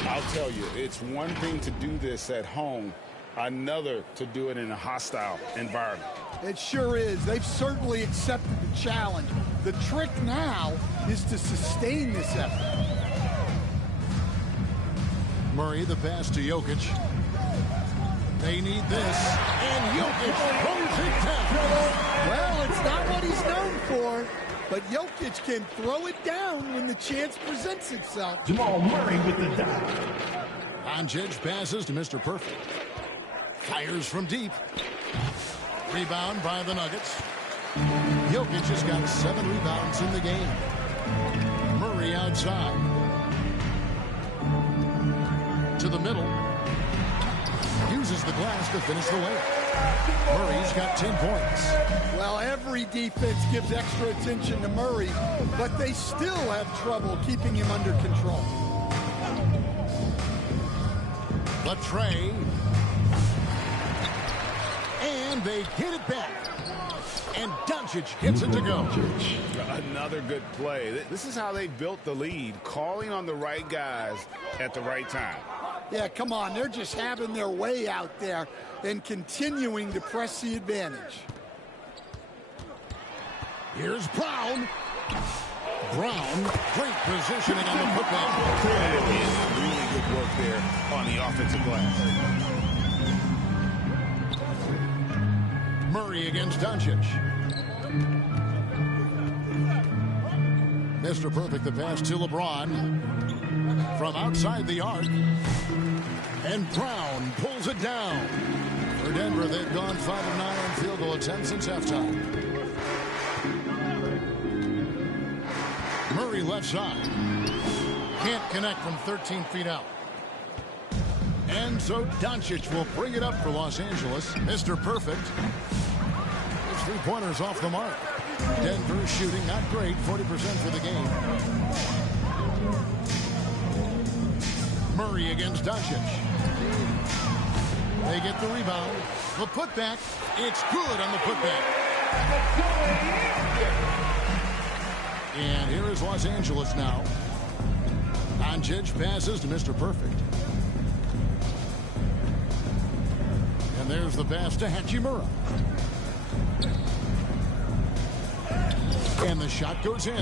I'll tell you, it's one thing to do this at home, another to do it in a hostile environment. It sure is. They've certainly accepted the challenge. The trick now is to sustain this effort. Murray, the pass to Jokic. They need this. And Jokic throws it down. Well, it's not what he's known for. but Jokic can throw it down when the chance presents itself. Jamal Murray with the dive. Doncic passes to Mr. Perfect. Fires from deep. Rebound by the Nuggets. Jokic has got 7 rebounds in the game. Murray outside. To the middle. Uses the glass to finish the layup. Murray's got 10 points. Well, every defense gives extra attention to Murray, but they still have trouble keeping him under control. The tray. And they get it back. And Doncic gets it to go. Another good play. This is how they built the lead, calling on the right guys at the right time. Yeah, come on. They're just having their way out there and continuing to press the advantage. Here's Brown. Brown, great positioning on the putback. Really good work there on the offensive glass. Murray against Doncic. Mr. Perfect, the pass to LeBron. From outside the arc. And Brown pulls it down. For Denver, they've gone 5 of 9 on field goal attempts since halftime. Murray left side. Can't connect from 13 feet out. And so Doncic will bring it up for Los Angeles. Mr. Perfect. His 3-pointers off the mark. Denver shooting not great, 40% for the game. Murray against Doncic. They get the rebound. The putback. It's good on the putback. And here is Los Angeles now. Doncic passes to Mr. Perfect. And there's the pass to Hachimura. And the shot goes in.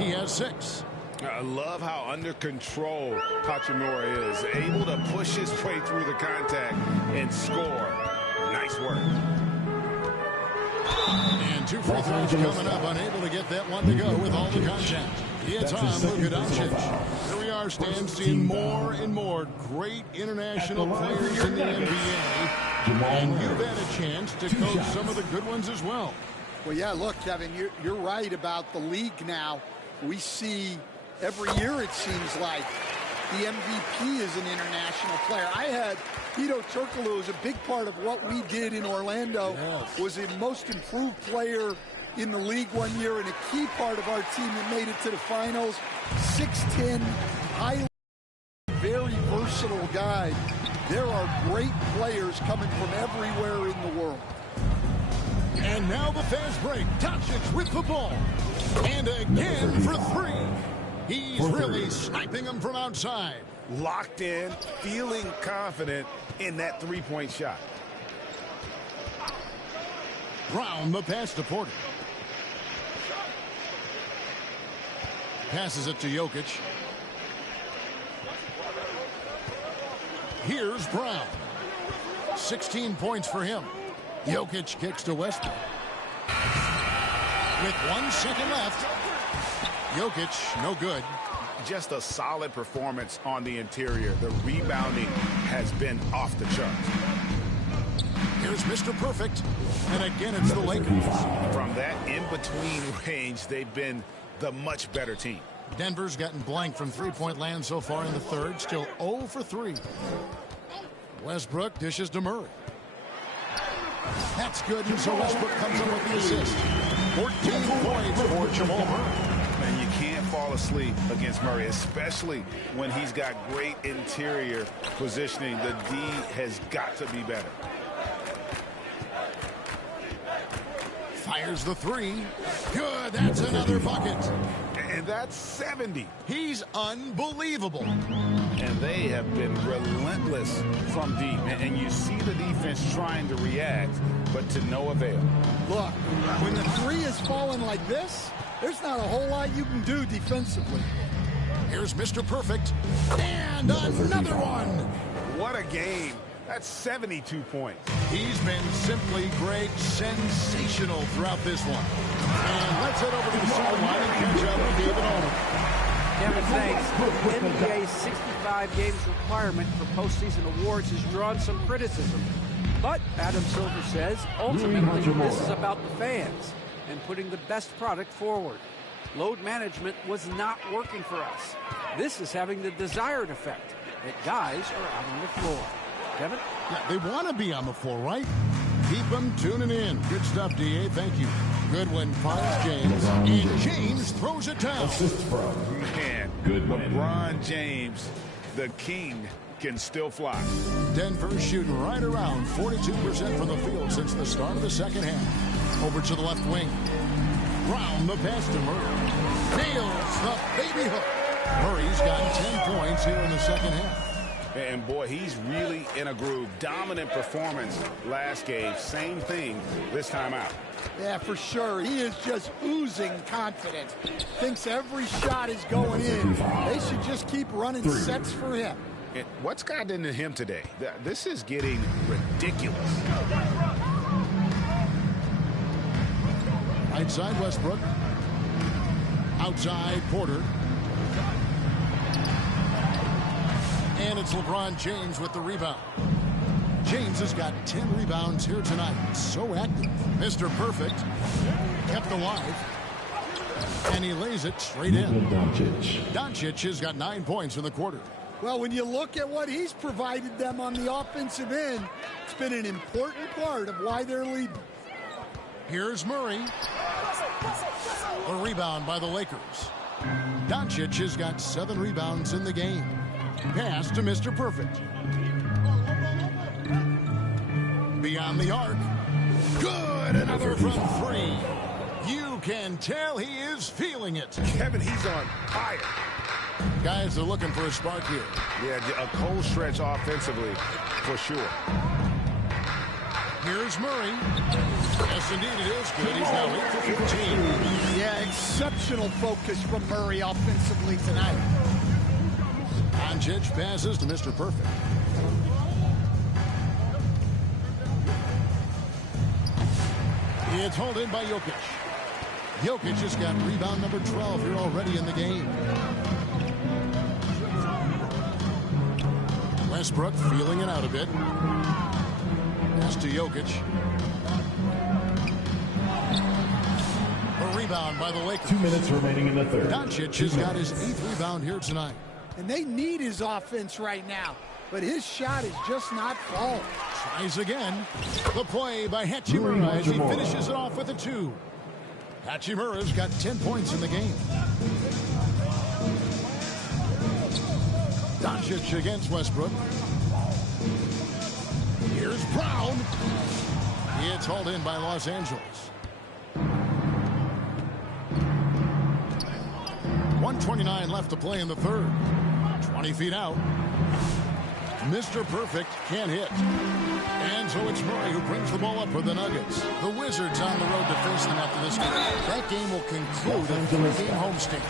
He has 6. I love how under control Hachimura is. Able to push his way through the contact and score. Nice work. And 2 free throws coming up. Unable to get that one to go with all the contact. It's on Luka Doncic. Here we are, Stan, seeing more and more great international players in the NBA. And you've had a chance to coach some of the good ones as well. Well, yeah, look, Kevin, you're right about the league now. We see every year, it seems like, the MVP is an international player. I had Hedo Turkoglu was a big part of what we did in Orlando. Yes. Was a most improved player in the league one year and a key part of our team that made it to the finals. 6'10", highly very versatile guy. There are great players coming from everywhere in the world. And now the fast break. Doncic with the ball. And again for 3. He's really sniping them from outside. Locked in, feeling confident in that 3-point shot. Brown, the pass to Porter. Passes it to Jokic. Here's Brown. 16 points for him. Jokic kicks to Westbrook. With 1 second left. Jokic, no good. Just a solid performance on the interior. The rebounding has been off the charts. Here's Mr. Perfect. And again, it's the Lakers. From that in-between range, they've been the much better team. Denver's gotten blank from 3-point land so far in the third. Still 0 for 3. Westbrook dishes to Murray. That's good, and so Westbrook comes up with the assist. 14 points for Jamal Murray. And you can't fall asleep against Murray, especially when he's got great interior positioning. The D has got to be better. Fires the 3. Good, that's another bucket. And that's 70. He's unbelievable. And they have been relentless from deep. And you see the defense trying to react, but to no avail. Look, when the 3 is falling like this, there's not a whole lot you can do defensively. Here's Mr. Perfect. And another one. What a game That's 72 points. He's been simply great, sensational throughout this one. And let's head over to the sideline and catch up with David Allman. Kevin, thanks. The NBA's 65 games requirement for postseason awards has drawn some criticism. But Adam Silver says, ultimately, this is about the fans and putting the best product forward. Load management was not working for us. This is having the desired effect that guys are out on the floor. Kevin? Yeah, they want to be on the floor, right? Keep them tuning in. Good stuff, D.A. Thank you. Goodwin finds James, and James throws it down. Man, LeBron James, the king, can still fly. Denver's shooting right around 42% from the field since the start of the second half. Over to the left wing. Brown, the pass to Murray. Nails the baby hook. Murray's got 10 points here in the second half. And boy, he's really in a groove. Dominant performance last game. Same thing this time out. Yeah, for sure. He is just oozing confidence. Thinks every shot is going in. They should just keep running sets for him. And what's gotten into him today? This is getting ridiculous. Right side, Westbrook. Outside, Porter. And it's LeBron James with the rebound. James has got 10 rebounds here tonight. So active. Mr. Perfect kept alive. And he lays it straight in. Doncic has got 9 points in the quarter. Well, when you look at what he's provided them on the offensive end, it's been an important part of why they're leading. Here's Murray. A rebound by the Lakers. Doncic has got 7 rebounds in the game. Pass to Mr. Perfect. Beyond the arc. Good. Another from 3. You can tell he is feeling it. Kevin, he's on fire. Guys are looking for a spark here. Yeah, a cold stretch offensively for sure. Here's Murray. Yes, indeed it is good. He's now 8 for 15. Yeah, exceptional focus from Murray offensively tonight. Doncic passes to Mr. Perfect. It's hauled in by Jokic. Jokic has got rebound number 12 here already in the game. Westbrook feeling it out a bit. Pass to Jokic. A rebound by the Lakers. 2 minutes remaining in the third. Doncic has got his 8th rebound here tonight. And they need his offense right now. But his shot is just not falling. Tries again. The play by Hachimura as he finishes it off with a 2. Hachimura's got 10 points in the game. Doncic against Westbrook. Here's Brown. It's hauled in by Los Angeles. 1:29 left to play in the third. 20 feet out. Mr. Perfect can't hit. And so it's Murray who brings the ball up for the Nuggets. The Wizards on the road to face them after this game. That game will conclude a 3-game homestand.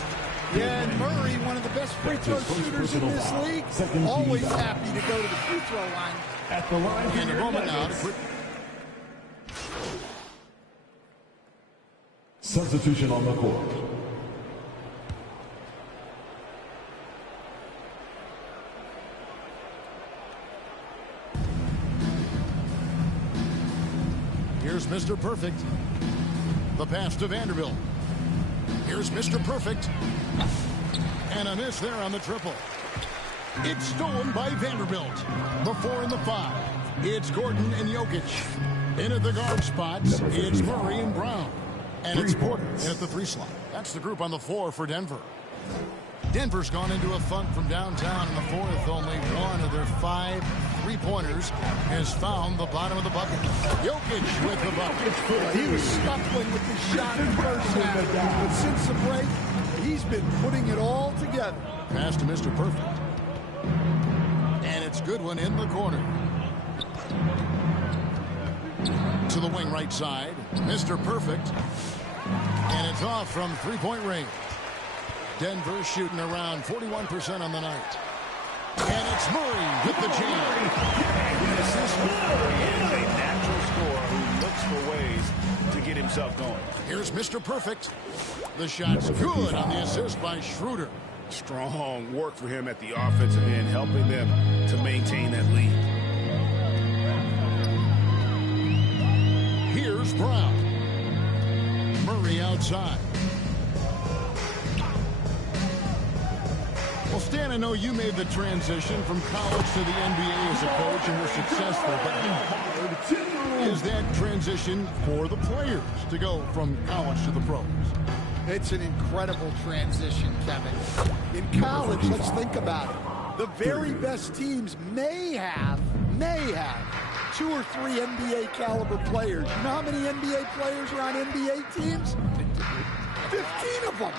Yeah, and Murray, one of the best free throw shooters in this league, always happy to go to the free throw line. At the line. And a moment now to substitution on the court. Here's Mr. Perfect. The pass to Vanderbilt. Here's Mr. Perfect. And a miss there on the triple. It's stolen by Vanderbilt. The 4 and the 5. It's Gordon and Jokic. In at the guard spots, it's Murray and Brown. And it's Porter in at the 3 slot. That's the group on the floor for Denver. Denver's gone into a funk from downtown in the fourth. Only one of their 5 3-pointers has found the bottom of the bucket. Jokic with the bucket. He was scuffling with his shot in the first half. But since the break, he's been putting it all together. Pass to Mr. Perfect. And it's Goodwin in the corner. To the wing right side. Mr. Perfect. And it's off from 3-point range. Denver shooting around 41% on the night. And it's Murray with the jam. assist. He is a natural scorer who looks for ways to get himself going. Here's Mr. Perfect. The shot's good on the assist by Schroeder. Strong work for him at the offensive end, helping them to maintain that lead. Here's Brown. Murray outside. Well, Stan, I know you made the transition from college to the NBA as a coach and were successful, but how hard is that transition for the players to go from college to the pros? It's an incredible transition, Kevin. In college, let's think about it. The very best teams may have 2 or 3 NBA caliber players. You know how many NBA players are on NBA teams? 15 of them.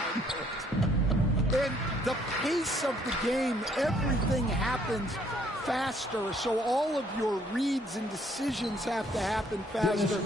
And the pace of the game, everything happens faster, so all of your reads and decisions have to happen faster.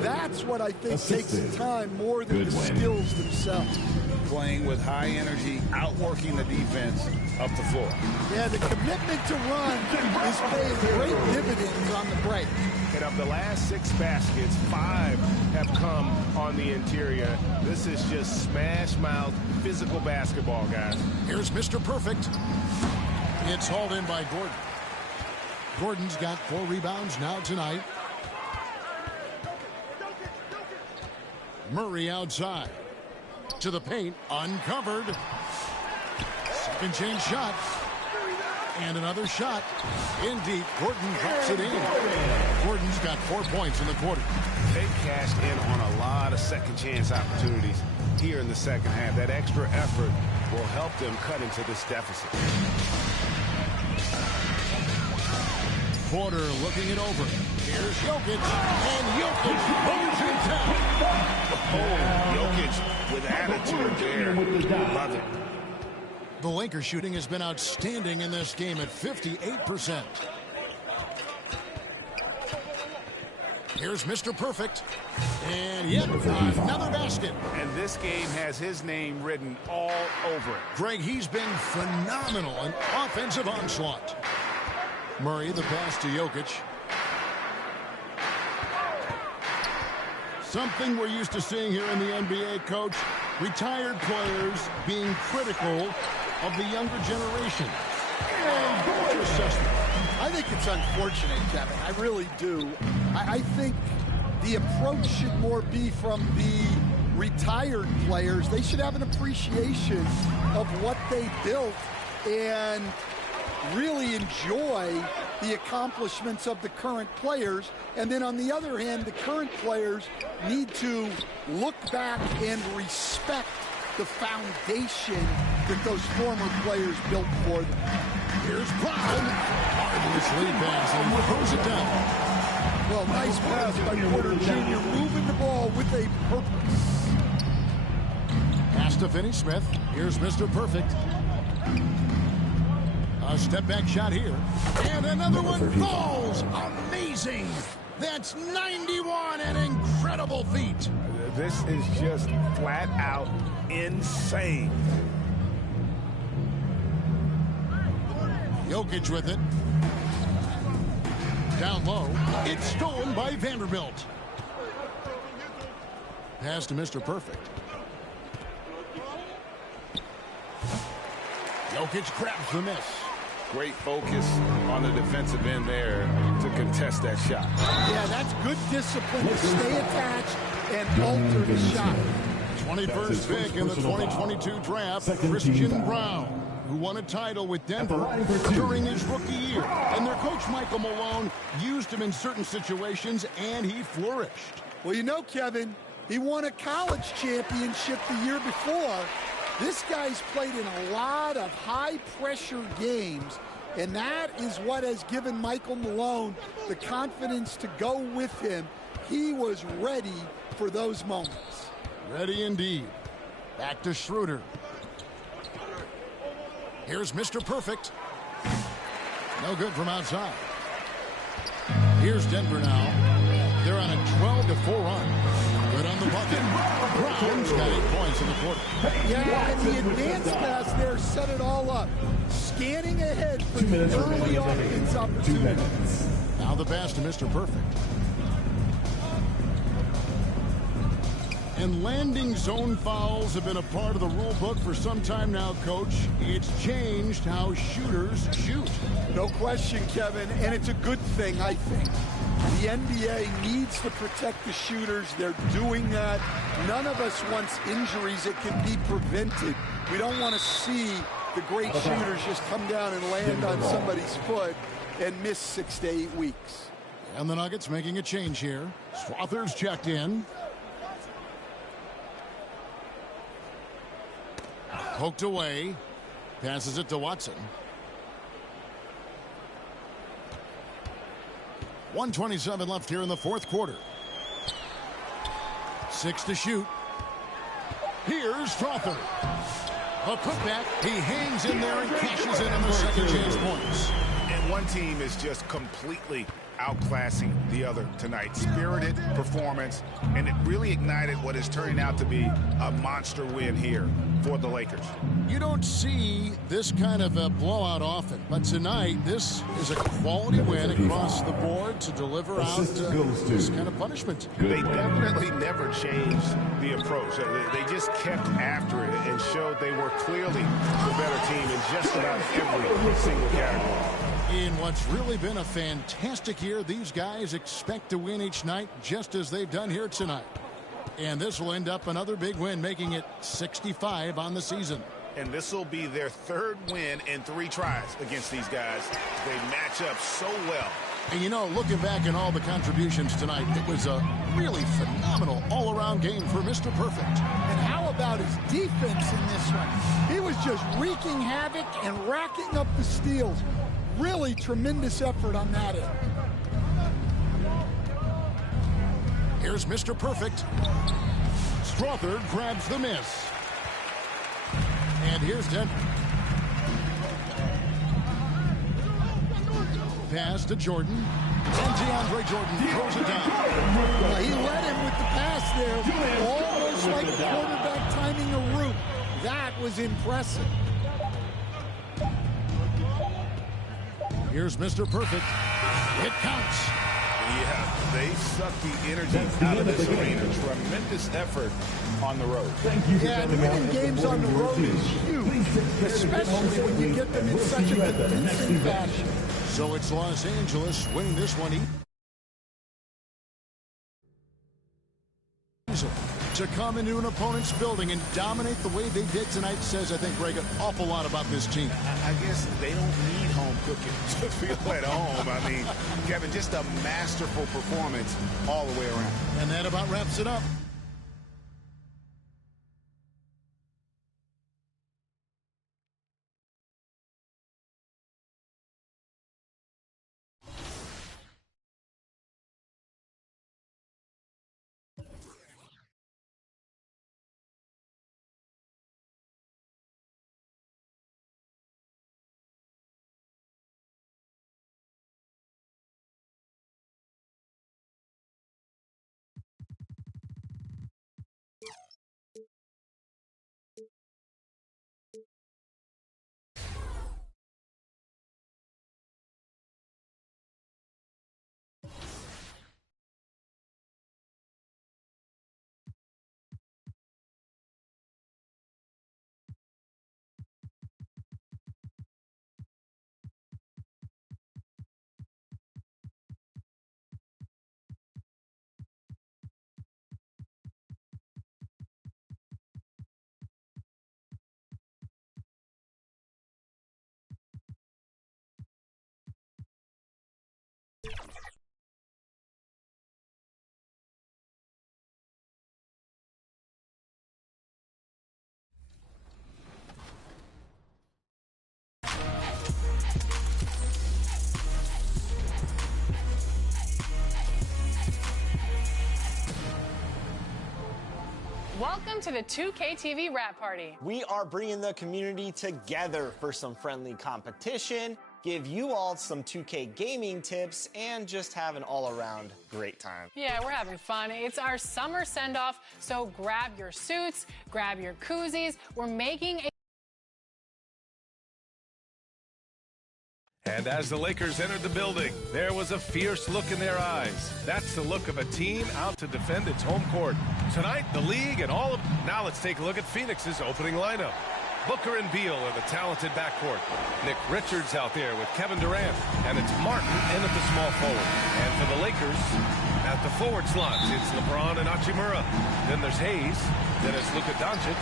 That's what I think takes time more than the skills themselves. Playing with high energy, outworking the defense up the floor. Yeah, the commitment to run is paying great dividends on the break. And of the last 6 baskets, 5 have come on the interior. This is just smash mouth physical basketball, guys. Here's Mr. Perfect. It's hauled in by Gordon. Gordon's got 4 rebounds now tonight. Murray outside. To the paint, uncovered. Second chance shot. And another shot. In deep, Gordon drops it in. Gordon's got 4 points in the quarter. They cashed in on a lot of second chance opportunities here in the second half. That extra effort will help them cut into this deficit. Porter looking it over. Here's Jokic. And Jokic goes in town. Oh, Jokic with attitude there. Love it. The Lakers shooting has been outstanding in this game at 58%. Here's Mr. Perfect. And yet another basket. And this game has his name written all over it. Greg, he's been phenomenal in offensive onslaught. Murray, the pass to Jokic. Something we're used to seeing here in the NBA, Coach. Retired players being critical of the younger generation. And your assessment? I think it's unfortunate, Kevin. I really do. I think the approach should more be from the retired players. They should have an appreciation of what they built and really enjoy the accomplishments of the current players. And then on the other hand, the current players need to look back and respect the foundation that those former players built for them. Here's Brown. Marvelous lead pass and throws it down. Well, nice pass by Porter Jr. moving the ball with a purpose. Pass to Finney-Smith. Here's Mr. Perfect. A step back shot here. And another one falls. Amazing. That's 91, an incredible feat. This is just flat out insane. Jokic with it. Down low. It's stolen by Vanderbilt. Pass to Mr. Perfect. Jokic grabs the miss. Great focus on the defensive end there to contest that shot. Yeah, that's good discipline to stay attached and alter the shot. 21st pick in the 2022 draft, Christian Brown, who won a title with Denver during his rookie year. And their coach, Michael Malone, used him in certain situations, and he flourished. Well, you know, Kevin, he won a college championship the year before. This guy's played in a lot of high-pressure games, and that is what has given Michael Malone the confidence to go with him. He was ready for those moments. Ready indeed. Back to Schroeder. Here's Mr. Perfect. No good from outside. Here's Denver now. They're on a 12-4 run. Good on the bucket. Brown's got 8 points in the quarter. Yeah, and the advanced pass there set it all up. Scanning ahead for the early offense opportunity. Now the pass to Mr. Perfect. And landing zone fouls have been a part of the rule book for some time now, Coach. It's changed how shooters shoot. No question, Kevin, and it's a good thing, I think. The NBA needs to protect the shooters. They're doing that. None of us wants injuries that can be prevented. We don't want to see the great shooters just come down and land on somebody's foot and miss 6 to 8 weeks. And the Nuggets making a change here. Strother's checked in. Poked away. Passes it to Watson. 1:27 left here in the fourth quarter. 6 to shoot. Here's Strother. A putback. He hangs in there and cashes in on the second chance points. And one team is just completely outclassing the other tonight. Spirited performance, and it really ignited what is turning out to be a monster win here for the Lakers. You don't see this kind of a blowout often, but tonight this is a quality win across the board to deliver out this kind of punishment. They definitely never changed the approach. They just kept after it and showed they were clearly the better team in just about every single category. In what's really been a fantastic year, these guys expect to win each night just as they've done here tonight. And this will end up another big win, making it 65 on the season. And this will be their third win in 3 tries against these guys. They match up so well. And you know, looking back at all the contributions tonight, it was a really phenomenal all-around game for Mr. Perfect. And how about his defense in this one? He was just wreaking havoc and racking up the steals. Really tremendous effort on that end. Here's Mr. Perfect. Strother grabs the miss. And here's Denver. Pass to Jordan. And DeAndre Jordan throws it down. Well, he led him with the pass there, almost like a quarterback timing a route. That was impressive. Here's Mr. Perfect. It counts. Yeah, they sucked the energy out of this arena. Tremendous effort on the road. Yeah, and winning games on the road is huge, especially when you get them in such a convincing fashion. So it's Los Angeles winning this one easily. To come into an opponent's building and dominate the way they did tonight says, I think, Greg, an awful lot about this team. I guess they don't need home cooking to feel at home. I mean, Kevin, just a masterful performance all the way around. And that about wraps it up. Welcome to the 2K TV Wrap Party. We are bringing the community together for some friendly competition, give you all some 2K gaming tips, and just have an all-around great time. Yeah, we're having fun. It's our summer send-off, so grab your suits, grab your koozies. We're making a And as the Lakers entered the building, there was a fierce look in their eyes. That's the look of a team out to defend its home court. Tonight, the league and all of... Now let's take a look at Phoenix's opening lineup. Booker and Beal in the talented backcourt. Nick Richards out there with Kevin Durant. And it's Martin in at the small forward. And for the Lakers, at the forward slots, it's LeBron and Hachimura. Then there's Hayes. Then it's Luka Doncic.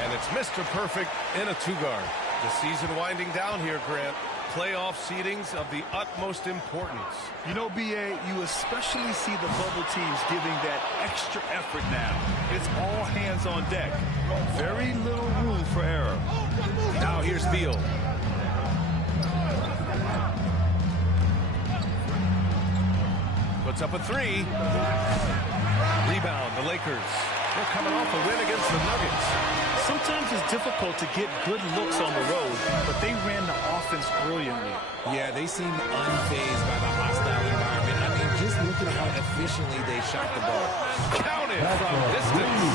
And it's Mr. Perfect in a two-guard. The season winding down here, Grant. Playoff seedings of the utmost importance. You know, B.A., you especially see the bubble teams giving that extra effort now. It's all hands on deck. Very little room for error. Now here's Beal. Puts up a three. Rebound, the Lakers. They're coming off a win against the Nuggets. Sometimes it's difficult to get good looks on the road, but they ran the offense brilliantly. Yeah, they seemed unfazed by the hostile environment. I mean, just look at how efficiently they shot the ball. Counted from distance.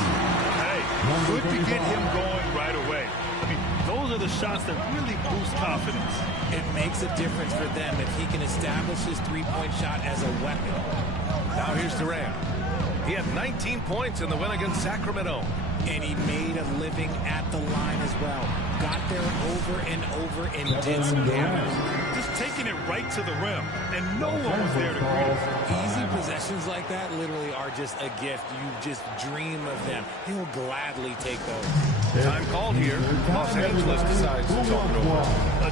Hey, good to get him going right away. I mean, those are the shots that really boost confidence. It makes a difference for them if he can establish his three-point shot as a weapon. Now here's Durant. He had 19 points in the win against Sacramento. And he made a living at the line as well. Got there over and over and did some damage. Just taking it right to the rim, and no one was there to greet him. Easy possessions like that literally are just a gift. You just dream of them. He'll gladly take those. Time called here. Los Angeles decides to talk it over.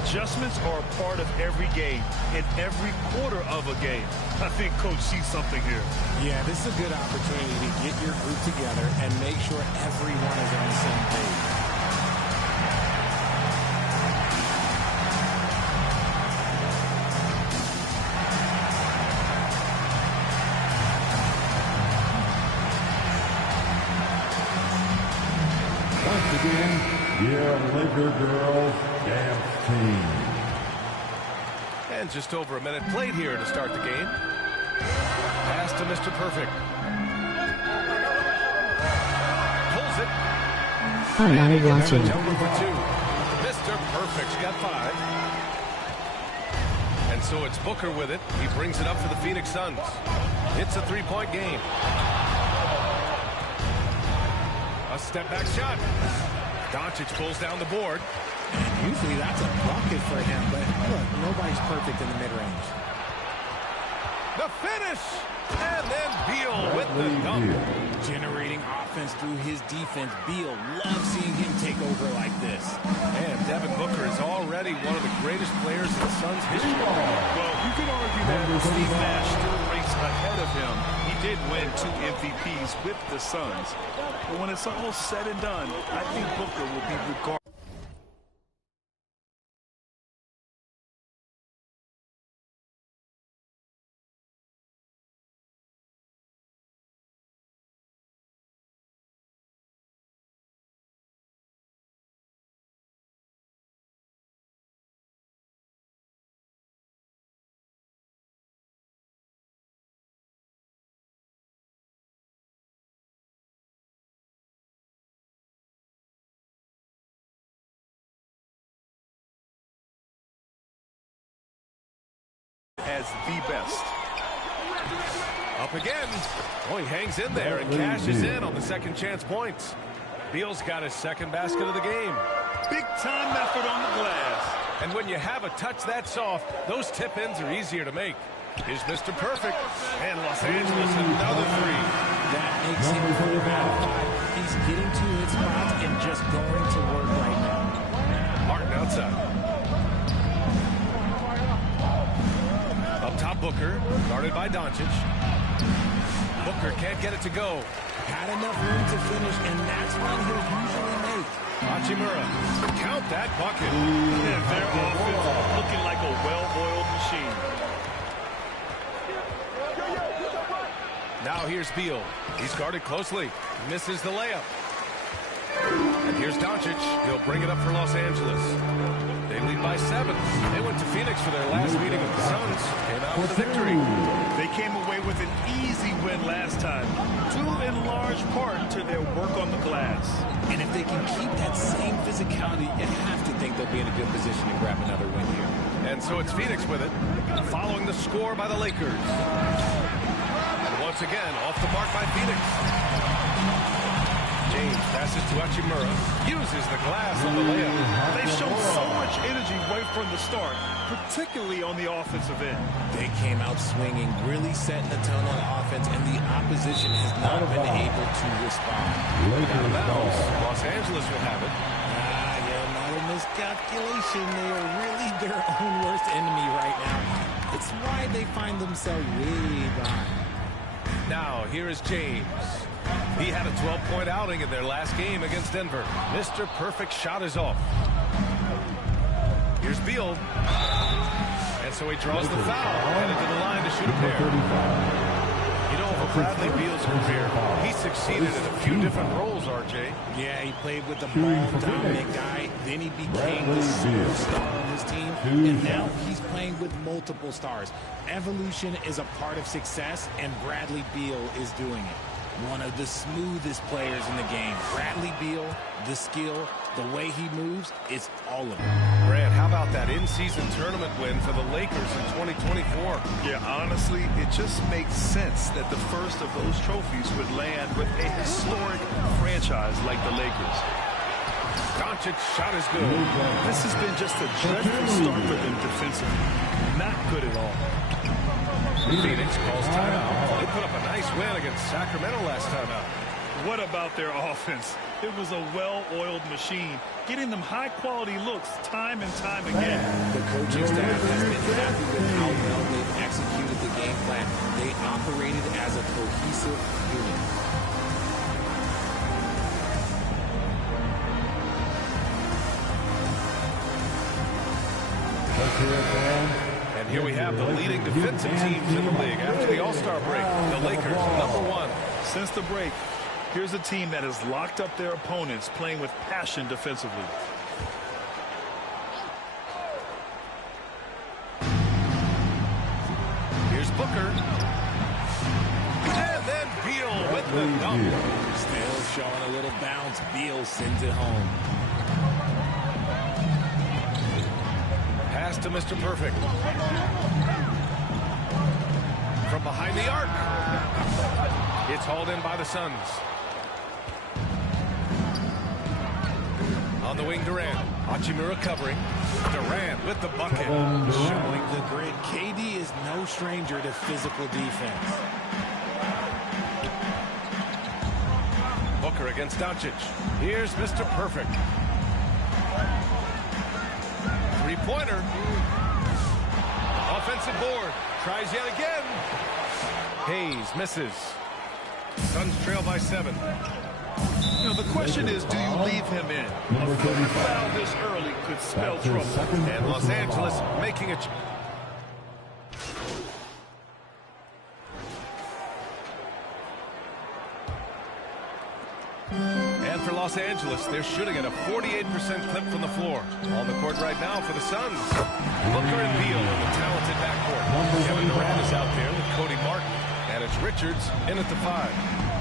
Adjustments are a part of every game, in every quarter of a game. I think Coach sees something here. Yeah, this is a good opportunity to get your group together and make sure everyone is on the same page. Once again, your Laker girls dance team. And just over a minute played here to start the game. Pass to Mr. Perfect. Pulls it. I'm not watching. Jumper for two. Mr. Perfect's got 5. And so it's Booker with it. He brings it up for the Phoenix Suns. It's a three-point game. A step-back shot. Doncic pulls down the board. And usually that's a bucket for him, but look, nobody's perfect in the mid-range. The finish! And then Beal with the dunk. Generating offense through his defense. Beal loves seeing him take over like this. And Devin Booker is already one of the greatest players in the Suns' history. Well, you could argue that Steve Nash still ranks ahead of him. He did win 2 MVPs with the Suns. But when it's all said and done, I think Booker will be regarded. As the best. Up again. Oh, he hangs in there and cashes in on the second chance points. Beal's got his second basket of the game. Big time effort on the glass. And when you have a touch that soft, those tip-ins are easier to make. Here's Mr. Perfect. And Los Angeles another 3. That makes him 4 out of 5. He's getting to his spots and just going to work right now. Martin outside. Up top, Booker, guarded by Doncic. Booker can't get it to go. Had enough room to finish, and that's one he'll usually make. Hachimura, count that bucket. Yeah, their offense looking like a well-oiled machine. Now here's Beal. He's guarded closely. Misses the layup. And here's Doncic. He'll bring it up for Los Angeles. They lead by 7. They went to Phoenix for their last meeting with the Suns. Came out with a victory. They came away with an easy win last time, due in large part to their work on the glass. And if they can keep that same physicality, you have to think they'll be in a good position to grab another win here. And so it's Phoenix with it, following the score by the Lakers. And once again, off the mark by Phoenix. James passes to Hachimura, uses the glass on the layup. They've shown so much energy right from the start, particularly on the offensive end. They came out swinging, really setting the tone on offense, and the opposition has not been able to respond. Los Angeles will have it. Not a miscalculation. They are really their own worst enemy right now. It's why they find themselves way behind. Now, here is James. He had a 12-point outing in their last game against Denver. Mr. Perfect shot is off. Here's Beal. And so he draws the foul, headed to the line to shoot a pair. You know, over Bradley Beal's career, he succeeded in a few different roles, RJ. Yeah, he played with the ball-dominant guy. Then he became the superstar on his team. And now he's playing with multiple stars. Evolution is a part of success, and Bradley Beal is doing it. One of the smoothest players in the game. Bradley Beal, the skill, the way he moves, it's all of it. Grant, how about that in-season tournament win for the Lakers in 2024? Yeah, honestly, it just makes sense that the first of those trophies would land with a historic franchise like the Lakers. Doncic shot is good. This has been just a dreadful start for them defensively. Not good at all. Phoenix calls timeout. They put up a nice win against Sacramento last time out. What about their offense? It was a well-oiled machine, getting them high-quality looks time and time again. The coaching staff has been happy with how well they've executed the game plan. They operated as a cohesive unit. And here we have the leading defensive teams in the league after the All-Star break. The Lakers, #1. Since the break, here's a team that has locked up their opponents, playing with passion defensively. Here's Booker. And then Beal with the dunk. Still showing a little bounce. Beal sends it home. Pass to Mr. Perfect. From behind the arc. It's hauled in by the Suns. On the wing, Durant. Hachimura covering. Durant with the bucket. Showing the grit. KD is no stranger to physical defense. Booker against Doncic. Here's Mr. Perfect. Three-pointer. Offensive board. Tries yet again. Hayes misses. Suns trail by 7. You know, the question is, do you leave him in? A foul this early could spell trouble. And Los Angeles making a... And for Los Angeles, they're shooting at a 48% clip from the floor. On the court right now for the Suns. Booker and Beal in the talented backcourt. Kevin Durant is out there with Cody Martin. And it's Richards in at the 5.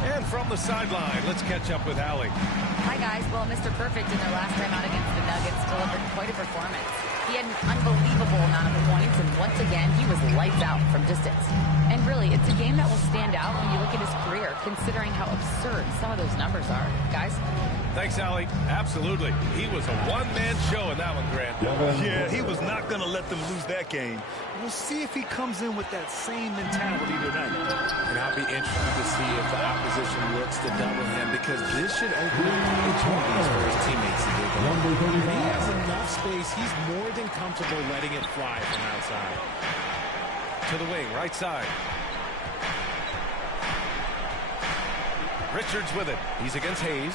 And from the sideline, let's catch up with Allie. Hi, guys. Well, Mr. Perfect in their last time out against the Nuggets delivered quite a performance. He had an unbelievable amount of points, and once again, he was lights out from distance. And really, it's a game that will stand out when you look at his career, considering how absurd some of those numbers are. Guys? Thanks, Allie. Absolutely. He was a one-man show in that one, Grant. Yeah, he was not going to let them lose that game. We'll see if he comes in with that same mentality tonight. And I'll be interested to see if the opposition looks to double him, because this should open up opportunities for his teammates to do that. If he has enough space, he's more than comfortable letting it fly from outside. To the wing, right side. Richards with it. He's against Hayes.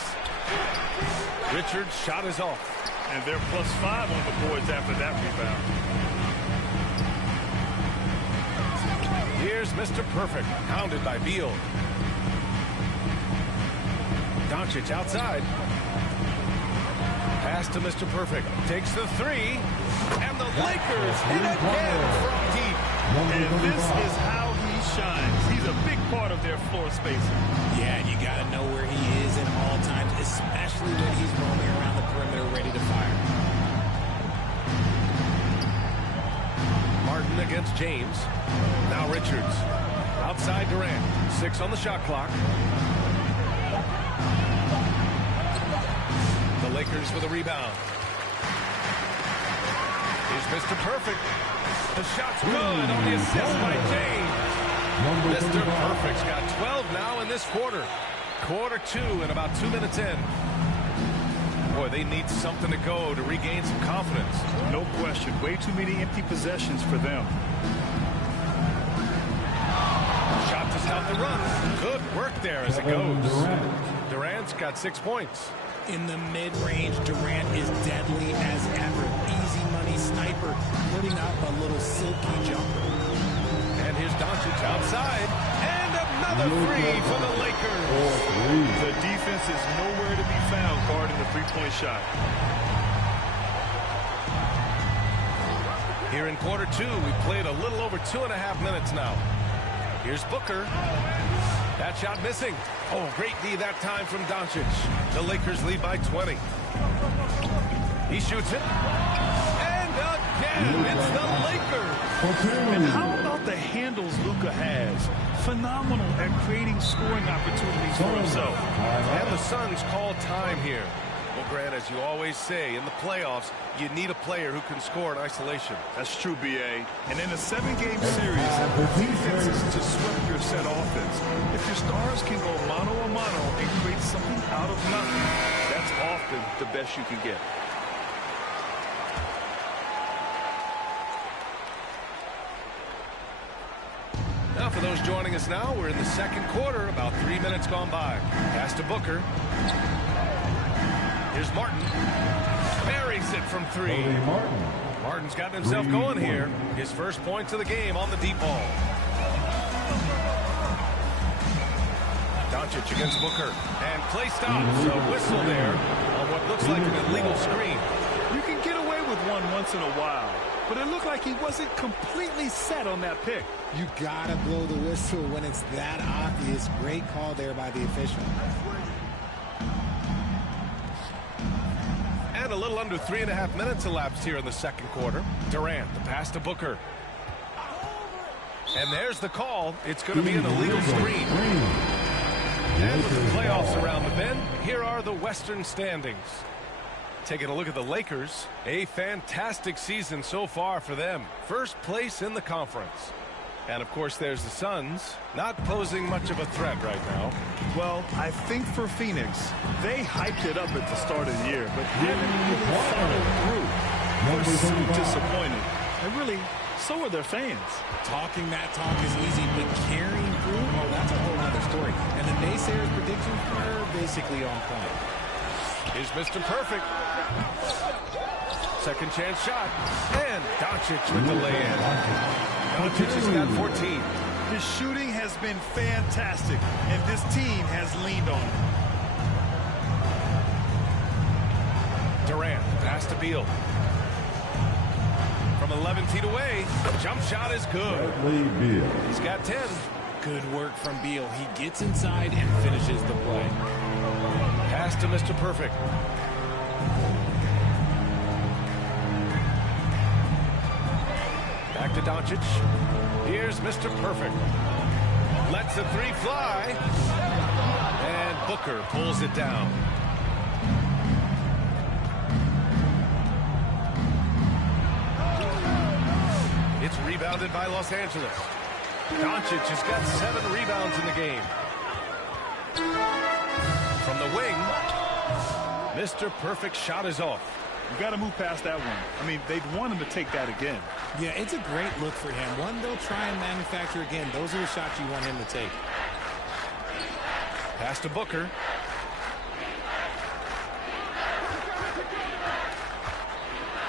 Richards' shot is off. And they're +5 on the boards after that rebound. Here's Mr. Perfect, pounded by Beal. Doncic outside. Pass to Mr. Perfect. Takes the 3. And the Lakers hit again from deep. And this is how he shines. He's a big part of their floor spacing. Yeah, you got to know where he is at all times, especially when he's roaming around the perimeter ready to fire. Martin against James. Now Richards. Outside Durant. 6 on the shot clock. The Lakers with a rebound. Here's Mr. Perfect. The shot's good on the assist by James. Mr. Perfect's got 12 now in this quarter. Quarter 2 and about 2 minutes in. Boy, they need something to go to regain some confidence. No question. Way too many empty possessions for them. Shot to stop the run. Good work there as it goes. Durant's got 6 points. In the mid-range, Durant is deadly as ever. Easy money sniper, putting up a little silky jumper. And here's Doncic outside. And another three for the Lakers. The defense is nowhere to be found guarding the three-point shot. Here in quarter 2, we played a little over 2.5 minutes now. Here's Booker. That shot missing. Oh, great D that time from Doncic. The Lakers lead by 20. He shoots it. And again, it's the Lakers. And how about the handles Luka has? Phenomenal at creating scoring opportunities for himself. And the Suns call time here. Well, Grant, as you always say, in the playoffs, you need a player who can score in isolation. That's true, B.A. And in a 7-game series, defense is to sweep your set offense. If your stars can go mano-a-mano and create something out of nothing, that's often the best you can get. Now, for those joining us now, we're in the second quarter, about 3 minutes gone by. Pass to Booker. Here's Martin. Buries it from 3. Martin's gotten himself going here. His first points of the game on the deep ball. Doncic against Booker. And play stops. A whistle there on what looks like an illegal screen. You can get away with one once in a while, but it looked like he wasn't completely set on that pick. You gotta blow the whistle when it's that obvious. Great call there by the official. And a little under 3.5 minutes elapsed here in the second quarter. Durant, the pass to Booker. And there's the call. It's going to be an illegal screen. And with the playoffs around the bend, here are the Western standings. Taking a look at the Lakers, a fantastic season so far for them. First place in the conference. And, of course, there's the Suns, not posing much of a threat right now. Well, I think for Phoenix, they hyped it up at the start of the year, but haven't really followed through. They're so disappointed. And really, so are their fans. Talking that talk is easy, but carrying through, oh, that's a whole other story. And the naysayers' predictions were basically on point. Here's Mr. Perfect. Second chance shot. And Doncic with the lay-in. Doncic has got 14. His shooting has been fantastic, and this team has leaned on him. Durant, pass to Beal. From 11 feet away, the jump shot is good. He's got 10. Good work from Beal. He gets inside and finishes the play. Pass to Mr. Perfect. Back to Doncic. Here's Mr. Perfect. Lets the three fly. And Booker pulls it down. It's rebounded by Los Angeles. Doncic has got 7 rebounds in the game. From the wing, Mr. Perfect shot is off. You got to move past that one. I mean, they'd want him to take that again. Yeah, it's a great look for him. One they'll try and manufacture again. Those are the shots you want him to take. Pass to Booker.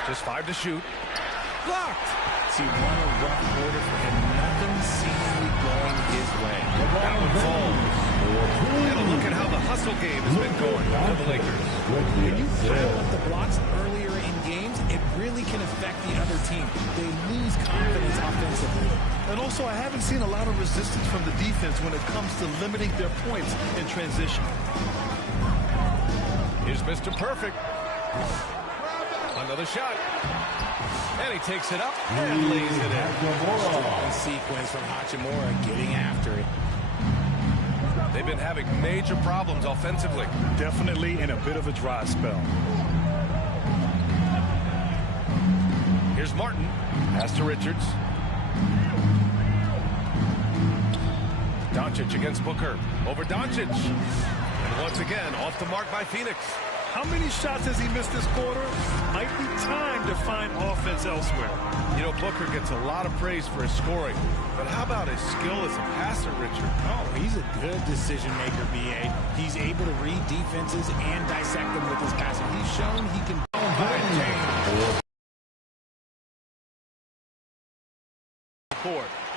Just 5 to shoot. Blocked. See, one a rough quarter for him. Nothing seemingly going his way. That one falls. And a look at how the hustle game has been going for the Lakers. When you pile up the blocks earlier in games, it really can affect the other team. They lose confidence offensively. And also, I haven't seen a lot of resistance from the defense when it comes to limiting their points in transition. Here's Mr. Perfect. another shot. And he takes it up and lays it in. Strong sequence from Hachimura getting after it. They've been having major problems offensively. Definitely in a bit of a dry spell. Here's Martin. Pass to Richards. Doncic against Booker. Over Doncic. And once again, off the mark by Phoenix. How many shots has he missed this quarter? Might be time to find offense elsewhere. You know, Booker gets a lot of praise for his scoring. But how about his skill as a passer, Richard? Oh, he's a good decision maker, B.A. He's able to read defenses and dissect them with his passing. He's shown he can.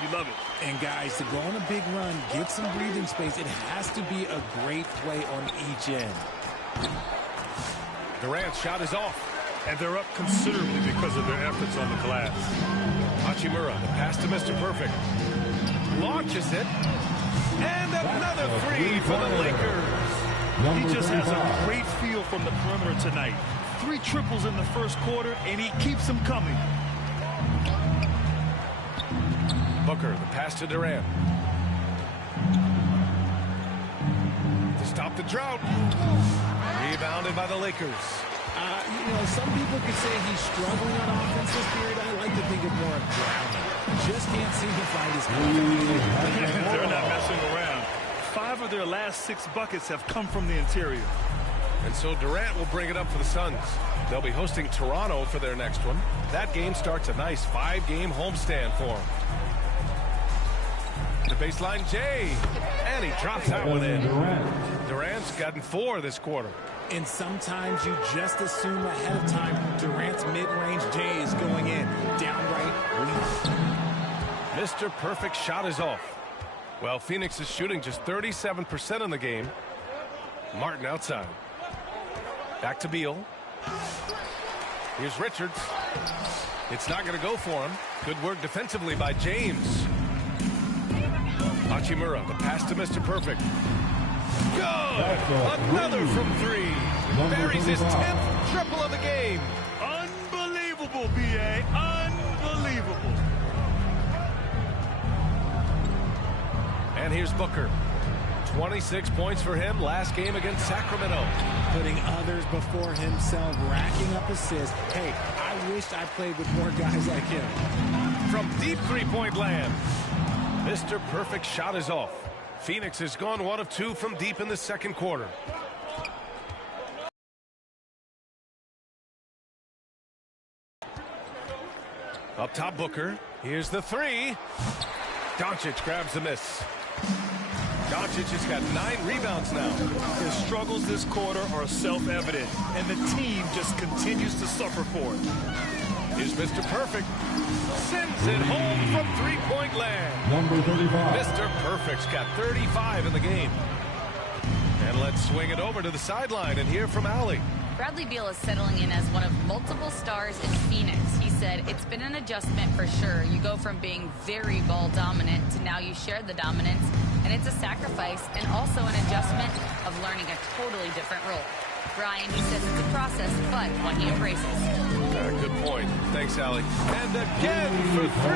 You love it. And guys, to go on a big run, get some breathing space, it has to be a great play on each end. Durant's shot is off. And they're up considerably because of their efforts on the glass. Hachimura, the pass to Mr. Perfect. Launches it. And another three for the Lakers. He just has a great feel from the perimeter tonight. 3 triples in the first quarter, and he keeps them coming. Booker, the pass to Durant. To stop the drought. Rebounded by the Lakers. You know, some people could say he's struggling on offense this period. I like to think of more of drowning. Just can't seem to find his confidence. They're not messing around. 5 of their last 6 buckets have come from the interior. And so Durant will bring it up for the Suns. They'll be hosting Toronto for their next one. That game starts a nice 5-game homestand for them. The baseline, Jay. And he drops that one in. Durant's gotten 4 this quarter. And sometimes you just assume ahead of time Durant's mid-range J is going in. Downright weak. Mr. Perfect shot is off. Well, Phoenix is shooting just 37% in the game. Martin outside. Back to Beal. Here's Richards. It's not going to go for him. Good work defensively by James. Hachimura, the pass to Mr. Perfect. Good! Another from 3. Buries his 10th triple of the game. Unbelievable, B.A. Unbelievable. And here's Booker. 26 points for him last game against Sacramento. Putting others before himself, racking up assists. Hey, I wished I played with more guys like him. From deep three-point land. Mr. Perfect shot is off. Phoenix has gone 1 of 2 from deep in the second quarter. Up top, Booker. Here's the 3. Doncic grabs the miss. Doncic has got 9 rebounds now. His struggles this quarter are self-evident, and the team just continues to suffer for it. Here's Mr. Perfect. Sends it home from three-point land. Number 35. Mr. Perfect's got 35 in the game. And let's swing it over to the sideline and hear from Allie. Bradley Beal is settling in as one of multiple stars in Phoenix. He said, it's been an adjustment for sure. You go from being very ball dominant to now you share the dominance. And it's a sacrifice and also an adjustment of learning a totally different role. Brian, he says it's a process, but one he embraces. Good point. Thanks, Allie. And again for 3.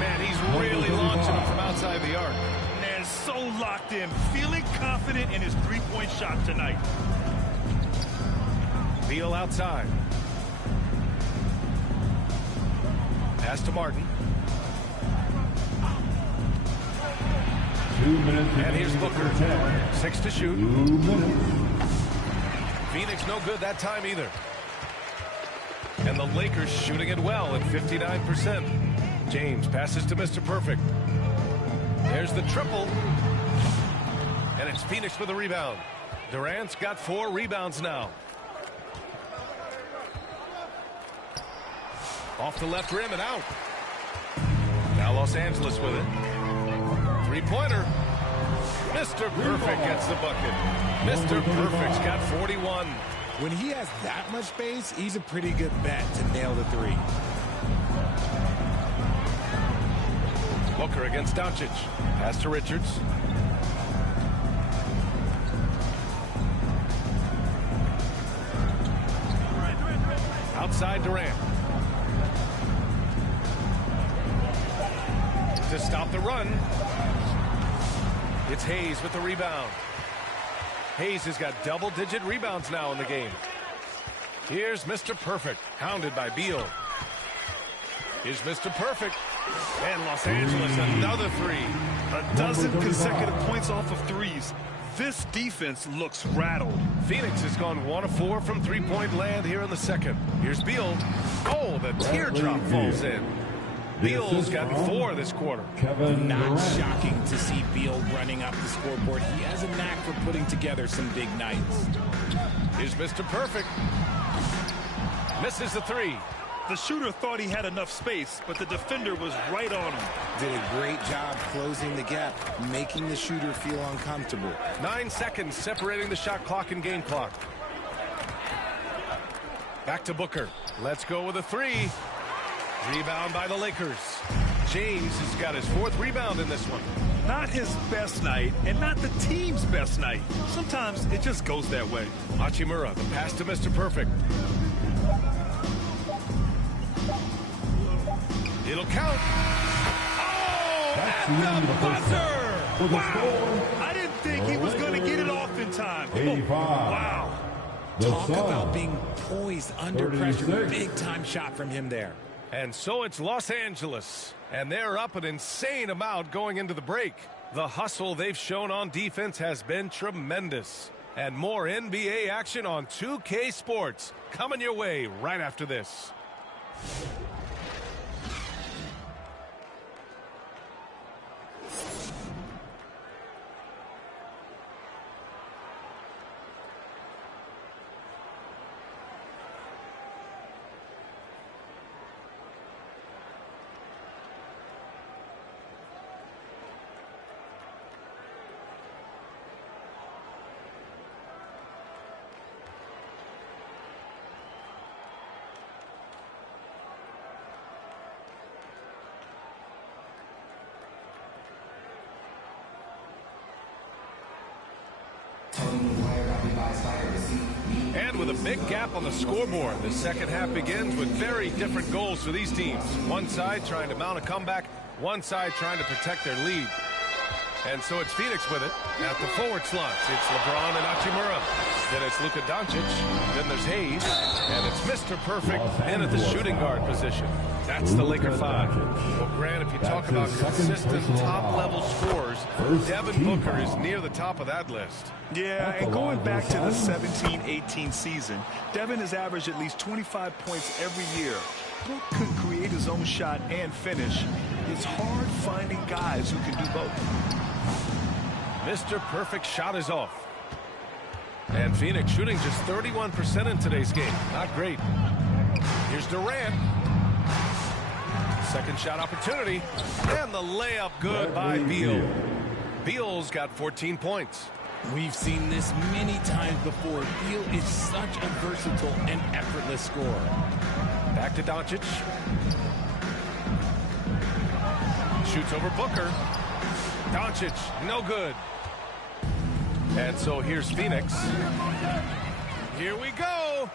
Man, he's really launching him from outside the arc. Man, so locked in, feeling confident in his three-point shot tonight. Beal outside. Pass to Martin. 2 minutes. And here's Booker. 6 to shoot. 2 minutes. Phoenix no good that time either. And the Lakers shooting it well at 59%. James passes to Mr. Perfect. There's the triple. And it's Phoenix with a rebound. Durant's got 4 rebounds now. Off the left rim and out. Now Los Angeles with it. Three-pointer. Mr. Perfect gets the bucket. Mr. Perfect's got 41. When he has that much space, he's a pretty good bet to nail the 3. Booker against Doncic. Pass to Richards. outside Durant. To stop the run, it's Hayes with the rebound. Hayes has got double-digit rebounds now in the game. Here's Mr. Perfect, hounded by Beal. Here's Mr. Perfect. And Los Angeles, another three. A dozen consecutive points off of threes. This defense looks rattled. Phoenix has gone 1 of 4 from three-point land here in the second. Here's Beal. Oh, the teardrop falls in. Beal's gotten 4 this quarter. Not shocking to see Beal running up the scoreboard. He has a knack for putting together some big nights. Here's Mr. Perfect. Misses the 3. The shooter thought he had enough space, but the defender was right on him. Did a great job closing the gap, making the shooter feel uncomfortable. 9 seconds separating the shot clock and game clock. Back to Booker. Let's go with a 3. Rebound by the Lakers. James has got his 4th rebound in this one. Not his best night, and not the team's best night. Sometimes it just goes that way. Hachimura, the pass to Mr. Perfect. It'll count. Oh, at the buzzer! Wow! I didn't think he was going to get it off in time. Oh, wow. Talk about being poised under pressure. Big-time shot from him there. And so it's Los Angeles, and they're up an insane amount going into the break. The hustle they've shown on defense has been tremendous. And more NBA action on 2K Sports coming your way right after this. And with a big gap on the scoreboard, the second half begins with very different goals for these teams. One side trying to mount a comeback, one side trying to protect their lead. And so it's Phoenix with it at the forward slots. It's LeBron and Hachimura. Then it's Luka Doncic. Then there's Hayes. And it's Mr. Perfect in at the shooting guard position. That's the Laker 5. Well, Grant, if you talk about consistent top-level scores, Devin Booker is near the top of that list. Yeah, and going back to the 17-18 season, Devin has averaged at least 25 points every year. Book could create his own shot and finish. It's hard finding guys who can do both. Mr. Perfect shot is off. And Phoenix shooting just 31% in today's game. Not great. Here's Durant. Second shot opportunity. And the layup good by Beal. Beal's got 14 points. We've seen this many times before. Beal is such a versatile and effortless scorer. Back to Doncic. Shoots over Booker. Doncic, no good. And so here's Phoenix. Here we go.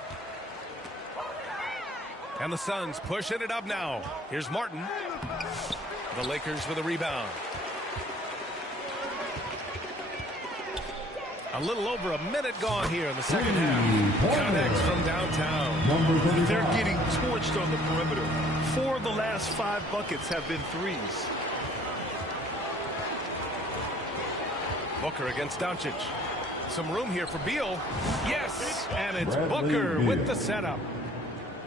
And the Suns pushing it up now. Here's Martin. The Lakers with a rebound. A little over a minute gone here in the second half. Connects from downtown. They're getting torched on the perimeter. 4 of the last 5 buckets have been threes. Booker against Doncic. Some room here for Beal. Yes, and it's Booker with the setup.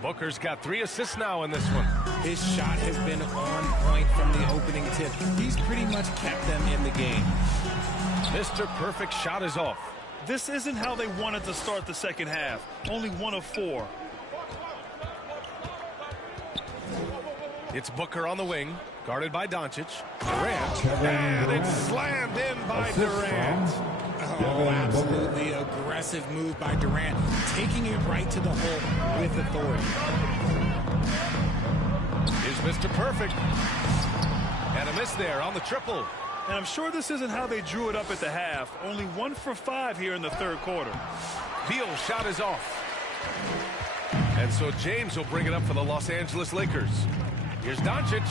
Booker's got 3 assists now in this one. His shot has been on point from the opening tip. He's pretty much kept them in the game. Mr. Perfect shot is off. This isn't how they wanted to start the second half. Only 1 of 4. It's Booker on the wing, guarded by Doncic. Durant, and it's slammed in by Durant. Oh, absolutely aggressive move by Durant, taking it right to the hole with authority. Here's Mr. Perfect. And a miss there on the triple. And I'm sure this isn't how they drew it up at the half. Only 1 for 5 here in the third quarter. Beal's shot is off. And so James will bring it up for the Los Angeles Lakers. Here's Doncic.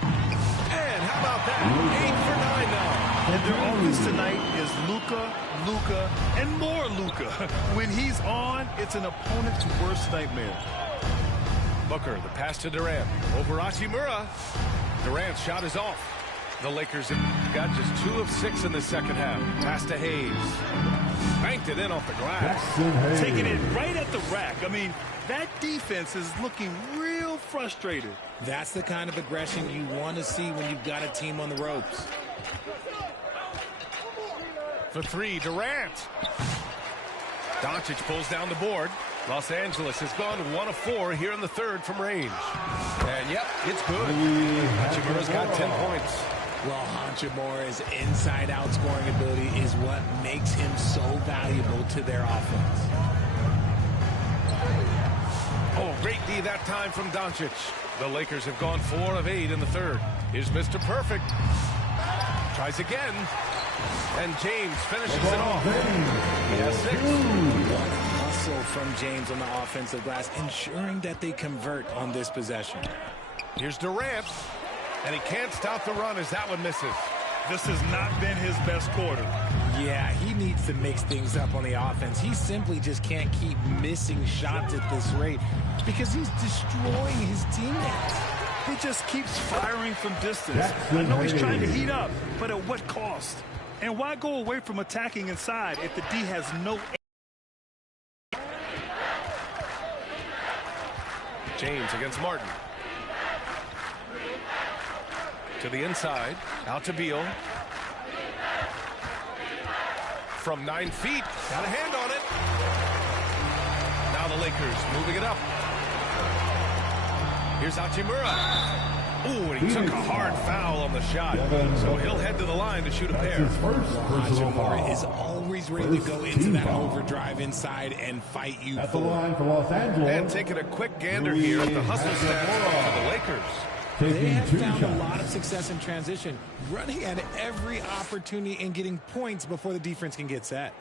And how about that? 8 for 9 now. And their offense tonight is Luka, and more Luka. When he's on, it's an opponent's worst nightmare. Booker, the pass to Durant. Over Hachimura. Durant's shot is off. The Lakers have got just 2 of 6 in the second half. Pass to Hayes. Banked it in off the glass. Taking it right at the rack. I mean, that defense is looking real frustrated. That's the kind of aggression you want to see when you've got a team on the ropes. For 3, Durant. Doncic pulls down the board. Los Angeles has gone 1 of 4 here in the third from range. And, yep, it's good. Hachimura's got 10 points. Well, Hachimura's inside-out scoring ability is what makes him so valuable to their offense. Oh, great D that time from Doncic. The Lakers have gone 4 of 8 in the third. Here's Mr. Perfect. Tries again. And James finishes it off. He has 6. What hustle from James on the offensive glass, ensuring that they convert on this possession. Here's Durant. And he can't stop the run as that one misses. This has not been his best quarter. Yeah, he needs to mix things up on the offense. He simply just can't keep missing shots at this rate because he's destroying his teammates. He just keeps firing from distance. I know he's trying to heat up, but at what cost? And why go away from attacking inside if the D has no... James against Martin. To the inside. Out to Beal. From 9 feet. Got a hand on it. Now the Lakers moving it up. Here's Hachimura. Ooh, and he took a hard foul on the shot. So he'll head to the line to shoot a pair. Hachimura is always ready to go into that overdrive inside and fight you at the line for Los Angeles. And taking a quick gander here at the hustle stats for the Lakers. They have found a lot of success in transition, running at every opportunity and getting points before the defense can get set.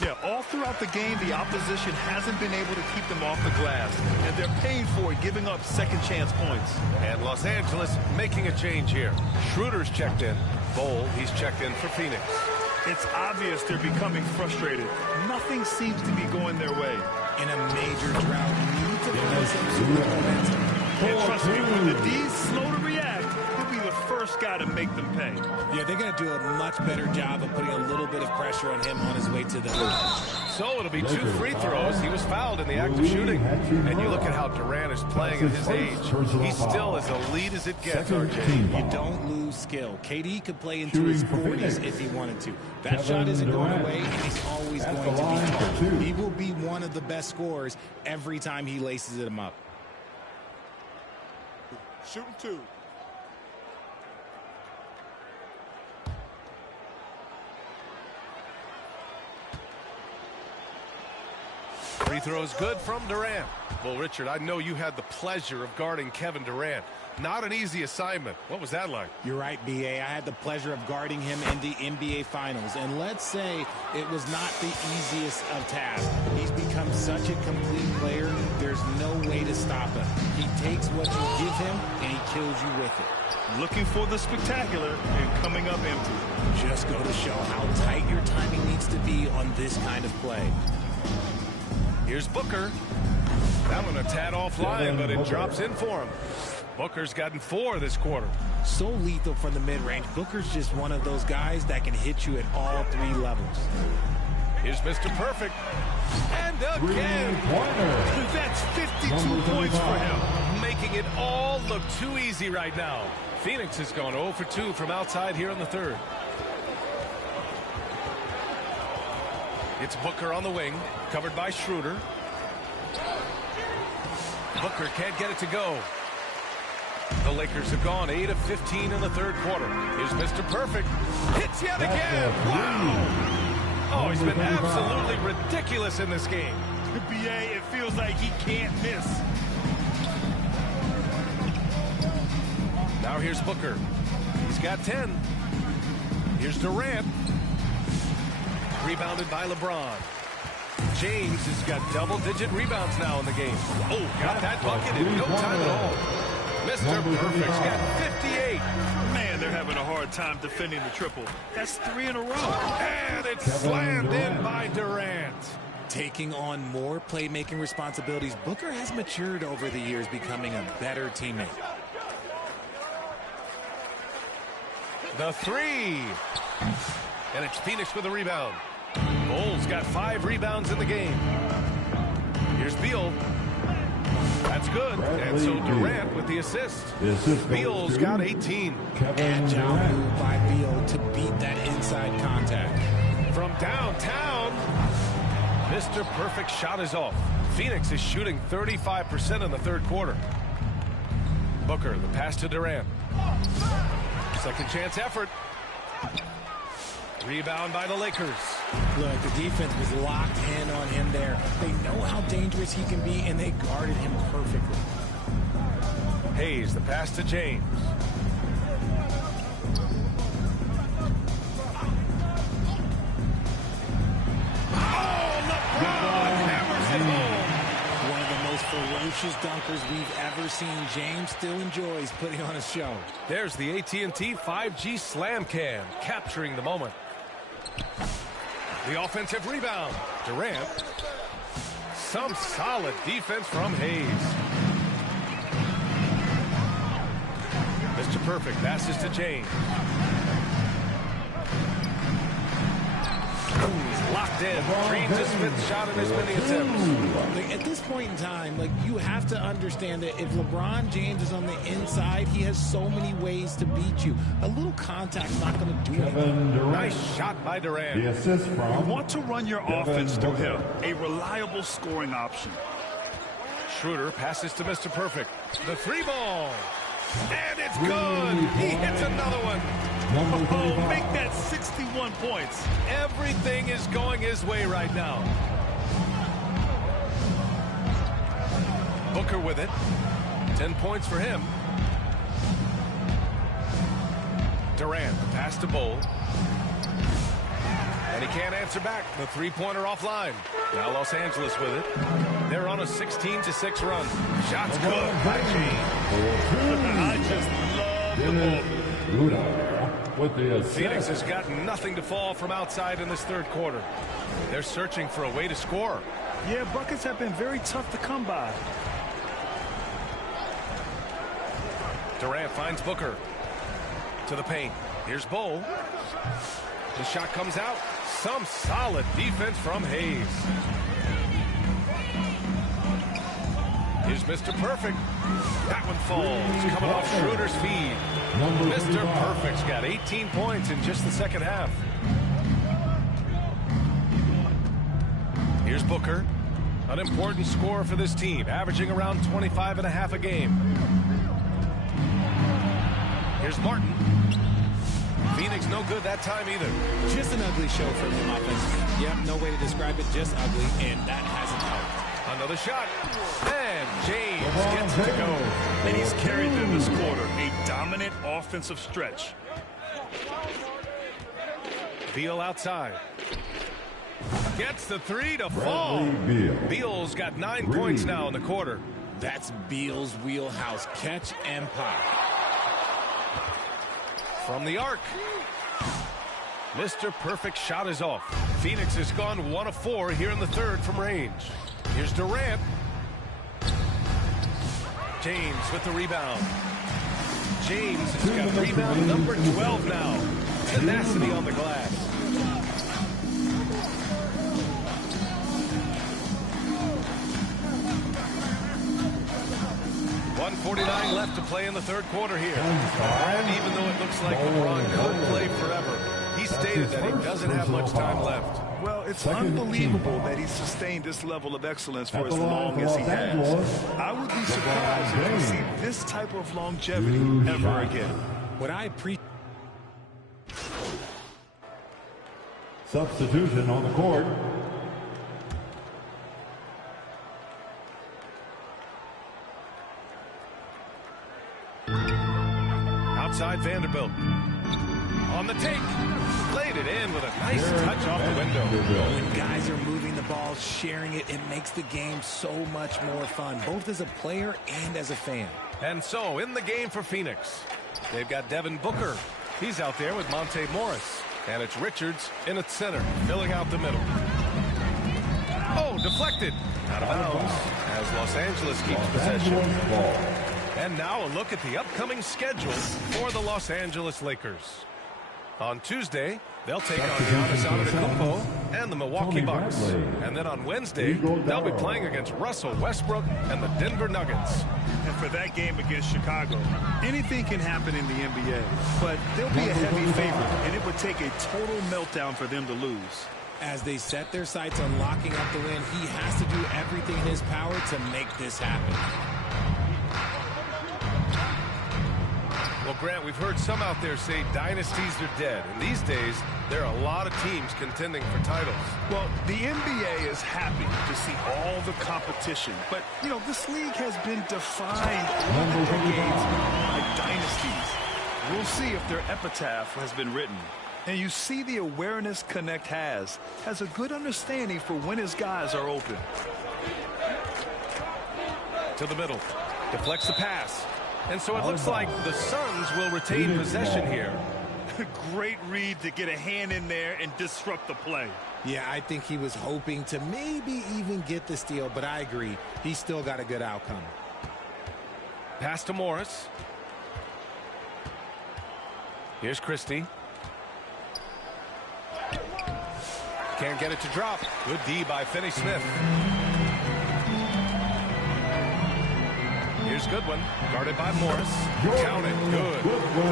Yeah, all throughout the game, the opposition hasn't been able to keep them off the glass, and they're paying for it, giving up second chance points. And Los Angeles making a change here. Schroeder's checked in. Bol, he's checked in for Phoenix. It's obvious they're becoming frustrated. Nothing seems to be going their way. In a major drought, you need to find some sort of momentum. And trust me, when the D's slow to react, he'll be the first guy to make them pay. Yeah, they're going to do a much better job of putting a little bit of pressure on him on his way to the hoop. So it'll be 2 free throws. He was fouled in the act of shooting. And you look at how Durant is playing at his age. He's still as elite as it gets, RJ. You don't lose skill. KD could play into his 40s if he wanted to. That shot isn't going away, and he's always going to be called. He will be one of the best scorers every time he laces them up. Shooting 2. Free throws good from Durant. Well, Richard, I know you had the pleasure of guarding Kevin Durant. Not an easy assignment. What was that like? You're right, B.A. I had the pleasure of guarding him in the NBA Finals. And let's say it was not the easiest of tasks. He's become such a complete player, there's no way to stop him. He takes what you give him, and he kills you with it. Looking for the spectacular and coming up empty. Just go to show how tight your timing needs to be on this kind of play. Here's Booker. That one a tad offline, but it drops in for him. Booker's gotten 4 this quarter. So lethal from the mid-range. Booker's just one of those guys that can hit you at all 3 levels. Here's Mr. Perfect. And again. That's 52 points for him. Making it all look too easy right now. Phoenix has gone 0 for 2 from outside here in the third. It's Booker on the wing, covered by Schroeder. Booker can't get it to go. The Lakers have gone 8 of 15 in the third quarter. Here's Mr. Perfect. Hits yet again. Wow. Oh, he's been absolutely ridiculous in this game. The BA, it feels like he can't miss. Now here's Booker. He's got 10. Here's Durant. Rebounded by LeBron. James has got double-digit rebounds now in the game. Oh, got that bucket in no time at all. Mr. Perfect's got 58. Man, they're having a hard time defending the triple. That's 3 in a row. And it's slammed in by Durant. Taking on more playmaking responsibilities, Booker has matured over the years, becoming a better teammate. The three. And it's Phoenix with a rebound. Bull's got 5 rebounds in the game. Here's Beal. That's good. And so Durant with the assist. Beal's got 18. Agile move by Beal to beat that inside contact. From downtown, Mr. Perfect shot is off. Phoenix is shooting 35% in the third quarter. Booker, the pass to Durant. Second chance effort. Rebound by the Lakers. Look, the defense was locked in on him there. They know how dangerous he can be, and they guarded him perfectly. Hayes, the pass to James. One of the most ferocious dunkers we've ever seen. James still enjoys putting on a show. There's the AT&T 5G Slam Cam, capturing the moment. The offensive rebound. Durant. Some solid defense from Hayes. Mr. Perfect passes to James. He's locked in. Dreams his 5th shot in as many attempts. Like, at this point in time, like, you have to understand that if LeBron James is on the inside, he has so many ways to beat you. A little contact's not going to do anything. Nice shot by Durant. The assist from you want to run your offense through him. A reliable scoring option. Schroeder passes to Mr. Perfect. The 3-ball. And it's good. He hits another one. Oh, make that 61 points. Everything is going his way right now. Booker with it. 10 points for him. Durant, the pass to Bull. And he can't answer back. The 3-pointer offline. Now Los Angeles with it. They're on a 16-6 run. Shots good by James. I just love the ball. With the assist. Phoenix has got nothing to fall from outside in this third quarter. They're searching for a way to score. Yeah, buckets have been very tough to come by. Durant finds Booker to the paint. Here's Bull. The shot comes out. Some solid defense from Hayes. Here's Mr. Perfect. That one falls. Coming off Schroeder's feed. Mr. Perfect's got 18 points in just the second half. Here's Booker. An important scorer for this team, averaging around 25.5 a game. Here's Martin. Phoenix no good that time either. Just an ugly show from him offensively. Yep, no way to describe it, just ugly, and that hasn't helped. Another shot. And James gets it to go. And he's carried them this quarter. A dominant offensive stretch. Beal outside. Gets the 3 to fall. Beal's got 9 points now in the quarter. That's Beal's wheelhouse. Catch and pop. From the arc. Mr. Perfect shot is off. Phoenix has gone 1 of 4 here in the third from range. Here's Durant. James with the rebound. James has got rebound number 12 now. Tenacity on the glass. .149 left to play in the third quarter here. And even though it looks like LeBron could play forever, he stated that he doesn't have much time left. Well, it's unbelievable that he's sustained this level of excellence for as long as he has. I would be surprised if we see this type of longevity ever again. What I appreciate. Substitution on the court. Outside Vanderbilt. On the take. Laid it in with a nice touch off the window. When guys are moving the ball, sharing it, it makes the game so much more fun, both as a player and as a fan. And so, in the game for Phoenix, they've got Devin Booker. He's out there with Monte Morris. And it's Richards in at center, filling out the middle. Oh, deflected. Out of bounds as Los Angeles keeps possession. And now a look at the upcoming schedule for the Los Angeles Lakers. On Tuesday, they'll take on Giannis Antetokounmpo and the Milwaukee Bucks. And then on Wednesday, they'll be playing against Russell Westbrook and the Denver Nuggets. And for that game against Chicago, anything can happen in the NBA, but they'll be a heavy favorite, and it would take a total meltdown for them to lose. As they set their sights on locking up the win, he has to do everything in his power to make this happen. Well, Grant, we've heard some out there say dynasties are dead. And these days, there are a lot of teams contending for titles. Well, the NBA is happy to see all the competition. But, you know, this league has been defined over the decades by dynasties. We'll see if their epitaph has been written. And you see the awareness Connect has a good understanding for when his guys are open. To the middle. Deflects the pass. And so it looks like the Suns will retain possession here. Great read to get a hand in there and disrupt the play. Yeah, I think he was hoping to maybe even get the steal, but I agree. He's still got a good outcome. Pass to Morris. Here's Christie. Can't get it to drop. Good D by Finney-Smith. Here's Goodwin, guarded by Morris. Count it, good.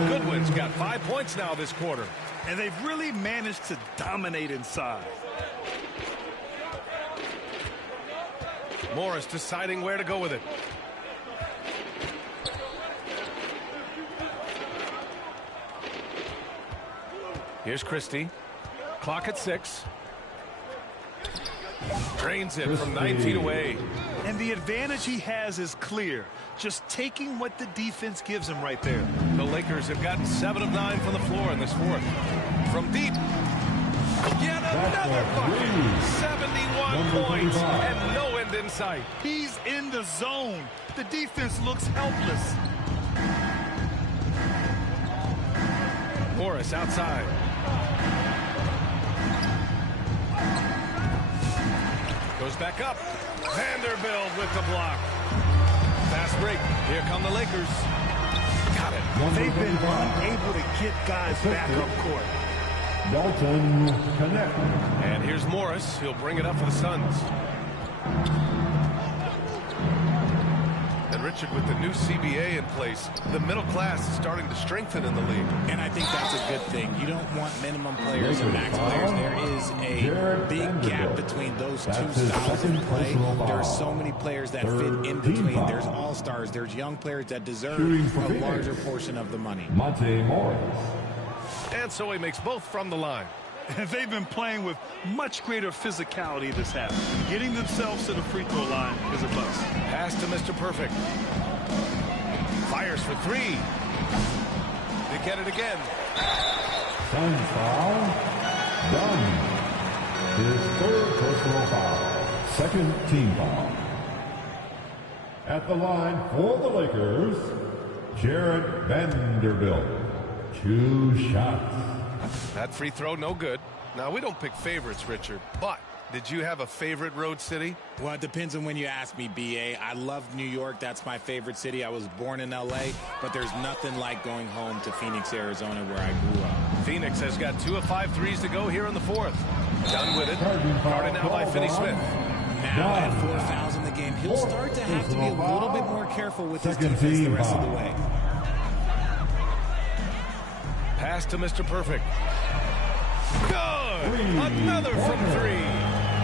Goodwin's got 5 points now this quarter. And they've really managed to dominate inside. Morris deciding where to go with it. Here's Christie. Clock at 6. Drains it from 9 feet away. And the advantage he has is clear. Just taking what the defense gives him right there. The Lakers have gotten 7 of 9 from the floor in this fourth. From deep. Yet another bucket. 71 points and no end in sight. He's in the zone. The defense looks helpless. Morris outside. Goes back up. Vanderbilt with the block. Fast break. Here come the Lakers. Got it. They've been unable to get guys back up court. Dalton Connect. And here's Morris. He'll bring it up for the Suns. And Richard, with the new CBA in place, the middle class is starting to strengthen in the league. And I think that's a good thing. You don't want minimum players and max players. There is a big gap between those two styles of play. There are so many players that fit in between. There's all-stars. There's young players that deserve a larger portion of the money. Monte Morris. And so he makes both from the line. They've been playing with much greater physicality this half. Getting themselves to the free throw line is a bust. Pass to Mr. Perfect. Fires for 3. They get it again. Sun foul. Done. His third personal foul. Second team foul. At the line for the Lakers, Jared Vanderbilt. 2 shots. That free throw, no good. Now, we don't pick favorites, Richard, but did you have a favorite road city? Well, it depends on when you ask me, B.A. I love New York. That's my favorite city. I was born in L.A., but there's nothing like going home to Phoenix, Arizona, where I grew up. Phoenix has got 2 of 5 threes to go here in the fourth. Done with it. Guarded now by Finney-Smith. Now at 4 fouls in the game, he'll start to have to be a little bit more careful with his defense the rest of the way. Pass to Mr. Perfect. Good! Another from 3.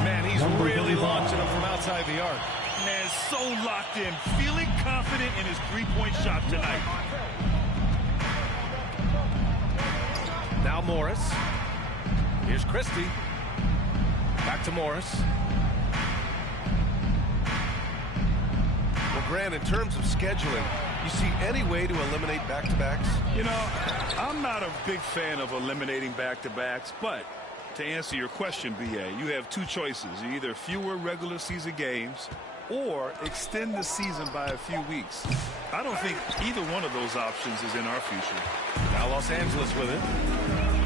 Man, he's really launching them from outside the arc. Man, so locked in, feeling confident in his three-point shot tonight. Now Morris. Here's Christie. Back to Morris. Well, Grant, in terms of scheduling, You see any way to eliminate back-to-backs? You know, I'm not a big fan of eliminating back-to-backs, but to answer your question, B.A., you have two choices. Either fewer regular season games or extend the season by a few weeks. I don't think either one of those options is in our future. Now Los Angeles with it.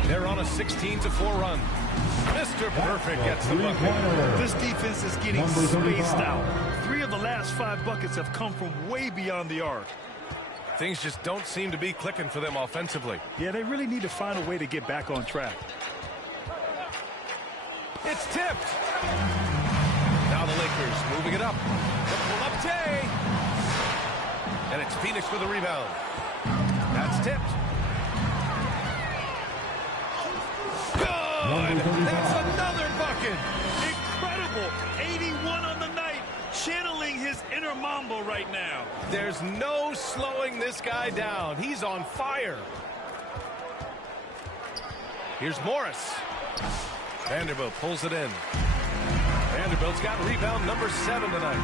They're on a 16-4 run. Mr. Perfect gets the bucket. This defense is getting spaced out. 3 of the last 5 buckets have come from way beyond the arc. Things just don't seem to be clicking for them offensively. Yeah, they really need to find a way to get back on track. It's tipped. Now the Lakers moving it up. The pull-up Tay. And it's Phoenix with a rebound. That's tipped. Good. That's another bucket. Incredible. 81 on the night. Channeling his inner Mamba right now. There's no slowing this guy down. He's on fire. Here's Morris. Vanderbilt pulls it in. Vanderbilt's got rebound number 7 tonight.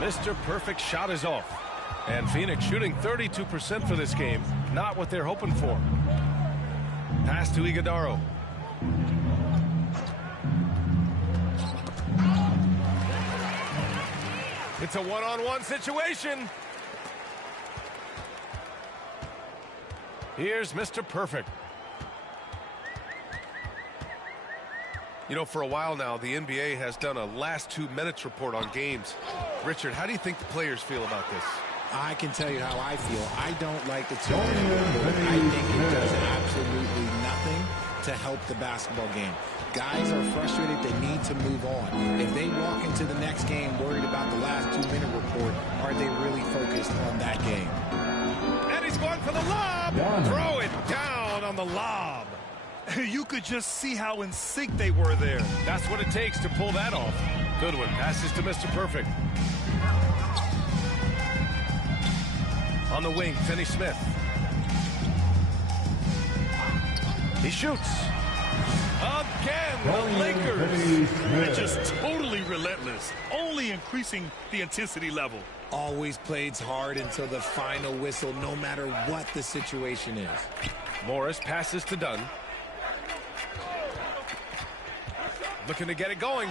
Mr. Perfect shot is off. And Phoenix shooting 32% for this game. Not what they're hoping for. Pass to Iguodaro. It's a one-on-one situation. Here's Mr. Perfect. You know, for a while now, the NBA has done a last 2 minutes report on games. Richard, how do you think the players feel about this? I can tell you how I feel. I don't like the 2-minute report. I think it does absolutely nothing to help the basketball game. Guys are frustrated. They need to move on. If they walk into the next game worried about the last 2-minute report, are they really focused on that game? And he's going for the lob. Throw it down on the lob. You could just see how in sync they were there. That's what it takes to pull that off. Goodwin passes to Mr. Perfect. On the wing, Finney Smith. He shoots. Again, the Lakers. They're just totally relentless, only increasing the intensity level. Always plays hard until the final whistle, no matter what the situation is. Morris passes to Dunn. Looking to get it going.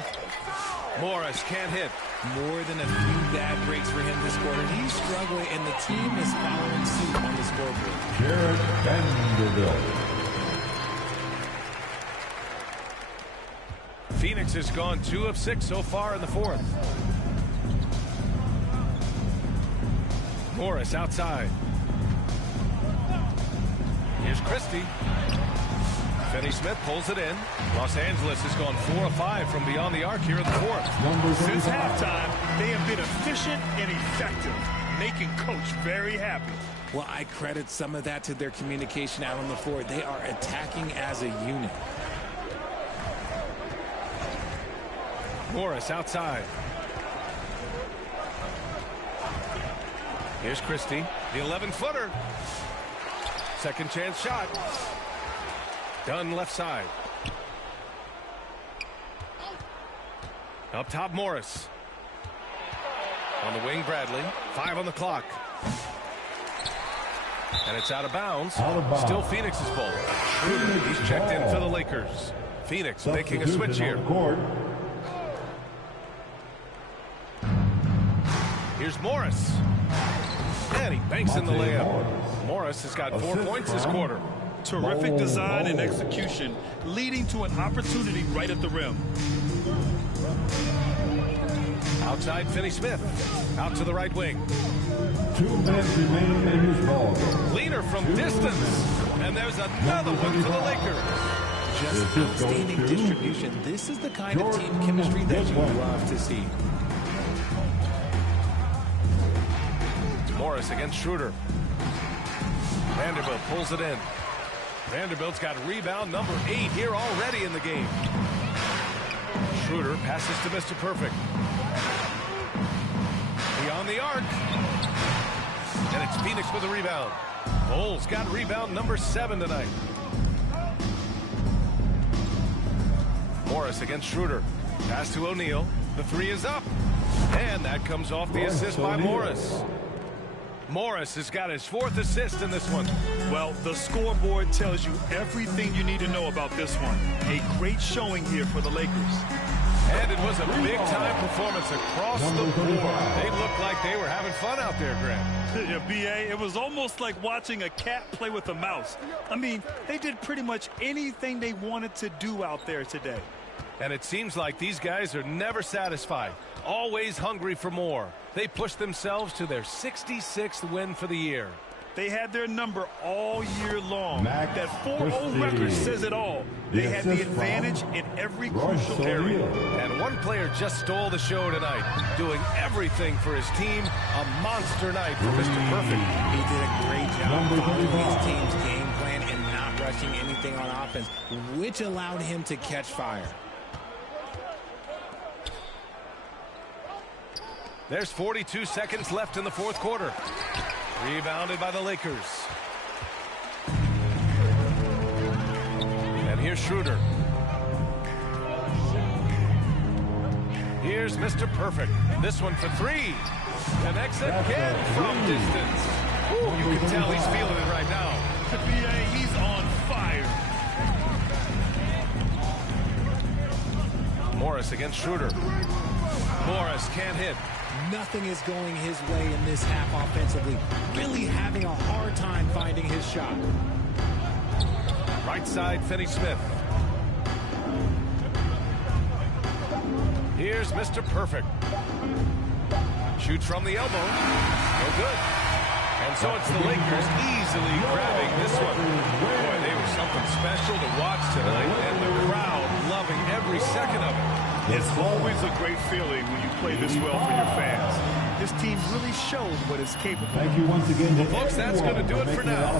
Morris can't hit. More than a few bad breaks for him this quarter. He's struggling, and the team is following suit on the scoreboard. Jared Vanderbilt. Phoenix has gone 2 of 6 so far in the 4th. Morris outside. Here's Christie. Finney Smith pulls it in. Los Angeles has gone 4 of 5 from beyond the arc here in the 4th. Since halftime, they have been efficient and effective, making Coach very happy. Well, I credit some of that to their communication out on the floor. They are attacking as a unit. Morris outside. Here's Christie, the 11-footer. Second chance shot. Dunn left side. Up top, Morris. On the wing, Bradley. 5 on the clock. And it's out of bounds. Still Phoenix's ball. Schroeder, he's checked in for the Lakers. Phoenix making a switch here. Here's Morris. And he banks in the layup. Morris has got 4 points this quarter. Terrific design and execution, leading to an opportunity right at the rim. Outside, Finney Smith. Out to the right wing. 2 minutes remaining in his ball game. Leader from distance. And there's another one for the Lakers. Just outstanding distribution. This is the kind of team chemistry that you love to see. Morris against Schroeder. Vanderbilt pulls it in. Vanderbilt's got rebound number 8 here already in the game. Schroeder passes to Mr. Perfect. Beyond the arc. And it's Phoenix with a rebound. Bulls got rebound number 7 tonight. Morris against Schroeder. Pass to O'Neal. The 3 is up. And that comes off the assist by Morris. Morris has got his 4th assist in this one. Well, the scoreboard tells you everything you need to know about this one. A great showing here for the Lakers. And it was a big-time performance across the board. They looked like they were having fun out there, Grant. Yeah, B.A., it was almost like watching a cat play with a mouse. I mean, they did pretty much anything they wanted to do out there today. And it seems like these guys are never satisfied, always hungry for more. They pushed themselves to their 66th win for the year. They had their number all year long. That 4-0 record says it all. They had the advantage in every crucial area. And one player just stole the show tonight, doing everything for his team. A monster night for Mr. Perfect. He did a great job following his team's game plan and not rushing anything on offense, which allowed him to catch fire. There's 42 seconds left in the 4th quarter. Rebounded by the Lakers. And here's Schroeder. Here's Mr. Perfect. This one for 3. Connects again from distance. Ooh, you can tell he's feeling it right now. B.A., he's on fire. Morris against Schroeder. Morris can't hit. Nothing is going his way in this half offensively. Really having a hard time finding his shot. Right side, Finney-Smith. Here's Mr. Perfect. Shoots from the elbow. No good. And so it's the Lakers easily grabbing this one. Boy, they were something special to watch tonight, and the crowd loving every second of it. It's always a great feeling when you play this well for your fans. This team really showed what it's capable of. Thank you once again. Well, folks, that's going to do it for now.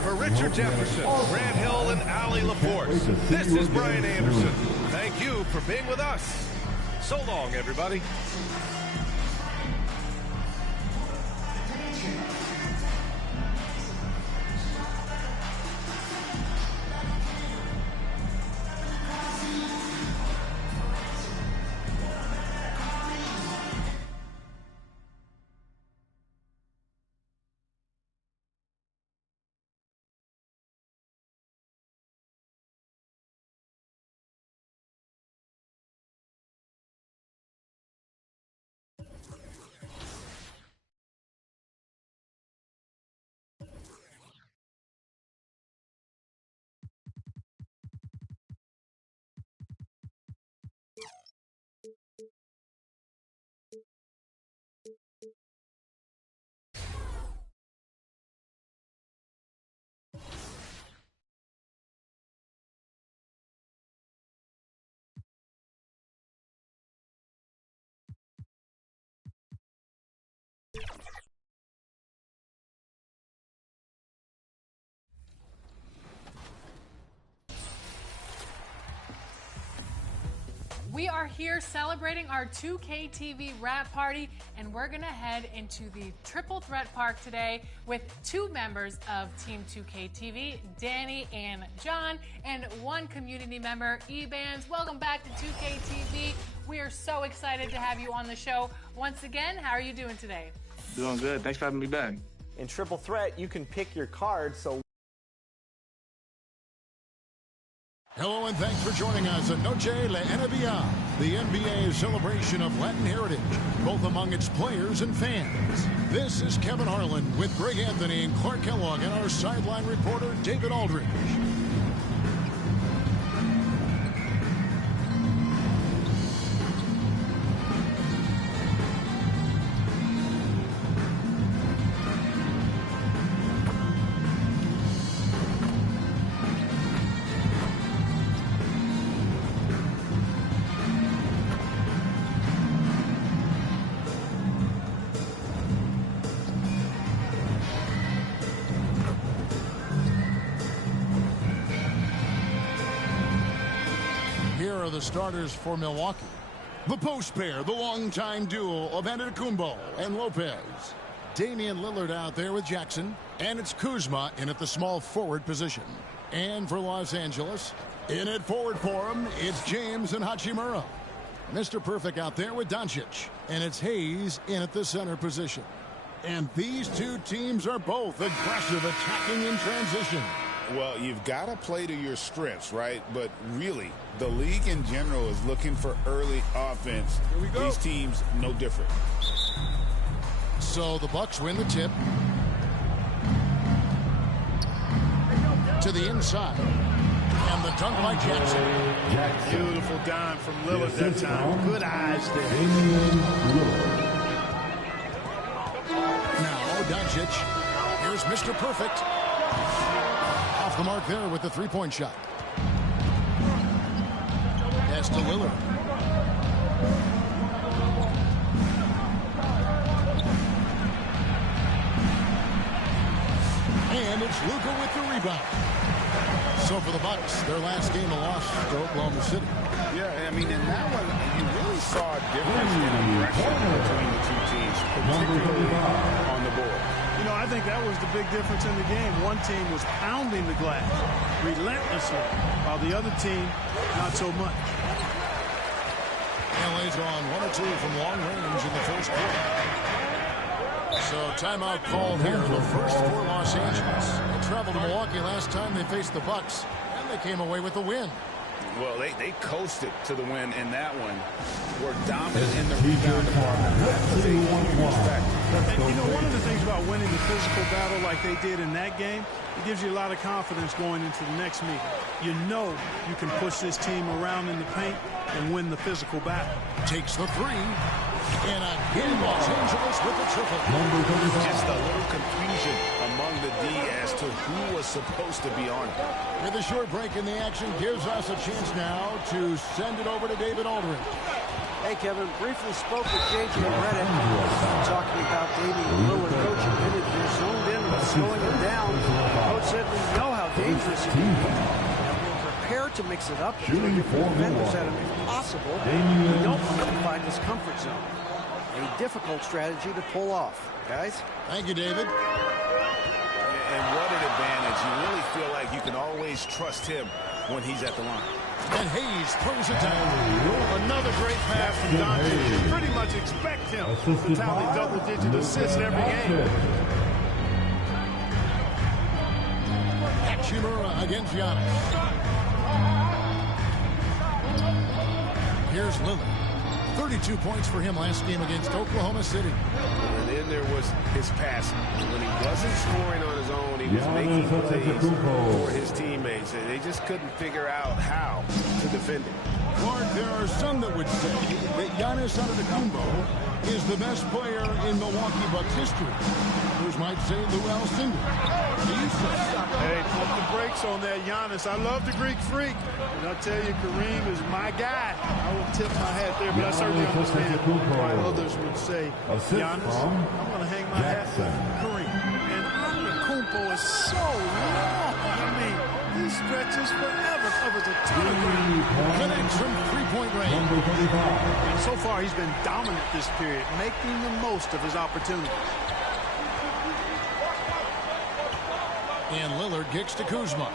For Richard Jefferson, Grant Hill, and Allie Laporte, this is Brian Anderson. Thank you for being with us. So long, everybody. We are here celebrating our 2K TV wrap party, and we're going to head into the Triple Threat Park today with 2 members of Team 2K TV, Danny and John, and 1 community member, Ebans. Welcome back to 2K TV. We are so excited to have you on the show. Once again, how are you doing today? Doing good. Thanks for having me back. In Triple Threat, you can pick your card, so... Hello and thanks for joining us at Noche La NBA, the NBA's celebration of Latin heritage, both among its players and fans. This is Kevin Harlan with Greg Anthony and Clark Kellogg and our sideline reporter, David Aldridge. The starters for Milwaukee. The post pair, the longtime duo of Antetokounmpo and Lopez. Damian Lillard out there with Jackson, and it's Kuzma in at the small forward position. And for Los Angeles, in at forward for him, it's James and Hachimura. Mr. Perfect out there with Doncic, and it's Hayes in at the center position. And these two teams are both aggressive, attacking in transition. Well, you've got to play to your strengths, right? But really, the league in general is looking for early offense. Here we go. These teams, no different. So the Bucks win the tip. To the inside. And the dunk by Jackson. Beautiful dime from Lillard that time. Good eyes there. Now, Doncic. Here's Mr. Perfect. Off the mark there with the three-point shot. Pass to Lillard. And it's Luka with the rebound. So for the Bucks, their last game, a loss to Oklahoma City. Yeah, I mean, in that one, you really saw a difference in aggression between the two teams, particularly on the board. You know, I think that was the big difference in the game. One team was pounding the glass relentlessly, while the other team, not so much. LA's gone 1 or 2 from long range in the first quarter. So timeout called here, the first for Los Angeles. They traveled to Milwaukee last time they faced the Bucks, and they came away with a win. Well, they coasted to the win in that one. Were dominant in the rebound department. And, you know, one of the things about winning the physical battle like they did in that game, it gives you a lot of confidence going into the next meeting. You know you can push this team around in the paint and win the physical battle. Takes the three. And again, Los Angeles with the triple. Just a little confusion among the D as to who was supposed to be on it. With a short break in the action gives us a chance now to send it over to David Aldridge. Hey, Kevin, briefly spoke with J.J. Redick, talking about Damian Lillard. Coach admitted they're zoned in and slowing him down. Coach said we know how dangerous he can be, and we're prepared to mix it up and take different defenders at him if possible. We don't want to find his comfort zone. A difficult strategy to pull off. Guys? Thank you, David. And what an advantage. You really feel like you can always trust him when he's at the line. And Hayes throws it down. Another great pass from Doncic. You pretty much expect him to tally double-digit assists every game. Hachimura against Giannis. Here's Lillard. 32 points for him last game against Oklahoma City. And then there was his passing. When he wasn't scoring on his own, he was making plays for his teammates. And they just couldn't figure out how to defend it. Clark, there are some that would say that Giannis Antetokounmpo is the best player in Milwaukee Bucks history. Others might say Lou Alcindor. Hey, pump the brakes on that Giannis. I love the Greek freak. And I tell you, Kareem is my guy. I will tip my hat there, but I certainly understand why others would say Giannis. I'm going to hang my hat for Kareem. And Antetokounmpo is so long. I mean, he stretches forever, covers a ton of ground. Connects from three-point range. And so far, he's been dominant this period, making the most of his opportunity. And Lillard kicks to Kuzma.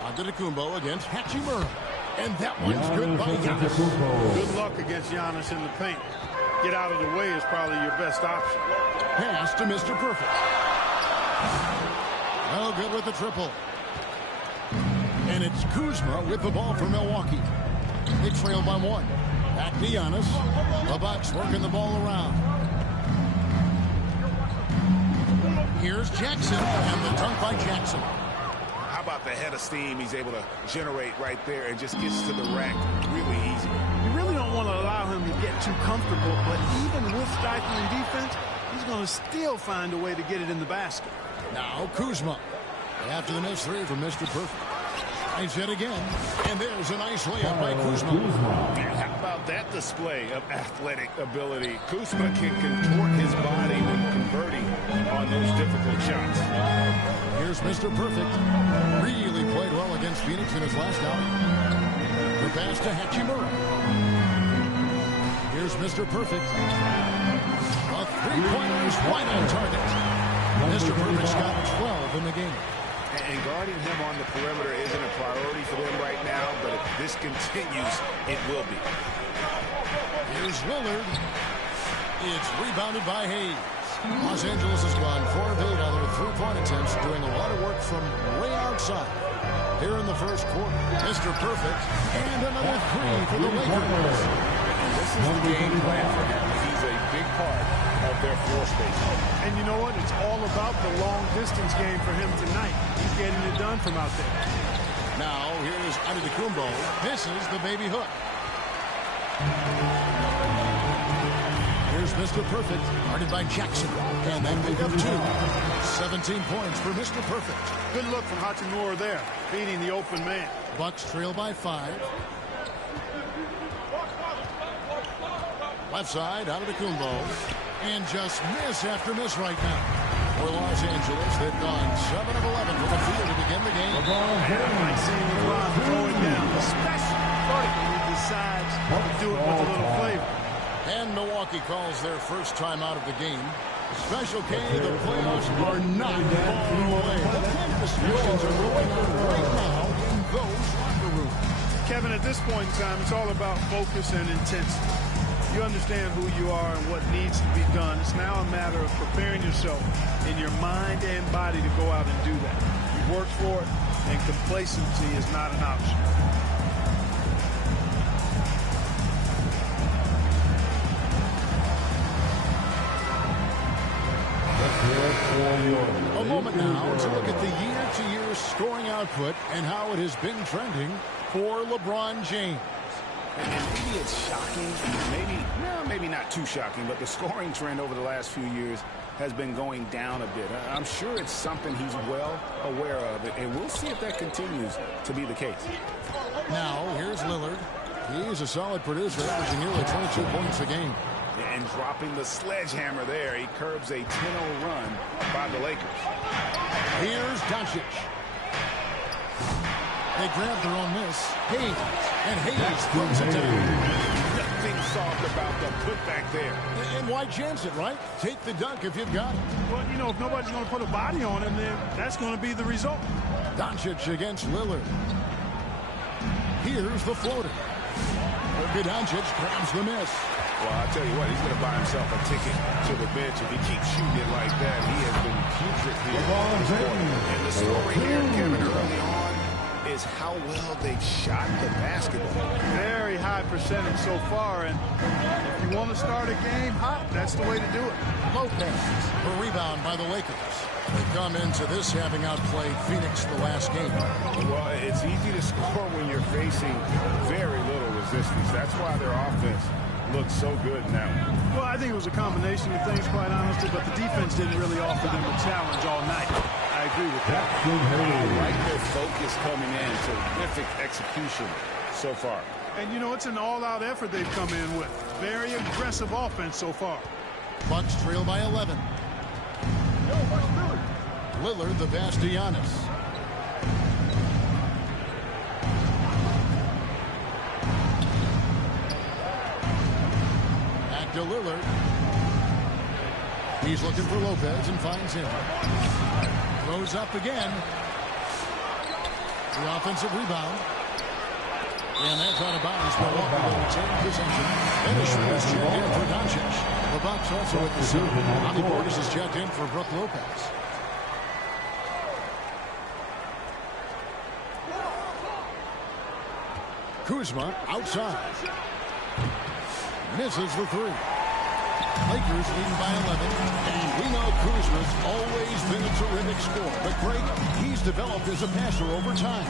Antetokounmpo against Hachimura. And that one's good by Giannis. Good luck against Giannis in the paint. Get out of the way is probably your best option. Pass to Mr. Perfect. Well, good with the triple. And it's Kuzma with the ball for Milwaukee. They trail by one. Back to Giannis. The Bucks working the ball around. Here's Jackson, and the dunk by Jackson. How about the head of steam he's able to generate right there and just gets to the rack really easy. You really don't want to allow him to get too comfortable, but even with stifling defense, he's going to still find a way to get it in the basket. Now Kuzma. After the missed three from Mr. Perfect. Nice hit again. And there's a nice layup by Kuzma. How about that display of athletic ability? Kuzma can contort his body when converting on those difficult shots. Here's Mr. Perfect. Really played well against Phoenix in his last outing. The pass to Hachimura. Here's Mr. Perfect. A three-pointers right on target. Mr. Perfect's got 12 in the game. And guarding him on the perimeter isn't a priority for them right now, but if this continues, it will be. Here's Lillard. It's rebounded by Hayes. Los Angeles has gone 4 of 8 on their three-point attempts, doing a lot of work from way outside. Here in the first quarter, Mr. Perfect, and another three for the Lakers. This is the game plan for him. He's a big part of their floor space. And you know what? It's all about the long-distance game for him tonight. He's getting it done from out there. Now, here's Antetokounmpo. Misses the baby hook. Here's Mr. Perfect, guarded by Jackson. And they pick up 2. 17 points for Mr. Perfect. Good look from Hachimura there, beating the open man. Bucks trail by 5. Left side, Antetokounmpo. And just miss after miss right now. For Los Angeles, they've gone 7 of 11 from the field to begin the game. I like seeing LeBron throw it down, especially when he decides to do it with a little flavor. And Milwaukee calls their first time out of the game. Special K, the playoffs are not far away. What kind of discussions are going on right now in those locker rooms? Kevin, at this point in time, it's all about focus and intensity. You understand who you are and what needs to be done. It's now a matter of preparing yourself in your mind and body to go out and do that. You work for it, and complacency is not an option. A moment now to look at the year-to-year scoring output and how it has been trending for LeBron James. And maybe it's shocking, maybe not too shocking, but the scoring trend over the last few years has been going down a bit. I'm sure it's something he's well aware of, and we'll see if that continues to be the case. Now, here's Lillard. He's a solid producer, averaging nearly 22 points a game. And dropping the sledgehammer there, he curbs a 10-0 run by the Lakers. Here's Doncic. They grab their own miss. Hayes. And Hayes throws it down. Nothing soft about the putback there. And why chance it, right? Take the dunk if you've got it. Well, you know, if nobody's going to put a body on him, then that's going to be the result. Doncic against Lillard. Here's the floater. Luka Doncic grabs the miss. Well, I'll tell you what, he's going to buy himself a ticket to the bench if he keeps shooting it like that. He has been putrid here. And the story here, Kevin, early on is how well they've shot the basketball. Very high percentage so far, and if you want to start a game hot, that's the way to do it. Lopez, a rebound by the Lakers. They come into this having outplayed Phoenix the last game. Well, it's easy to score when you're facing very little resistance. That's why their offense looks so good now. Well, I think it was a combination of things, quite honestly, but the defense didn't really offer them a challenge all night. I agree with that. I like their focus coming in. Terrific execution so far. And, you know, it's an all-out effort they've come in with. Very aggressive offense so far. Bucks trail by 11. Lillard, the pass to Giannis. Back to Lillard. He's looking for Lopez and finds him. Throws up again. The offensive rebound. And that's out of bounds. Milwaukee will retain possession. Dennis Schroeder's checked in for Doncic. The Bucks also with the zone. Bobby Portis is checked in for Brook Lopez. Kuzma outside. Misses the three. Lakers leading by 11. And we know Kuzma's always been a terrific scorer. But Greg, he's developed as a passer over time.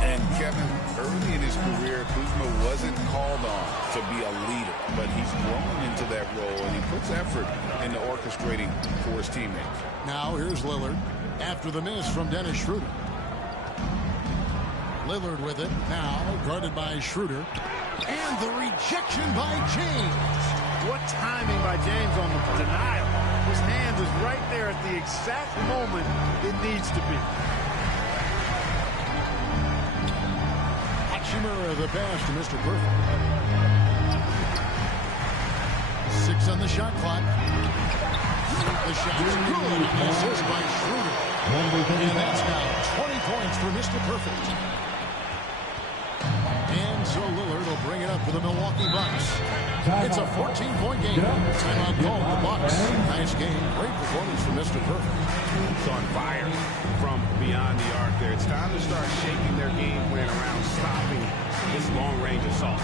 And Kevin, early in his career, Kuzma wasn't called on to be a leader, but he's grown into that role, and he puts effort into orchestrating for his teammates. Now here's Lillard after the miss from Dennis Schroeder. Lillard with it, now guarded by Schroeder. And the rejection by James. What timing by James on the denial. His hand is right there at the exact moment it needs to be. Hachimura the pass to Mr. Perfect. 6 on the shot clock. The shot is good. An assist by Schroeder. And that's now 20 points for Mr. Perfect. And so Lillard will bring it up for the Milwaukee Bucks. It's a 14-point game. Timeout called the Bucks. Nice game. Great performance from Mr. Perfect. It's on fire from beyond the arc there. It's time to start shaking their game plan around stopping this long-range assault.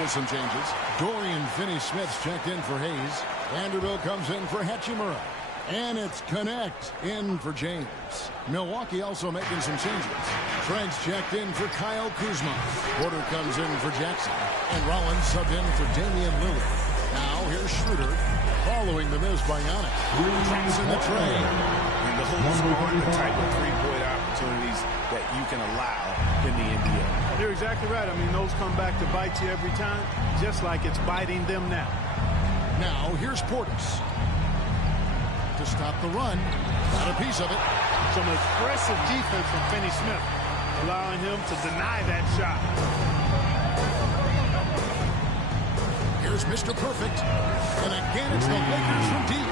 With some changes. Dorian Finney-Smith's checked in for Hayes. Vanderbilt comes in for Hachimura. And it's Connect in for James. Milwaukee also making some changes. Trent's checked in for Kyle Kuzma. Porter comes in for Jackson. And Rollins subbed in for Damian Lillard. Now here's Schroeder following the miss by Giannis. Traps in the tray. And the whole score, the type of three-point opportunities that you can allow in the NBA. You're exactly right. I mean, those come back to bite you every time, just like it's biting them now. Now, here's Portis. To stop the run. Got a piece of it. Some aggressive defense from Finney-Smith, allowing him to deny that shot. Here's Mr. Perfect. And again, it's the Lakers from deep.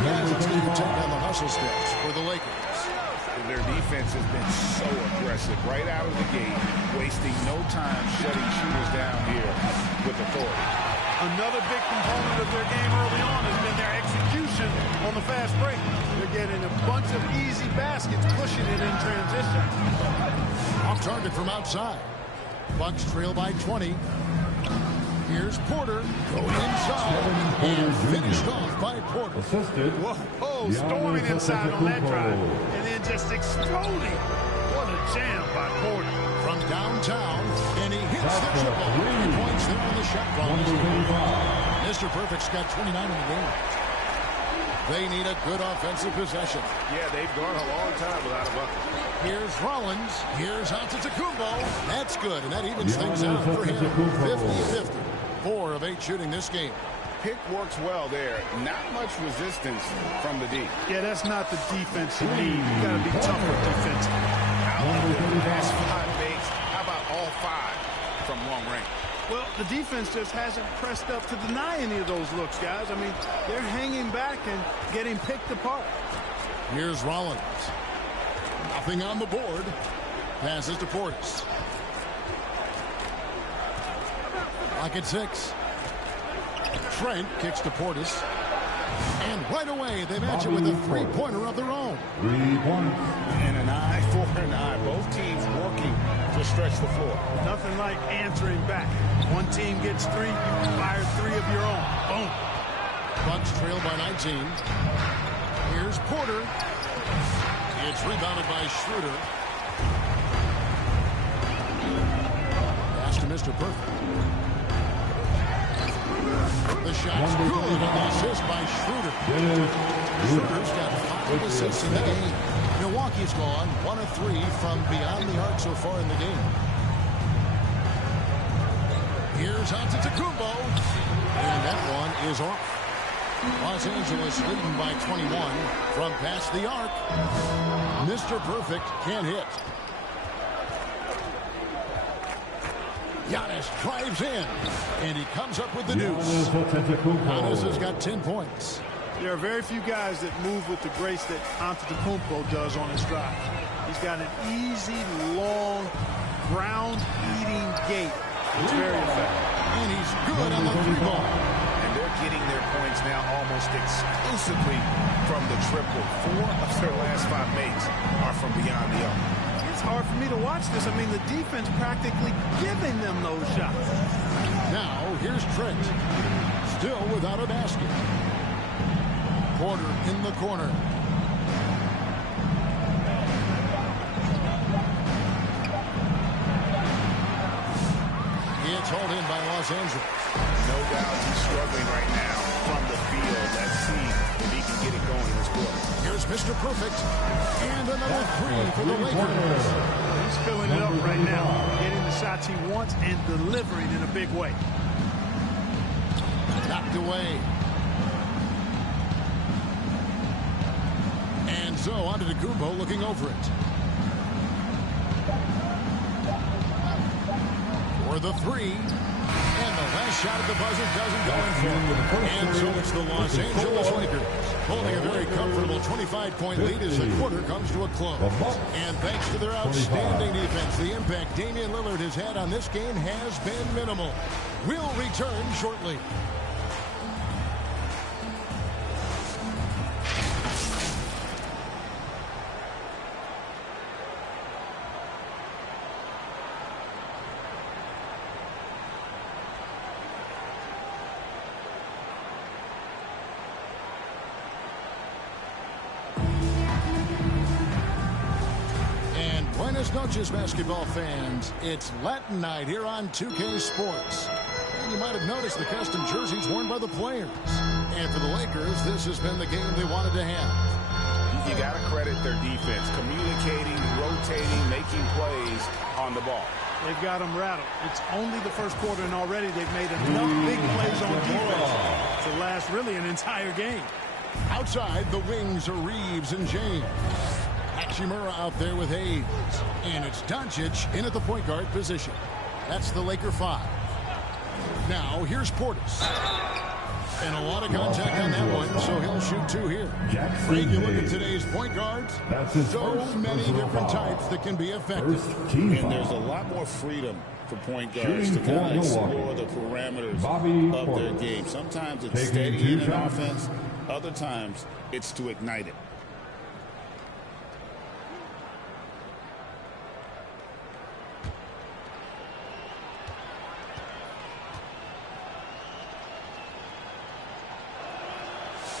And as it's going to take down the hustle steps for the Lakers. Their defense has been so aggressive right out of the gate, wasting no time shutting shooters down here with authority. Another big component of their game early on has been their execution on the fast break. They're getting a bunch of easy baskets, pushing it in transition. Off target from outside. Bucks trail by 20. Here's Porter going inside and finished off by Porter. Whoa, storming inside on that drive and then just exploding. What a jam by Porter. From downtown, and he hits the triple. 3 points there on the shot clock. Mr. Perfect's got 29 in the game. They need a good offensive possession. Yeah, they've gone a long time without a bucket. Here's Rollins. Here's Antetokounmpo. That's good, and that evens things out for him. 50-50. 4 of 8 shooting this game. Pick works well there. Not much resistance from the D. Yeah, that's not the defense you need. You got to be tougher defense. Out of the past 5 makes, how about all 5 from long range? Well, the defense just hasn't pressed up to deny any of those looks, guys. I mean, they're hanging back and getting picked apart. Here's Rollins. Nothing on the board. Passes to Portis. Lock at 6. Trent kicks to Portis. And right away, they match it with a 3-pointer of their own. 3 points. And an eye for an eye. Both teams working to stretch the floor. Nothing like answering back. One team gets 3, you fire 3 of your own. Boom. Bucks trail by 19. Here's Porter. It's rebounded by Schroeder. Pass to Mr. Perfect. The shot's good, and the assist by Schroeder. Schroeder's got 5 assists in the game. Milwaukee's gone 1 of 3 from beyond the arc so far in the game. Here's Antetokounmpo, and that one is off. Los Angeles leading by 21 from past the arc. Mr. Perfect can't hit. Giannis drives in, and he comes up with the deuce. Giannis has got 10 points. There are very few guys that move with the grace that Antetokounmpo does on his drive. He's got an easy, long, ground-eating gait. It's very effective. And he's good on the 3-ball. And they're getting their points now almost exclusively from the triple. 4 of their last 5 makes are from beyond the arc. It's hard for me to watch this. I mean, the defense practically giving them those shots. Now, here's Trent. Still without a basket. Porter in the corner. It's hauled in by Los Angeles. No doubt he's struggling right now from the field. Let's see if he can get it going in this quarter. Here's Mr. Perfect. And another 3 for the Lakers. He's filling it up right now. Getting the shots he wants and delivering in a big way. knocked away. And so on to Kumbo looking over it. For the three. And the last shot at the buzzer doesn't go in for it. And so it's the Los Angeles Lakers holding a very comfortable 25-point lead as the quarter comes to a close. And thanks to their outstanding defense, the impact Damian Lillard has had on this game has been minimal. We'll return shortly. Buenas noches, basketball fans. It's Latin night here on 2K Sports. And you might have noticed the custom jerseys worn by the players. And for the Lakers, this has been the game they wanted to have. You got to credit their defense, communicating, rotating, making plays on the ball. They've got them rattled. It's only the first quarter, and already they've made enough big plays on defense to last really an entire game. Outside, the wings are Reeves and James. Hachimura out there with Hayes. And it's Doncic in at the point guard position. That's the Laker 5. Now, here's Portis. And a lot of contact on that one, so he'll shoot 2 here. Greg, you look at today's point guards, so many different types that can be effective. And there's a lot more freedom for point guards to kind of explore the parameters of their game. Sometimes it's steady in an offense. Other times, it's to ignite it.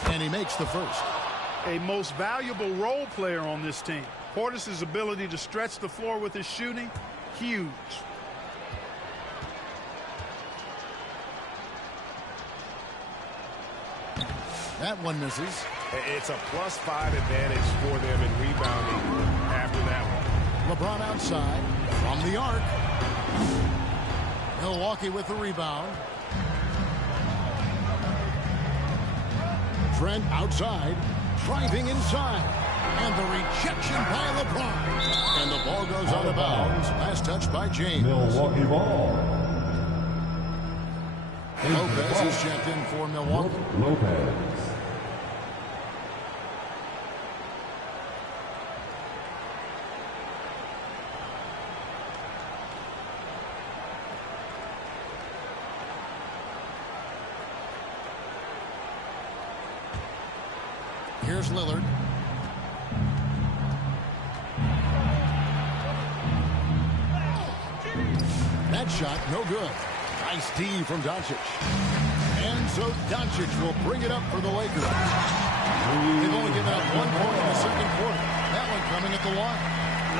And he makes the first. A most valuable role player on this team. Portis' ability to stretch the floor with his shooting, huge. That one misses. It's a +5 advantage for them in rebounding after that one. LeBron outside from the arc. Milwaukee with the rebound. Trent outside, driving inside. And the rejection by LeBron. And the ball goes out of bounds. Last touch by James. Milwaukee ball. Lopez is checked in for Milwaukee. Lopez. Here's Lillard. That shot, no good. Nice D from Doncic. And so Doncic will bring it up for the Lakers. They've only given up 1 point in the second quarter. That one coming at the line.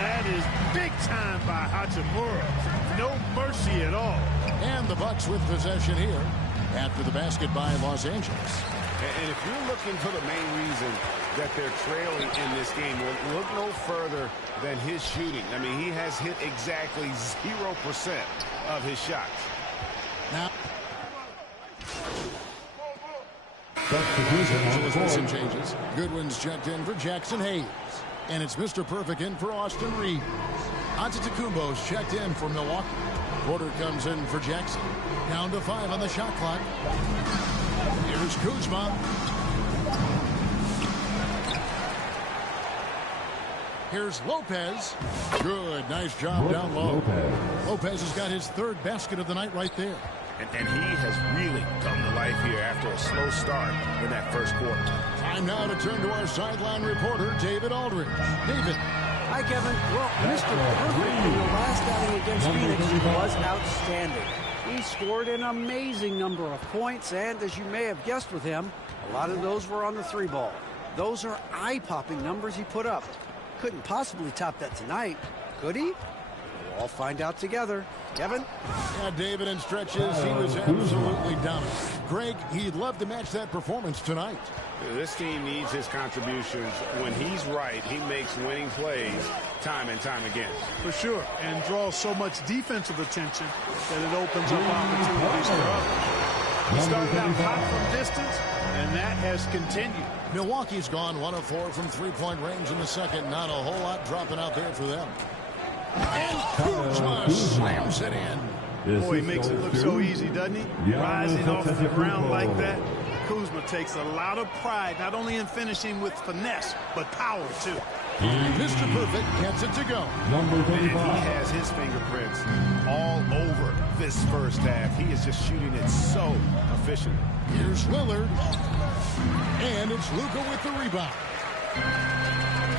That is big time by Hachimura. No mercy at all. And the Bucks with possession here after the basket by Los Angeles. And if you're looking for the main reason that they're trailing in this game, well, look no further than his shooting. I mean, he has hit exactly 0% of his shots. Now, Substitution changes. Goodwin's checked in for Jackson Hayes. And it's Mr. Perfect in for Austin Reeves. Antetokounmpo's checked in for Milwaukee. Porter comes in for Jackson. Down to 5 on the shot clock. Here's Kuzma. Here's Lopez. Good. Nice job down low. Lopez has got his 3rd basket of the night right there. And he has really come to life here after a slow start in that first quarter. Time now to turn to our sideline reporter, David Aldridge. David. Hi, Kevin. Well, Mr. Perfect in the last outing against Phoenix was outstanding. He scored an amazing number of points, and as you may have guessed with him, a lot of those were on the 3-ball. Those are eye-popping numbers he put up. Couldn't possibly top that tonight, could he? We'll all find out together. Kevin? Yeah, David, in stretches, he was absolutely dominant. Greg, he'd love to match that performance tonight. This team needs his contributions. When he's right, he makes winning plays time and time again. For sure, and draws so much defensive attention that it opens up opportunities for others. He started out hot from distance, and that has continued. Milwaukee's gone 1 of 4 from three-point range in the second. Not a whole lot dropping out there for them. And Kuzma slams it in. Boy, he makes it look so easy, doesn't he? Rising off the ground like that. Kuzma takes a lot of pride, not only in finishing with finesse, but power, too. Mr. Perfect gets it to go. Number 35. He has his fingerprints all over this first half. He is just shooting it so efficient. Here's Lillard. And it's Luka with the rebound.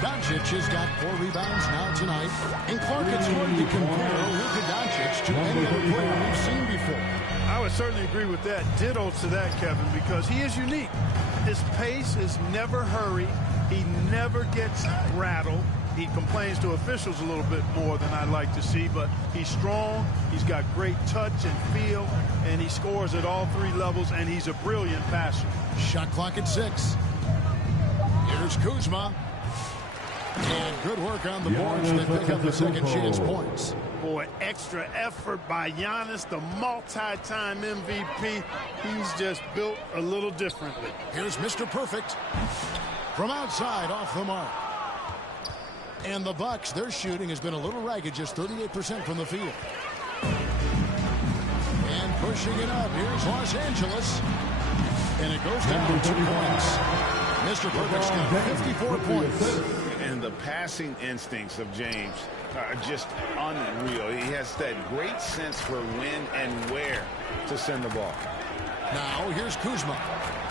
Doncic has got 4 rebounds now tonight. And Clark, it's hard to compare Luka Doncic to any other player we've seen before. I would certainly agree with that. Ditto to that, Kevin, because he is unique. His pace is never hurried. He never gets rattled. He complains to officials a little bit more than I'd like to see, but he's strong. He's got great touch and feel, and he scores at all 3 levels, and he's a brilliant passer. Shot clock at 6. Here's Kuzma. And good work on the boards that pick up the second chance points. Boy, extra effort by Giannis, the multi-time MVP. He's just built a little differently. Here's Mr. Perfect. From outside, off the mark. And the Bucks, their shooting has been a little ragged, just 38% from the field. And pushing it up, here's Los Angeles. And it goes down 2 points. Mr. Perfect's got 54 points. And the passing instincts of James are just unreal. He has that great sense for when and where to send the ball. Now here's Kuzma.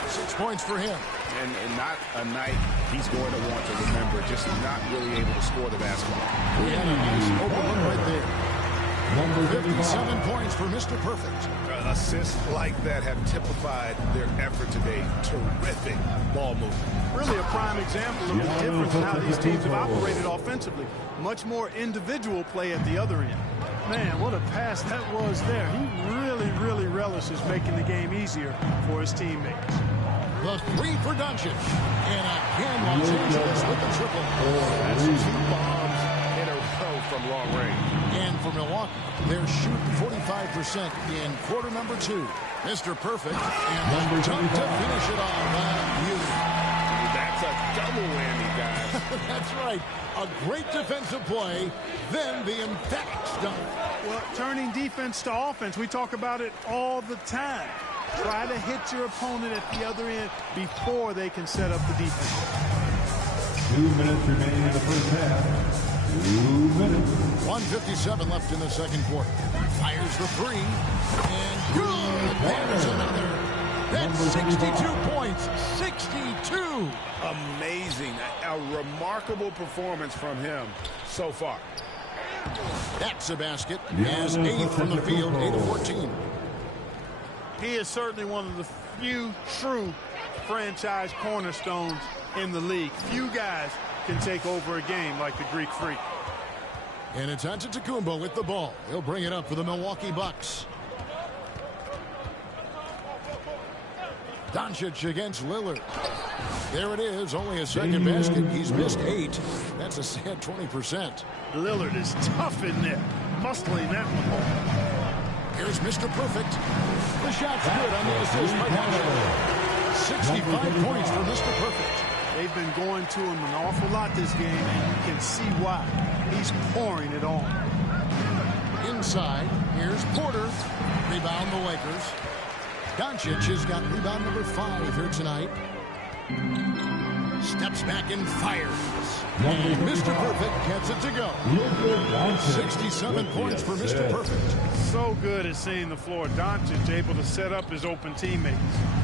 6 points for him. And not a night he's going to want to remember, just not really able to score the basketball. We had a nice open look right there. 57 points for Mr. Perfect. Assists like that have typified their effort today. Terrific ball movement. Really a prime example of the difference in how these teams have operated offensively. Much more individual play at the other end. Man, what a pass that was there. He really relishes making the game easier for his teammates. The 3 for Doncic. And again, Los Angeles with the triple. That's 2 bombs in a row from long range. And for Milwaukee, they're shooting 45% in quarter number 2. Mr. Perfect. And the dunk to finish it off. Beauty. That's a double whammy, guys. That's right. A great defensive play, then the emphatic dunk. Well, turning defense to offense, we talk about it all the time. Try to hit your opponent at the other end before they can set up the defense. 2 minutes remaining in the first half. 2 minutes. 1:57 left in the second quarter. Fires the 3. And good. There's another. That's 62 points. 62. Amazing. A remarkable performance from him so far. That's a basket. He has 8 from the field, 8 of 14. He is certainly one of the few true franchise cornerstones in the league. Few guys can take over a game like the Greek Freak. And it's Antetokounmpo with the ball. He'll bring it up for the Milwaukee Bucks. Doncic against Lillard. There it is, only a second basket. He's missed 8. That's a sad 20%. Lillard is tough in there, muscling that one home. Here's Mr. Perfect. The shot's good on the assist by Doncic. 65 points for Mr. Perfect. They've been going to him an awful lot this game, and you can see why. He's pouring it on. Inside, here's Porter. Rebound the Lakers. Doncic has got rebound number 5 here tonight. Steps back and fires. And Mr. Perfect gets it to go. 67 points for Mr. Perfect. So good at seeing the floor. Doncic able to set up his open teammates.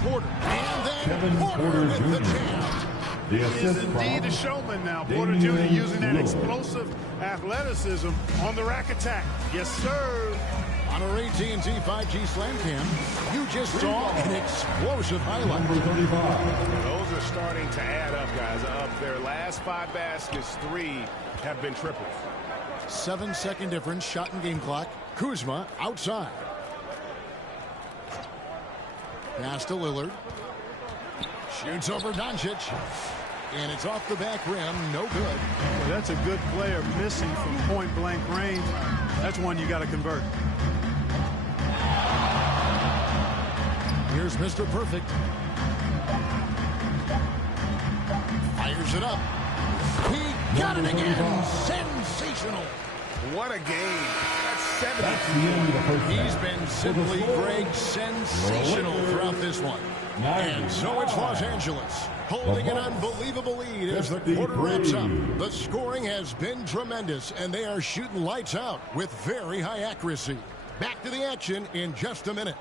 Porter. And then Porter with the jam. He is indeed a showman now. Porter Jr. using that explosive athleticism on the rack attack. Yes, sir. On our AT&T 5G Slam Cam, you just saw an explosive highlight. Those are starting to add up, guys. Of their last 5 baskets, 3 have been triples. 7-second difference, shot and game clock. Kuzma outside. Pass to Lillard. Shoots over Doncic. And it's off the back rim. No good. Well, that's a good player missing from point-blank range. That's one you got to convert. Here's Mr. Perfect. Fires it up. He got it again. Sensational. What a game. That's 70. He's been simply, Greg, sensational throughout this one. And so it's Los Angeles holding an unbelievable lead as the quarter wraps up. The scoring has been tremendous, and they are shooting lights out with very high accuracy. Back to the action in just a minute.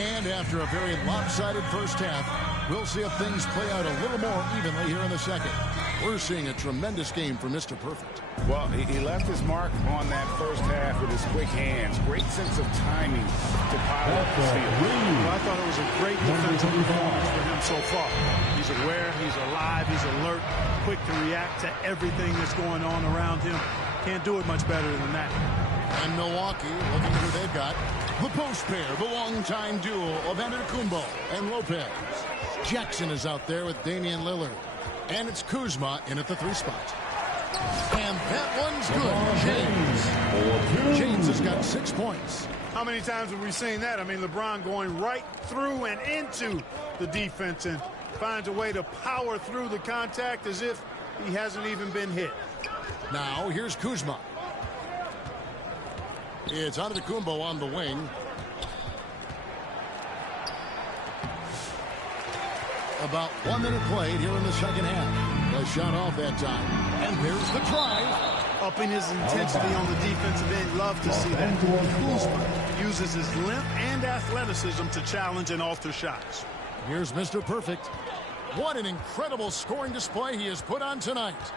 And after a very lopsided first half, we'll see if things play out a little more evenly here in the second. We're seeing a tremendous game for Mr. Perfect. Well, he left his mark on that first half with his quick hands. Great sense of timing to pile up the field. Well, I thought it was a great defensive performance for him so far. He's aware, he's alive, he's alert, quick to react to everything that's going on around him. Can't do it much better than that. And Milwaukee, looking at who they've got. The post pair, the longtime duo of Antetokounmpo and Lopez. Jackson is out there with Damian Lillard. And it's Kuzma in at the 3 spot. And that one's good. James has got 6 points. How many times have we seen that? I mean, LeBron going right through and into the defense and finds a way to power through the contact as if he hasn't even been hit. Now, here's Kuzma. It's Antetokounmpo on the wing. About 1 minute played here in the second half. A shot off that time. And there's the drive. Upping his intensity on the defensive end. Love to see that. Kuzma uses his length and athleticism to challenge and alter shots. Here's Mr. Perfect. What an incredible scoring display he has put on tonight.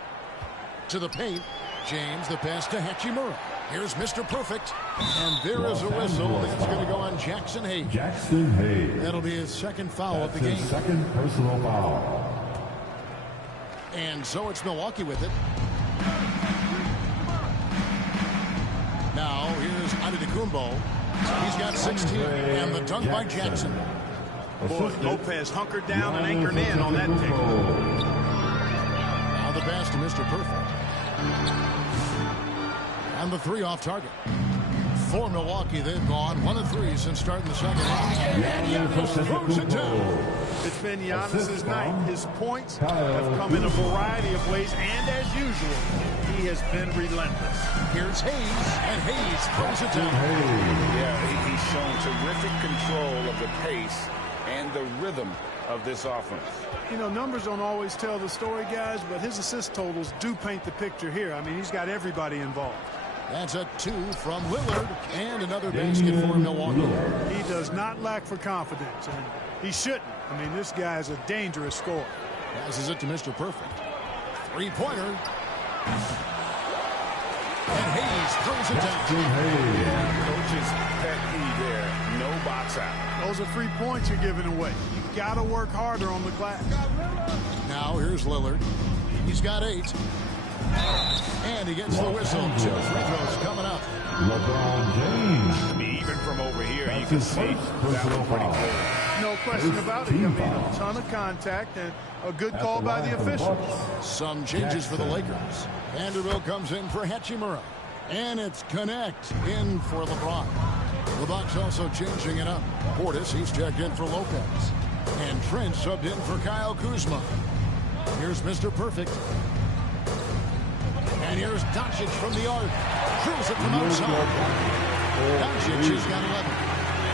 To the paint. James, the pass to Hachimura. Here's Mr. Perfect. And there is a whistle. That's going to go on Jackson Hayes. Jackson Hayes. That'll be his second foul of the His game. second personal foul. And so it's Milwaukee with it. Now here's Antetokounmpo. He's got 16. And the dunk by Jackson. Boy, Lopez hunkered down and anchored in on that pick. Now the pass to Mr. Perfect. And the 3 off target. For Milwaukee, they've gone 1 of 3 since starting the second half. And Giannis throws it down. It's been Giannis's night. His points have come in a variety of ways, and as usual, he has been relentless. Here's Hayes, and Hayes throws it down. Yeah, he's shown terrific control of the pace and the rhythm of this offense. You know, numbers don't always tell the story, guys, but his assist totals do paint the picture here. I mean, he's got everybody involved. That's a 2 from Lillard, and another basket for Milwaukee. He does not lack for confidence, and he shouldn't. I mean, this guy is a dangerous scorer. Passes it to Mr. Perfect. 3-pointer. And Hayes throws it down. Coach's pet peeve there. No box out. Those are 3 points you're giving away. You've got to work harder on the glass. Now here's Lillard. He's got 8. And he gets the whistle. 2 free throws coming up. LeBron James. I mean, even from over here, you can see that was pretty clear. No question about it. I mean, a ton of contact and a good call by the officials. Some changes for the Lakers. Vanderbilt comes in for Hachimura. And it's Connect in for LeBron. The Bucks also changing it up. Portis, he's checked in for Lopez. And Trent subbed in for Kyle Kuzma. Here's Mr. Perfect. And here's Doncic from the arc. Drills it from outside. Doncic has got 11.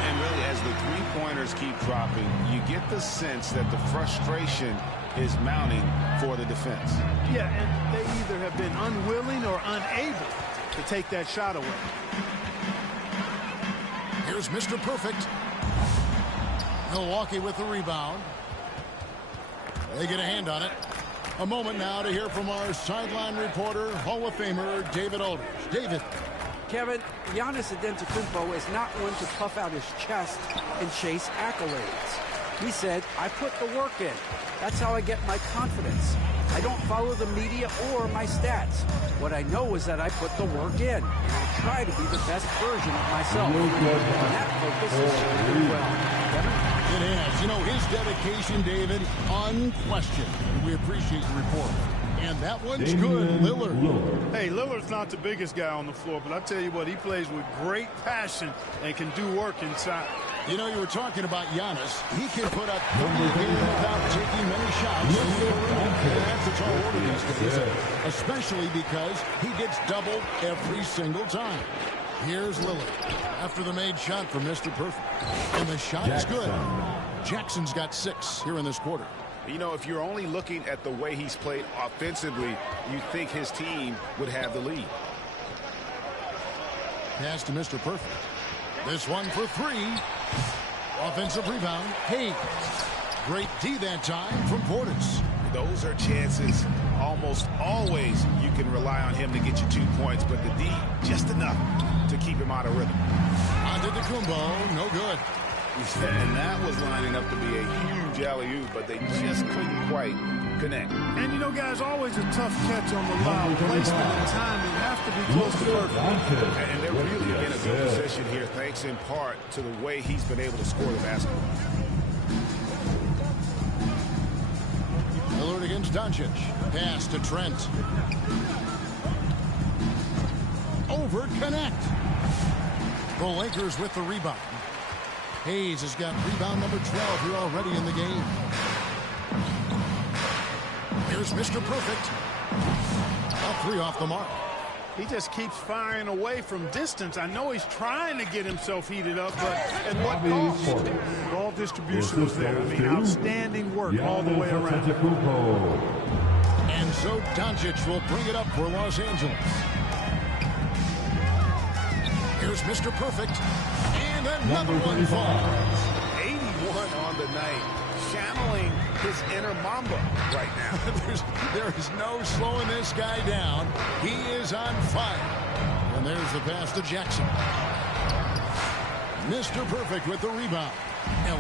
And really, as the 3-pointers keep dropping, you get the sense that the frustration is mounting for the defense. Yeah, and they either have been unwilling or unable to take that shot away. Here's Mr. Perfect. Milwaukee with the rebound. They get a hand on it. A moment now to hear from our sideline reporter, Hall of Famer David Aldridge. David. Kevin, Giannis Antetokounmpo is not one to puff out his chest and chase accolades. He said, I put the work in. That's how I get my confidence. I don't follow the media or my stats. What I know is that I put the work in, and I try to be the best version of myself. And that focus is serving well. Kevin? It has. You know, his dedication, David, unquestioned. We appreciate the report. And that one's good, Lillard. Hey, Lillard's not the biggest guy on the floor, but I tell you what, he plays with great passion and can do work inside. You know, you were talking about Giannis. He can put up 30 a game without taking many shots. That's a tall order these days, especially because he gets doubled every single time. Here's Lillard after the made shot from Mr. Perfect. And the shot is good. Jackson's got 6 here in this quarter. You know, if you're only looking at the way he's played offensively, you think his team would have the lead. Pass to Mr. Perfect. This one for 3. Offensive rebound. Hayes. Great D that time from Portis. Those are chances almost always you can rely on him to get you 2 points, but the D just enough to keep him out of rhythm. Antetokounmpo, no good. And that was lining up to be a huge alley-oop, but they just couldn't quite connect. And you know, guys, always a tough catch on the lob. Placement and timing have to be close to perfect. And they're really in a good position here, thanks in part to the way he's been able to score the basketball. Lillard against Doncic. Pass to Trent. Over connect. The Lakers with the rebound. Hayes has got rebound number 12 here already in the game. Here's Mr. Perfect. A 3 off the mark. He just keeps firing away from distance. I know he's trying to get himself heated up, but at what cost? Ball distribution was there. I mean, outstanding work all the way around. And so Doncic will bring it up for Los Angeles. Here's Mr. Perfect. And another one falls. 81 on the night. Channeling his inner Mamba right now. there is no slowing this guy down. He is on fire. And there's the pass to Jackson. Mr. Perfect with the rebound.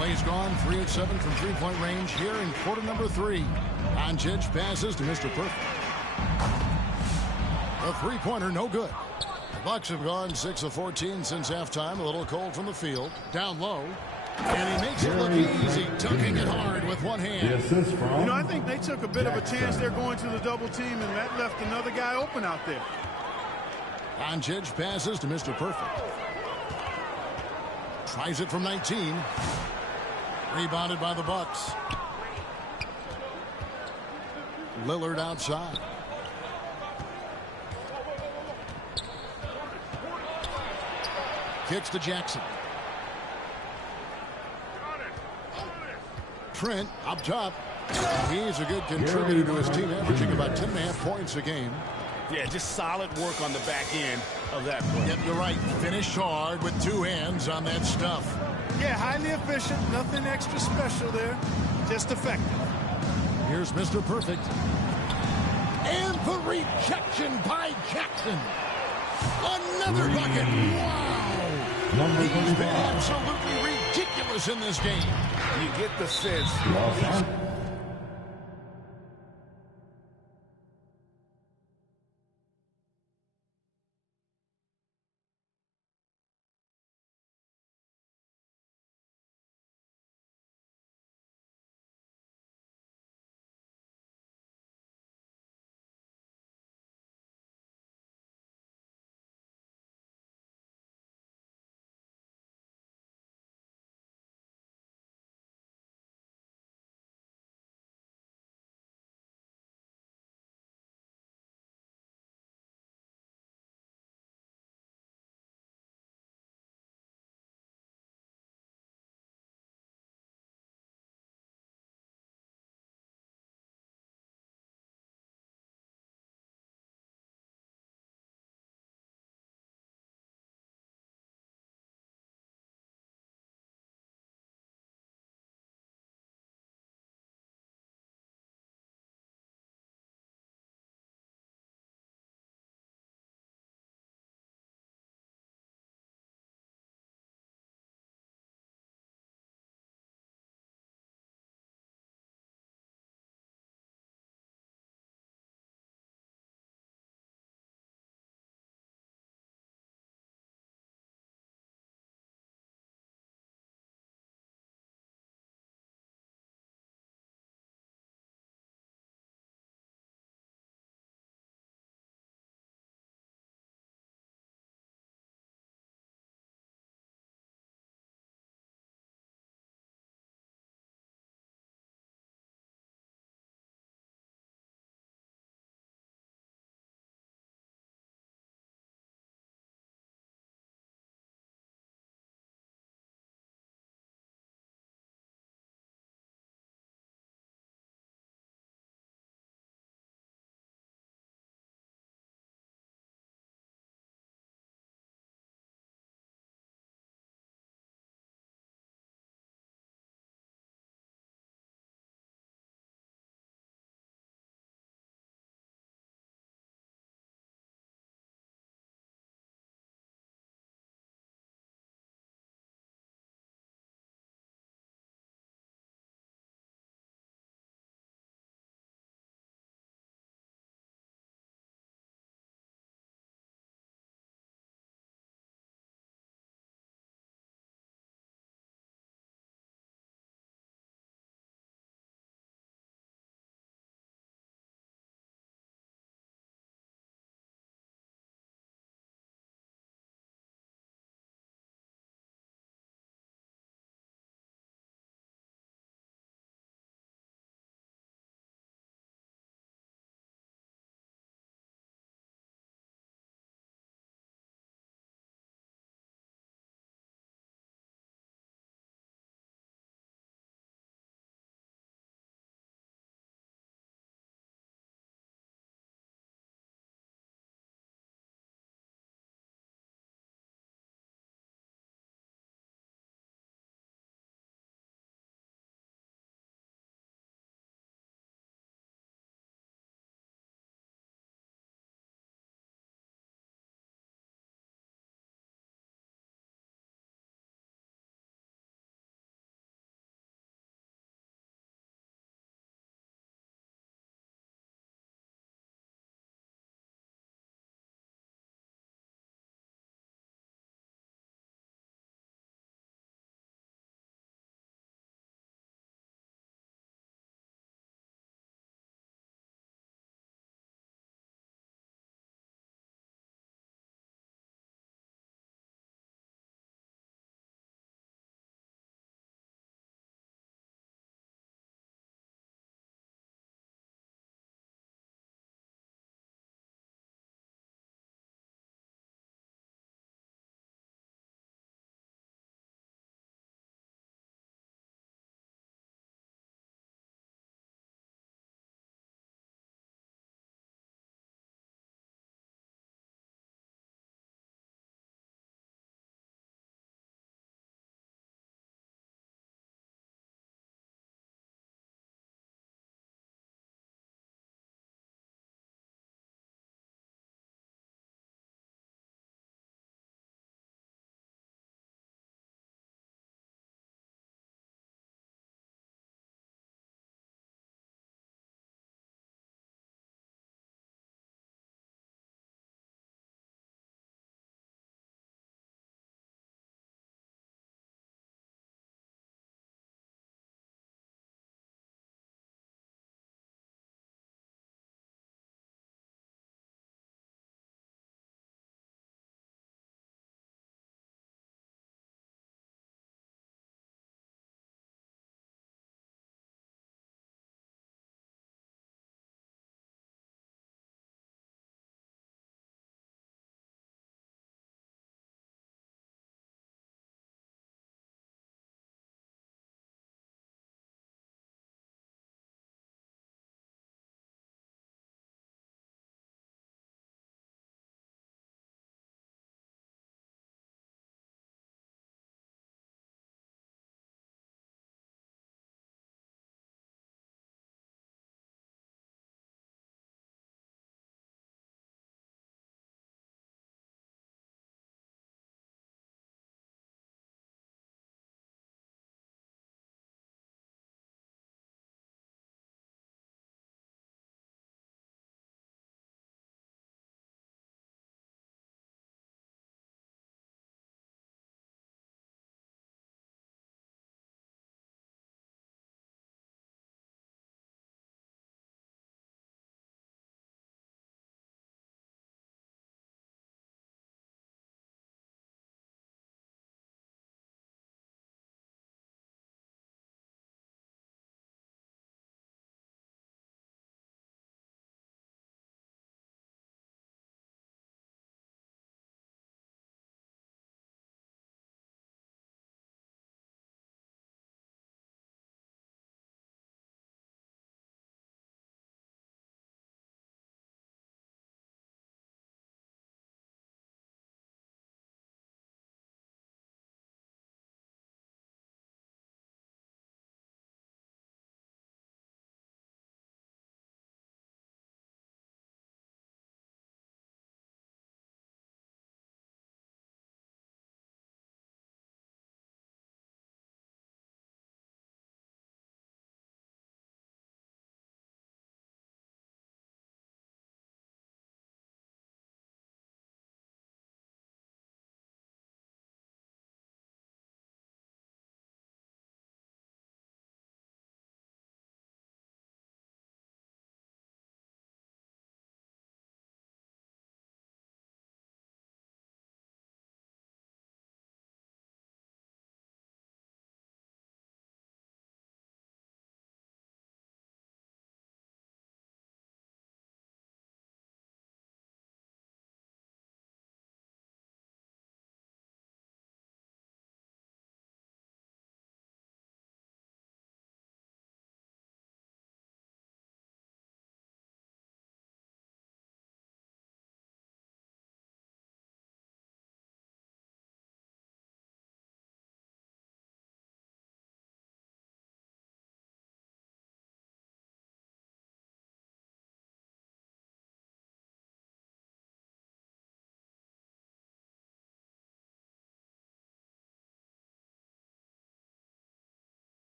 LA's gone 3 of 7 from three-point range here in quarter number 3. Doncic passes to Mr. Perfect. The three-pointer no good. The Bucks have gone 6 of 14 since halftime. A little cold from the field. Down low. And he makes it look easy, dunking it hard with one hand. You know, I think they took a bit of a chance there going to the double team, and that left another guy open out there. Doncic passes to Mr. Perfect. Tries it from 19. Rebounded by the Bucks. Lillard outside. Kicks to Jackson. Trent up top. He's a good contributor to his team, averaging about 10.5 points a game. Yeah, just solid work on the back end of that play. Yep, you're right. Finish hard with 2 hands on that stuff. Yeah, highly efficient. Nothing extra special there. Just effective. Here's Mr. Perfect. And the rejection by Jackson. Another bucket. Wow. He's been absolutely ridiculous in this game. You get the sense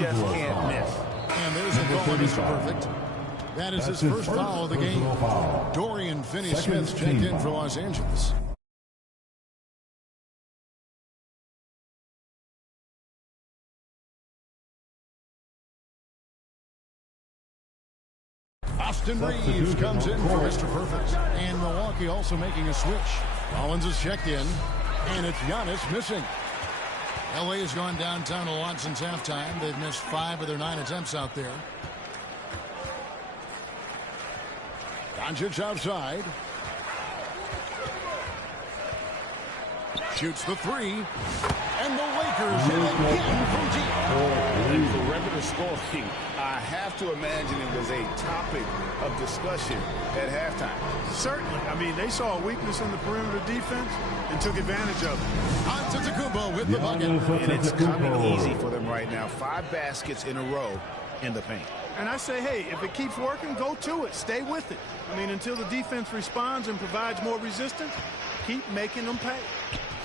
just can't miss. And there's a call on Mr. Perfect. That is his first foul of the game. Dorian Finney-Smith checked in for Los Angeles. Austin Reeves comes in for Mr. Perfect. And Milwaukee also making a switch. Rollins is checked in, and it's Giannis missing. LA has gone downtown a lot since halftime. They've missed 5 of their 9 attempts out there. Doncic outside. Shoots the 3. And the Lakers hit again from deep. And for regular scoring, I have to imagine it was a topic of discussion at halftime. Certainly. I mean, they saw a weakness in the perimeter defense and took advantage of it. Antetokounmpo with the bucket. And it's coming easy for them right now. 5 baskets in a row in the paint. And I say, hey, if it keeps working, go to it. Stay with it. I mean, until the defense responds and provides more resistance, keep making them pay.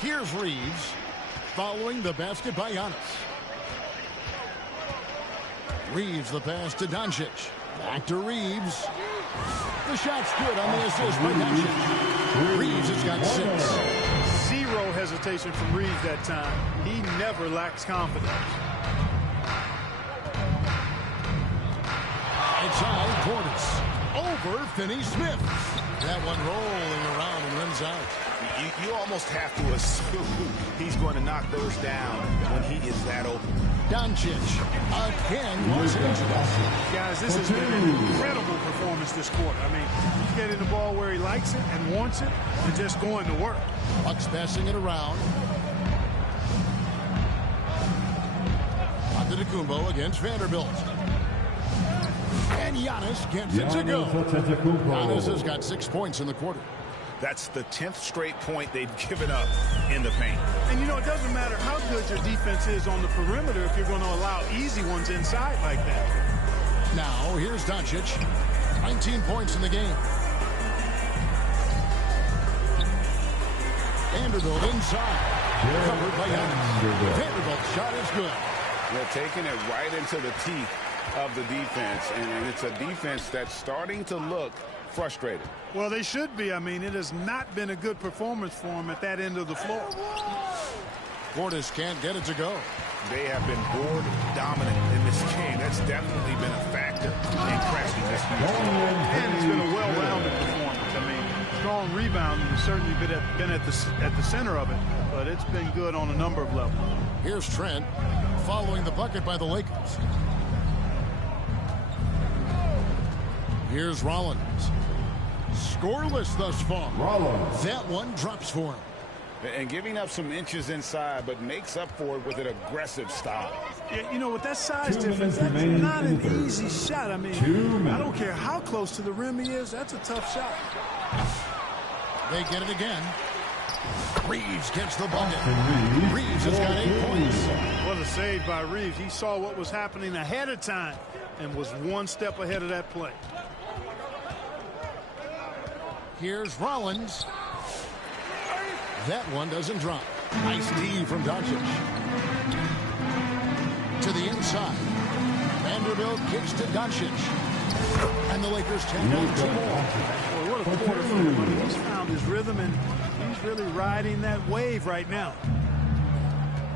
Here's Reeves following the basket by Giannis. Reeves the pass to Doncic. Back to Reeves. The shot's good on the assist by Doncic. Reeves has got 6. Zero hesitation from Reeves that time. He never lacks confidence. Outside Portis. Over Finney-Smith. That one rolling around and runs out. You almost have to assume he's going to knock those down when he is that open. Doncic again. Los Angeles. Guys, this has been an incredible performance this quarter. I mean, he's getting the ball where he likes it and wants it and just going to work. Bucks passing it around. Antetokounmpo against Vanderbilt. And Giannis gets it to go. Giannis has got 6 points in the quarter. That's the 10th straight point they've given up in the paint. And, you know, it doesn't matter how good your defense is on the perimeter if you're going to allow easy ones inside like that. Now, here's Doncic. 19 points in the game. Vanderbilt inside. Covered by Giannis. Vanderbilt's shot is good. They're taking it right into the teeth of the defense. And it's a defense that's starting to look frustrated. Well, they should be. I mean, it has not been a good performance for them at that end of the floor. Portis can't get it to go. They have been board dominant in this game. That's definitely been a factor in crashing this game. And it's been a well-rounded performance. I mean, strong rebounding has certainly been at the center of it, but it's been good on a number of levels. Here's Trent following the bucket by the Lakers. Here's Rollins. Scoreless thus far. Rollins. That one drops for him. And giving up some inches inside, but makes up for it with an aggressive style. Yeah, you know, with that size difference, that's not an easy shot. I mean, I don't care how close to the rim he is. That's a tough shot. They get it again. Reeves gets the bucket. Reeves has got 8 points. What a save by Reeves. He saw what was happening ahead of time and was one step ahead of that play. Here's Rollins. That one doesn't drop. Nice D from Doncic. To the inside. Vanderbilt kicks to Doncic. And the Lakers take out 2 more. Boy, what a quarter for him. I mean, he's found his rhythm, and he's really riding that wave right now.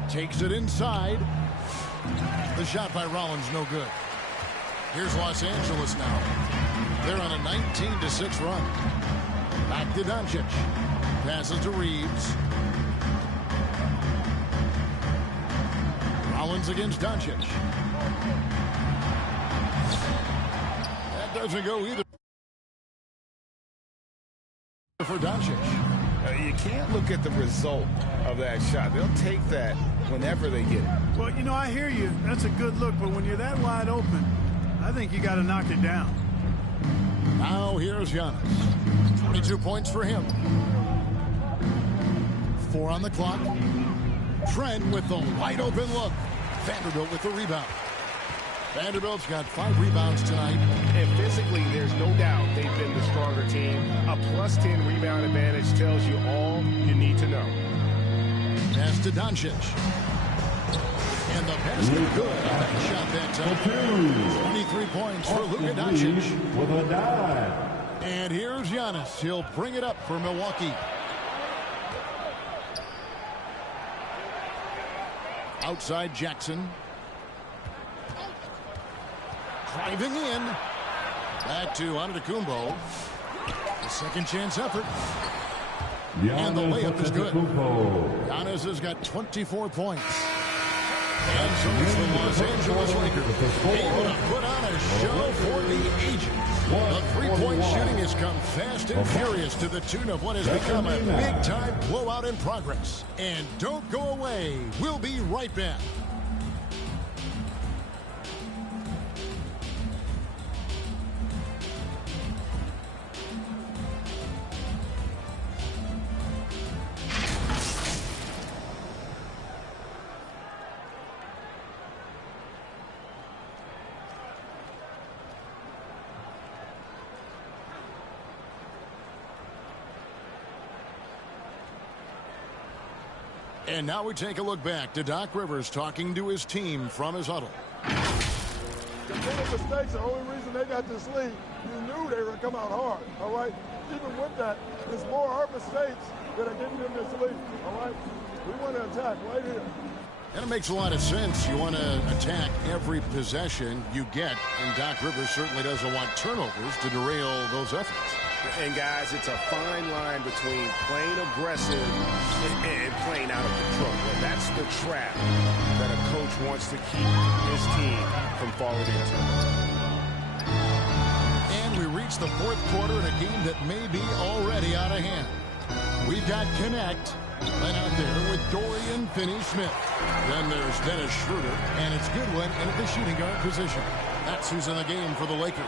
Takes it inside. The shot by Rollins, no good. Here's Los Angeles now. They're on a 19-6 run. Back to Doncic. Passes to Reeves. Rollins against Doncic. That doesn't go either for Doncic. You can't look at the result of that shot. They'll take that whenever they get it. Well, you know, I hear you. That's a good look, but when you're that wide open, I think you got to knock it down. Now here's Giannis. 22 points for him. 4 on the clock. Trent with the wide open look. Vanderbilt with the rebound. Vanderbilt's got 5 rebounds tonight. And physically, there's no doubt they've been the stronger team. A +10 rebound advantage tells you all you need to know. Pass to Doncic. And the pass is good on that shot that time. 23 points for Luka Doncic. With a dime. And here's Giannis. He'll bring it up for Milwaukee. Outside Jackson. Driving in. Back to Antetokounmpo. The second chance effort. And the layup is good. Giannis has got 24 points. And so it's the Los Angeles Lakers able to put on a show for the ages. The three-point shooting has come fast and furious to the tune of what has become a big-time blowout in progress. And don't go away. We'll be right back. And now we take a look back to Doc Rivers talking to his team from his huddle. The little mistakes, the only reason they got this lead, you knew they were going to come out hard, all right? Even with that, it's more our mistakes that are getting them this lead, all right? We want to attack right here. And it makes a lot of sense. You want to attack every possession you get, and Doc Rivers certainly doesn't want turnovers to derail those efforts. And, guys, it's a fine line between playing aggressive and playing out of control. Well, that's the trap that a coach wants to keep his team from falling into. And we reach the fourth quarter in a game that may be already out of hand. We've got Connect right out there with Dorian Finney-Smith. Then there's Dennis Schroeder, and it's Goodwin in the shooting guard position. That's who's in the game for the Lakers.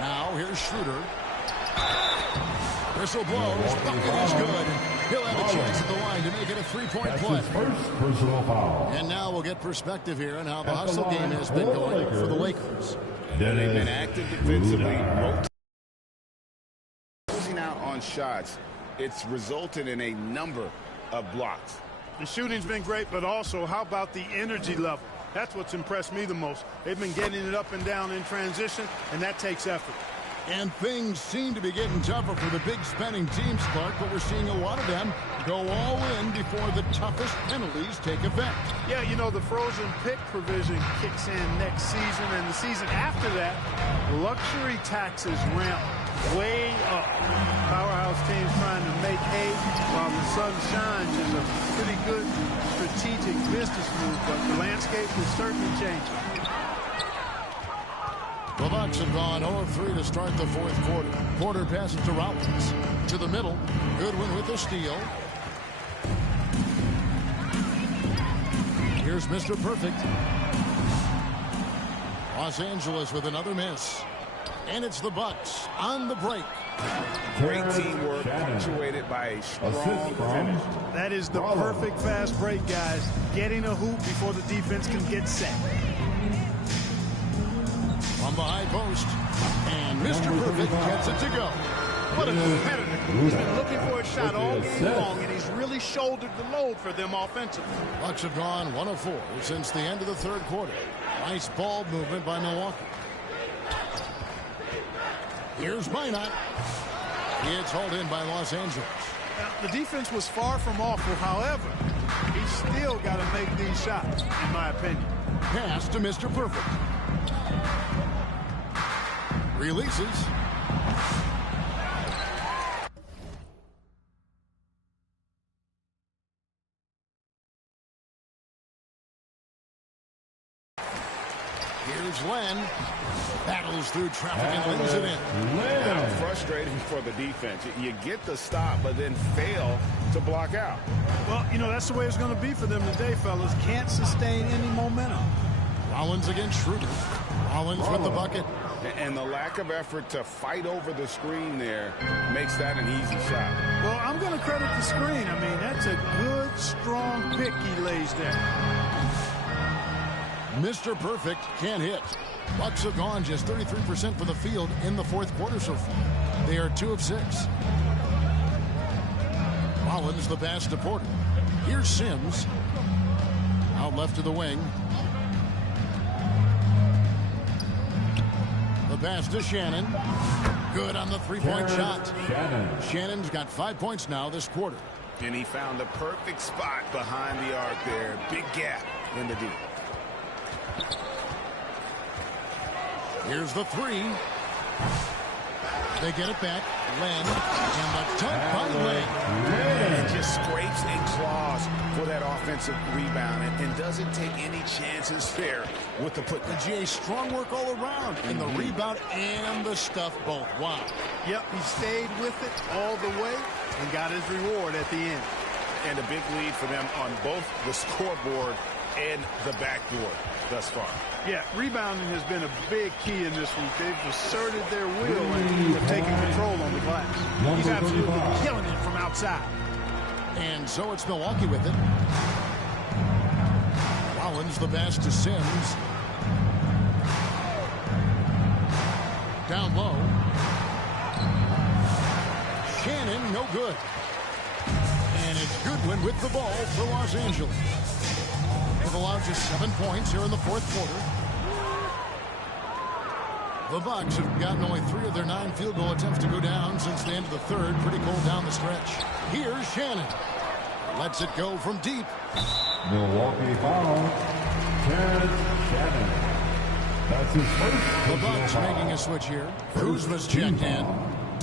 Now here's Schroeder. Whistle blows. Bucket is good. He'll have a chance at the line to make it a three-point play. First personal foul. And now we'll get perspective here on how the hustle game has been going for the Lakers. They've been active defensively. Closing out on shots, it's resulted in a number of blocks. The shooting's been great, but also how about the energy level? That's what's impressed me the most. They've been getting it up and down in transition, and that takes effort. And things seem to be getting tougher for the big spending teams, Clark, but we're seeing a lot of them go all in before the toughest penalties take effect. Yeah, you know, the frozen pick provision kicks in next season, and the season after that, luxury taxes ramp way up. Powerhouse teams trying to make hay while the sun shines is a pretty good strategic business move, but the landscape is certainly changing. The Bucks have gone 0-3 to start the fourth quarter. Porter passes to Rollins. To the middle. Goodwin with the steal. Here's Mr. Perfect. Los Angeles with another miss. And it's the Bucks on the break. Great teamwork punctuated by a strong finish. That is the perfect fast break, guys. Getting a hoop before the defense can get set. From the high post, and Mr. Perfect gets it to go. What a competitor. He's been looking for a shot all game long, and he's really shouldered the load for them offensively. Bucks have gone 1 of 4 since the end of the third quarter. Nice ball movement by Milwaukee. Here's Minot. It's hauled in by Los Angeles. Now, the defense was far from awful. However, he's still got to make these shots, in my opinion. Pass to Mr. Perfect. Releases. Here's Len. Battles through traffic and wins it in. Now, frustrating for the defense. You get the stop, but then fail to block out. Well, you know, that's the way it's going to be for them today, fellas. Can't sustain any momentum. Rollins against Schroeder. Rollins with the bucket. And the lack of effort to fight over the screen there makes that an easy shot. Well, I'm going to credit the screen. I mean, that's a good, strong pick he lays there. Mr. Perfect can't hit. Bucks have gone just 33% for the field in the fourth quarter so far. They are 2 of 6. Rollins the pass to Porter. Here's Sims. Out left to the wing. The pass to Shannon. Good on the three-point shot. Shannon's got 5 points now this quarter. And he found the perfect spot behind the arc there. Big gap in the D. Here's the three. They get it back. Len. And the dunk by Len. It just scrapes and claws for that offensive rebound and doesn't take any chances there with the put. The GA strong work all around in the rebound and the stuff both. Wow. Yep, he stayed with it all the way and got his reward at the end. And a big lead for them on both the scoreboard and the backboard thus far. Yeah, rebounding has been a big key in this week. They've asserted their will and have taken control on the glass. He's absolutely killing it from outside. And so it's Milwaukee with it. Rollins the pass to Sims. Down low. Shannon, no good. And it's Goodwin with the ball for Los Angeles. They've allowed just 7 points here in the fourth quarter. The Bucks have gotten only 3 of their 9 field goal attempts to go down since the end of the third. Pretty cold down the stretch. Here's Shannon. Lets it go from deep. Milwaukee foul. Terrence Shannon. That's his first. The Bucks making a switch here. Kuzma's checked in.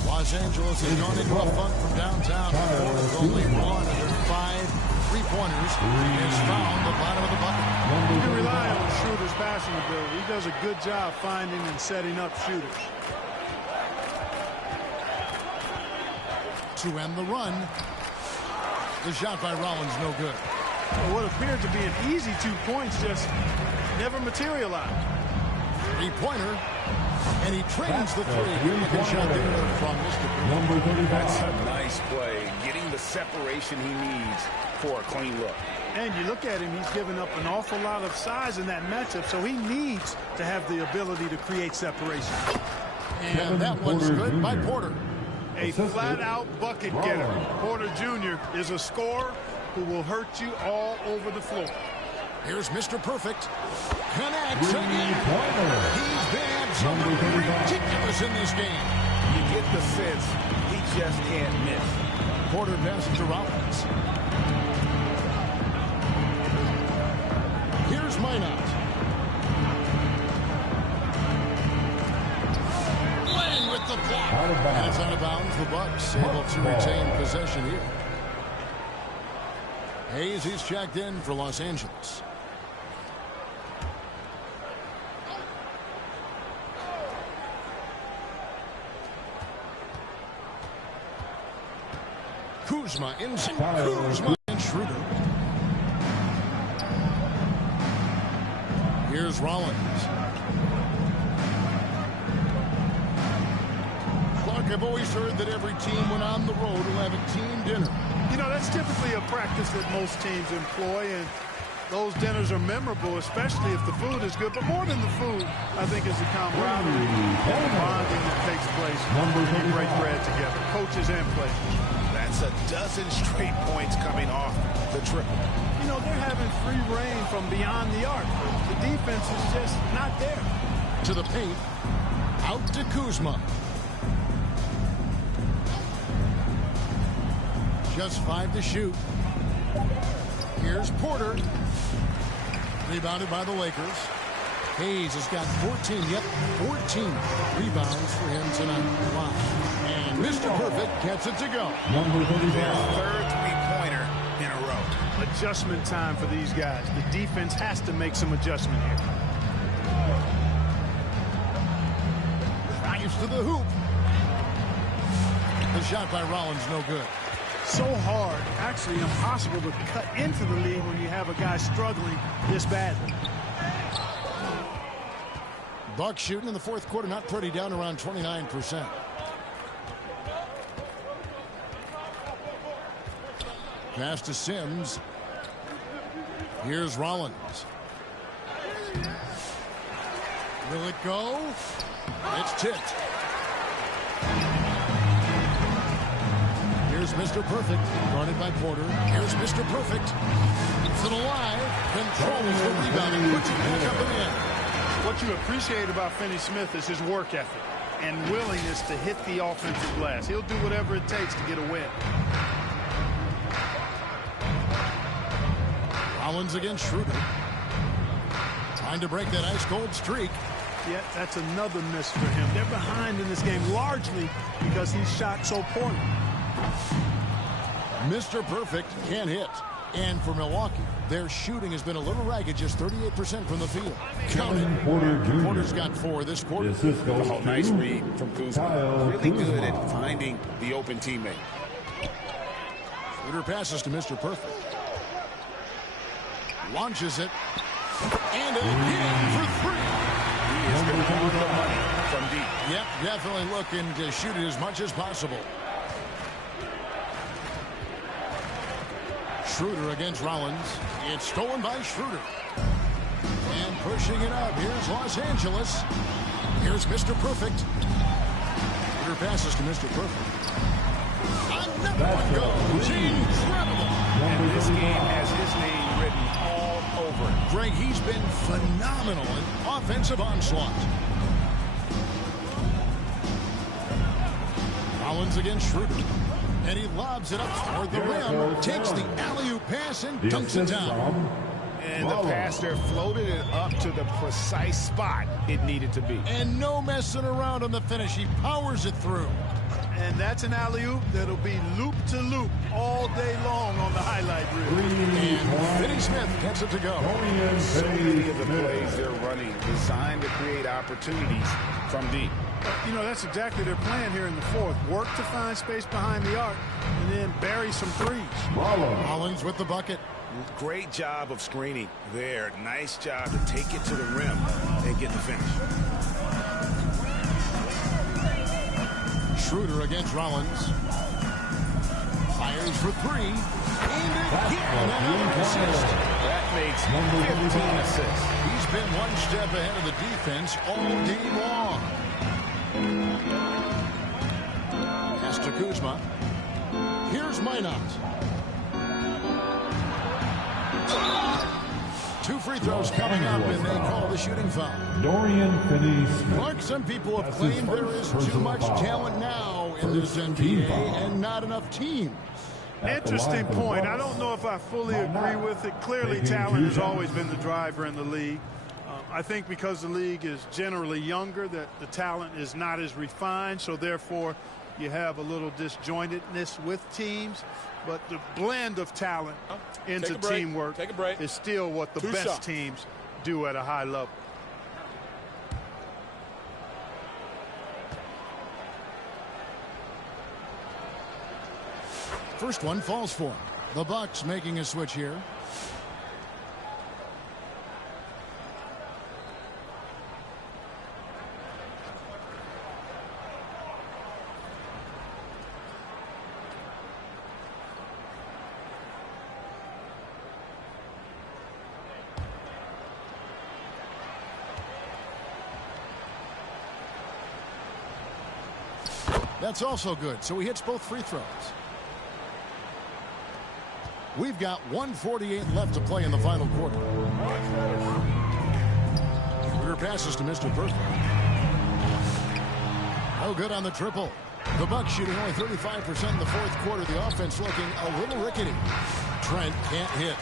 Los Angeles has gone into a funk from downtown. With only 1 of their 5 three-pointers is found the bottom of the bucket. You can rely on Schroeder's passing ability. He does a good job finding and setting up shooters. To end the run. The shot by Rollins, no good. Well, what appeared to be an easy 2 points just never materialized. Three-pointer. And he trains the three. Good shot there from Mr. That's a nice play. Getting the separation he needs for a clean look. And you look at him, he's given up an awful lot of size in that matchup, so he needs to have the ability to create separation. And that one's good by Porter. A flat-out bucket getter. Porter Jr. is a scorer who will hurt you all over the floor. Here's Mr. Perfect. Connects again. He's been absolutely ridiculous in this game. You get the sense he just can't miss. Porter passes to Rollins. Here's Minot. Len with the block. And it's out of bounds. The Bucks able to retain possession here. Hayes, he's checked in for Los Angeles. Kuzma inside. Kuzma and Schroeder. Here's Rollins. Clark, I've always heard that every team when on the road will have a team dinner. You know, that's typically a practice that most teams employ, and those dinners are memorable, especially if the food is good. But more than the food, I think, is the camaraderie and the bonding that takes place when you break bread together, coaches and players. That's a dozen straight points coming off the triple. You know, they're having free reign from beyond the arc. The defense is just not there. To the paint. Out to Kuzma. Just 5 to shoot. Here's Porter. Rebounded by the Lakers. Hayes has got 14 rebounds for him tonight. Wow. And Mr. Perfect gets it to go. Third three-pointer in a row. Adjustment time for these guys. The defense has to make some adjustment here. Drives to the hoop. The shot by Rollins, no good. So hard, actually impossible to cut into the lead when you have a guy struggling this badly. Bucks shooting in the fourth quarter, not pretty, down around 29%. Pass to Sims. Here's Rollins. Will it go? It's tipped. Here's Mr. Perfect, guarded by Porter. Here's Mr. Perfect. Keeps it alive. Controls the rebound and puts it back up and in. What you appreciate about Finney Smith is his work ethic and willingness to hit the offensive glass. He'll do whatever it takes to get a win. Rollins against Schroeder. Trying to break that ice-cold streak. Yeah, that's another miss for him. They're behind in this game largely because he shot so poorly. Mr. Perfect can't hit. And for Milwaukee, their shooting has been a little ragged, just 38% from the field. Kevin Porter Jr. Porter's got 4 this quarter. Nice read from Kuzma. Really good at finding the open teammate. Schroeder passes to Mr. Perfect. Launches it. And again for 3. He is going to want the money from deep. Yep, definitely looking to shoot it as much as possible. Schroeder against Rollins. It's stolen by Schroeder. And pushing it up. Here's Los Angeles. Here's Mr. Perfect. Schroeder passes to Mr. Perfect. Another one goes. Incredible. And this game has his name written all over it. Greg, he's been phenomenal in offensive onslaught. Rollins against Schroeder. And he lobs it up toward the rim, takes the alley-oop pass and dunks it down. And the pass there floated it up to the precise spot it needed to be. And no messing around on the finish. He powers it through. And that's an alley-oop that'll be loop to loop all day long on the highlight reel. And Finney Smith gets it to go. So many of the plays they're running designed to create opportunities from deep. You know, that's exactly their plan here in the fourth. Work to find space behind the arc and then bury some threes. Rollins with the bucket. Great job of screening there. Nice job to take it to the rim and get the finish. Schroeder against Rollins. Fires for 3. And again, another assist. That makes 15 assists. He's been one step ahead of the defense all game long. Pass to Kuzma. Here's Minot. 2 free throws coming up, and they call the shooting foul. Dorian Finney-Smith. Mark, some people have claimed there is too much talent now in this NBA and not enough teams. Interesting point. I don't know if I fully agree with it. Clearly, talent has always been the driver in the league. I think because the league is generally younger, that the talent is not as refined, so therefore you have a little disjointedness with teams. But the blend of talent into teamwork is still what the best teams do at a high level. First one falls for him. The Bucks making a switch here. That's also good, so he hits both free throws. We've got 1:48 left to play in the final quarter. Schroeder passes to Mr. Perfect. No good on the triple. The Bucks shooting only 35% in the fourth quarter. The offense looking a little rickety. Trent can't hit.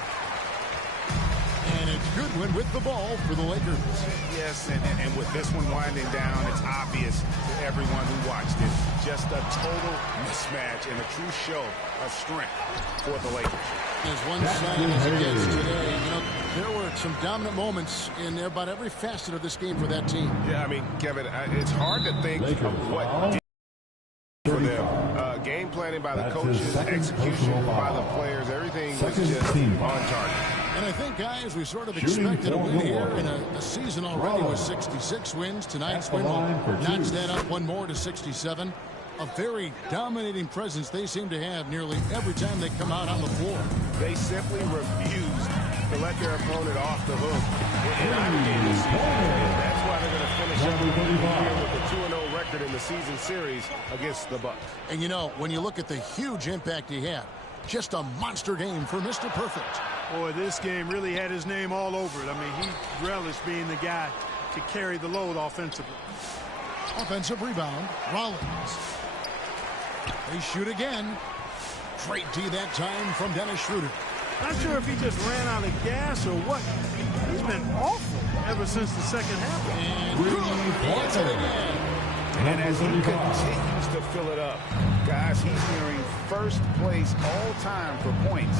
And it's Goodwin with the ball for the Lakers. Yes, and with this one winding down, it's obvious to everyone who watched it. Just a total mismatch and a true show of strength for the Lakers. As one side as it gets today, you know, there were some dominant moments in about every facet of this game for that team. Yeah, I mean, Kevin, it's hard to think of what for them. Game planning by the coaches, execution by the players, everything was just on target. And I think, guys, we sort of expected a win here in a season already with 66 wins. Tonight's win will notch that up one more to 67. A very dominating presence they seem to have nearly every time they come out on the floor. They simply refused to let their opponent off the hook in either game this season. That's why they're going to finish up the year with a 2-0 record record in the season series against the Bucks. And, you know, when you look at the huge impact he had, just a monster game for Mr. Perfect. Boy, this game really had his name all over it. I mean, he relished being the guy to carry the load offensively. Offensive rebound, Rollins. They shoot again. Great D that time from Dennis Schroeder. Not sure if he just ran out of gas or what. He's been awful ever since the second half. And good. Again. And as he continues to fill it up, guys, he's nearing first place all time for points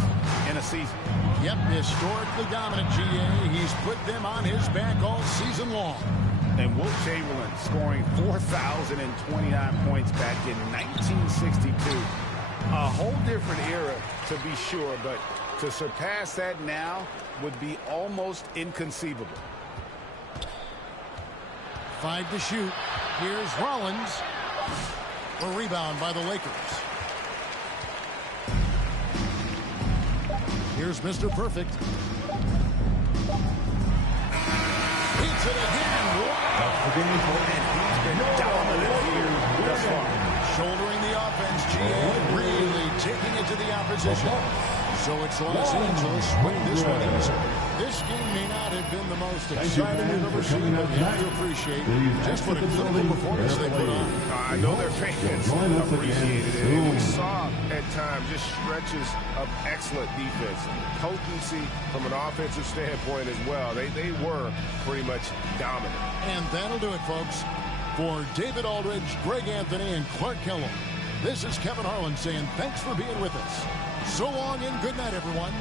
in a season. Yep, historically dominant, GA. He's put them on his back all season long. And Wilt Chamberlain scoring 4,029 points back in 1962. A whole different era, to be sure, but to surpass that now would be almost inconceivable. 5 to shoot. Here's Rollins. A rebound by the Lakers. Here's Mr. Perfect. Hits it again. And he's been dominant here thus far. Shouldering the offense, GA, really taking it to the opposition. So it's Los Angeles win this one easily. This game may not have been the most exciting we've ever seen, but you have to appreciate just what a clinical performance they put on. I know their fans appreciated it. And we saw at times just stretches of excellent defense. Potency from an offensive standpoint as well. They were pretty much dominant. And that'll do it, folks. For David Aldridge, Greg Anthony, and Clark Kellogg, this is Kevin Harlan saying thanks for being with us. So long and good night, everyone.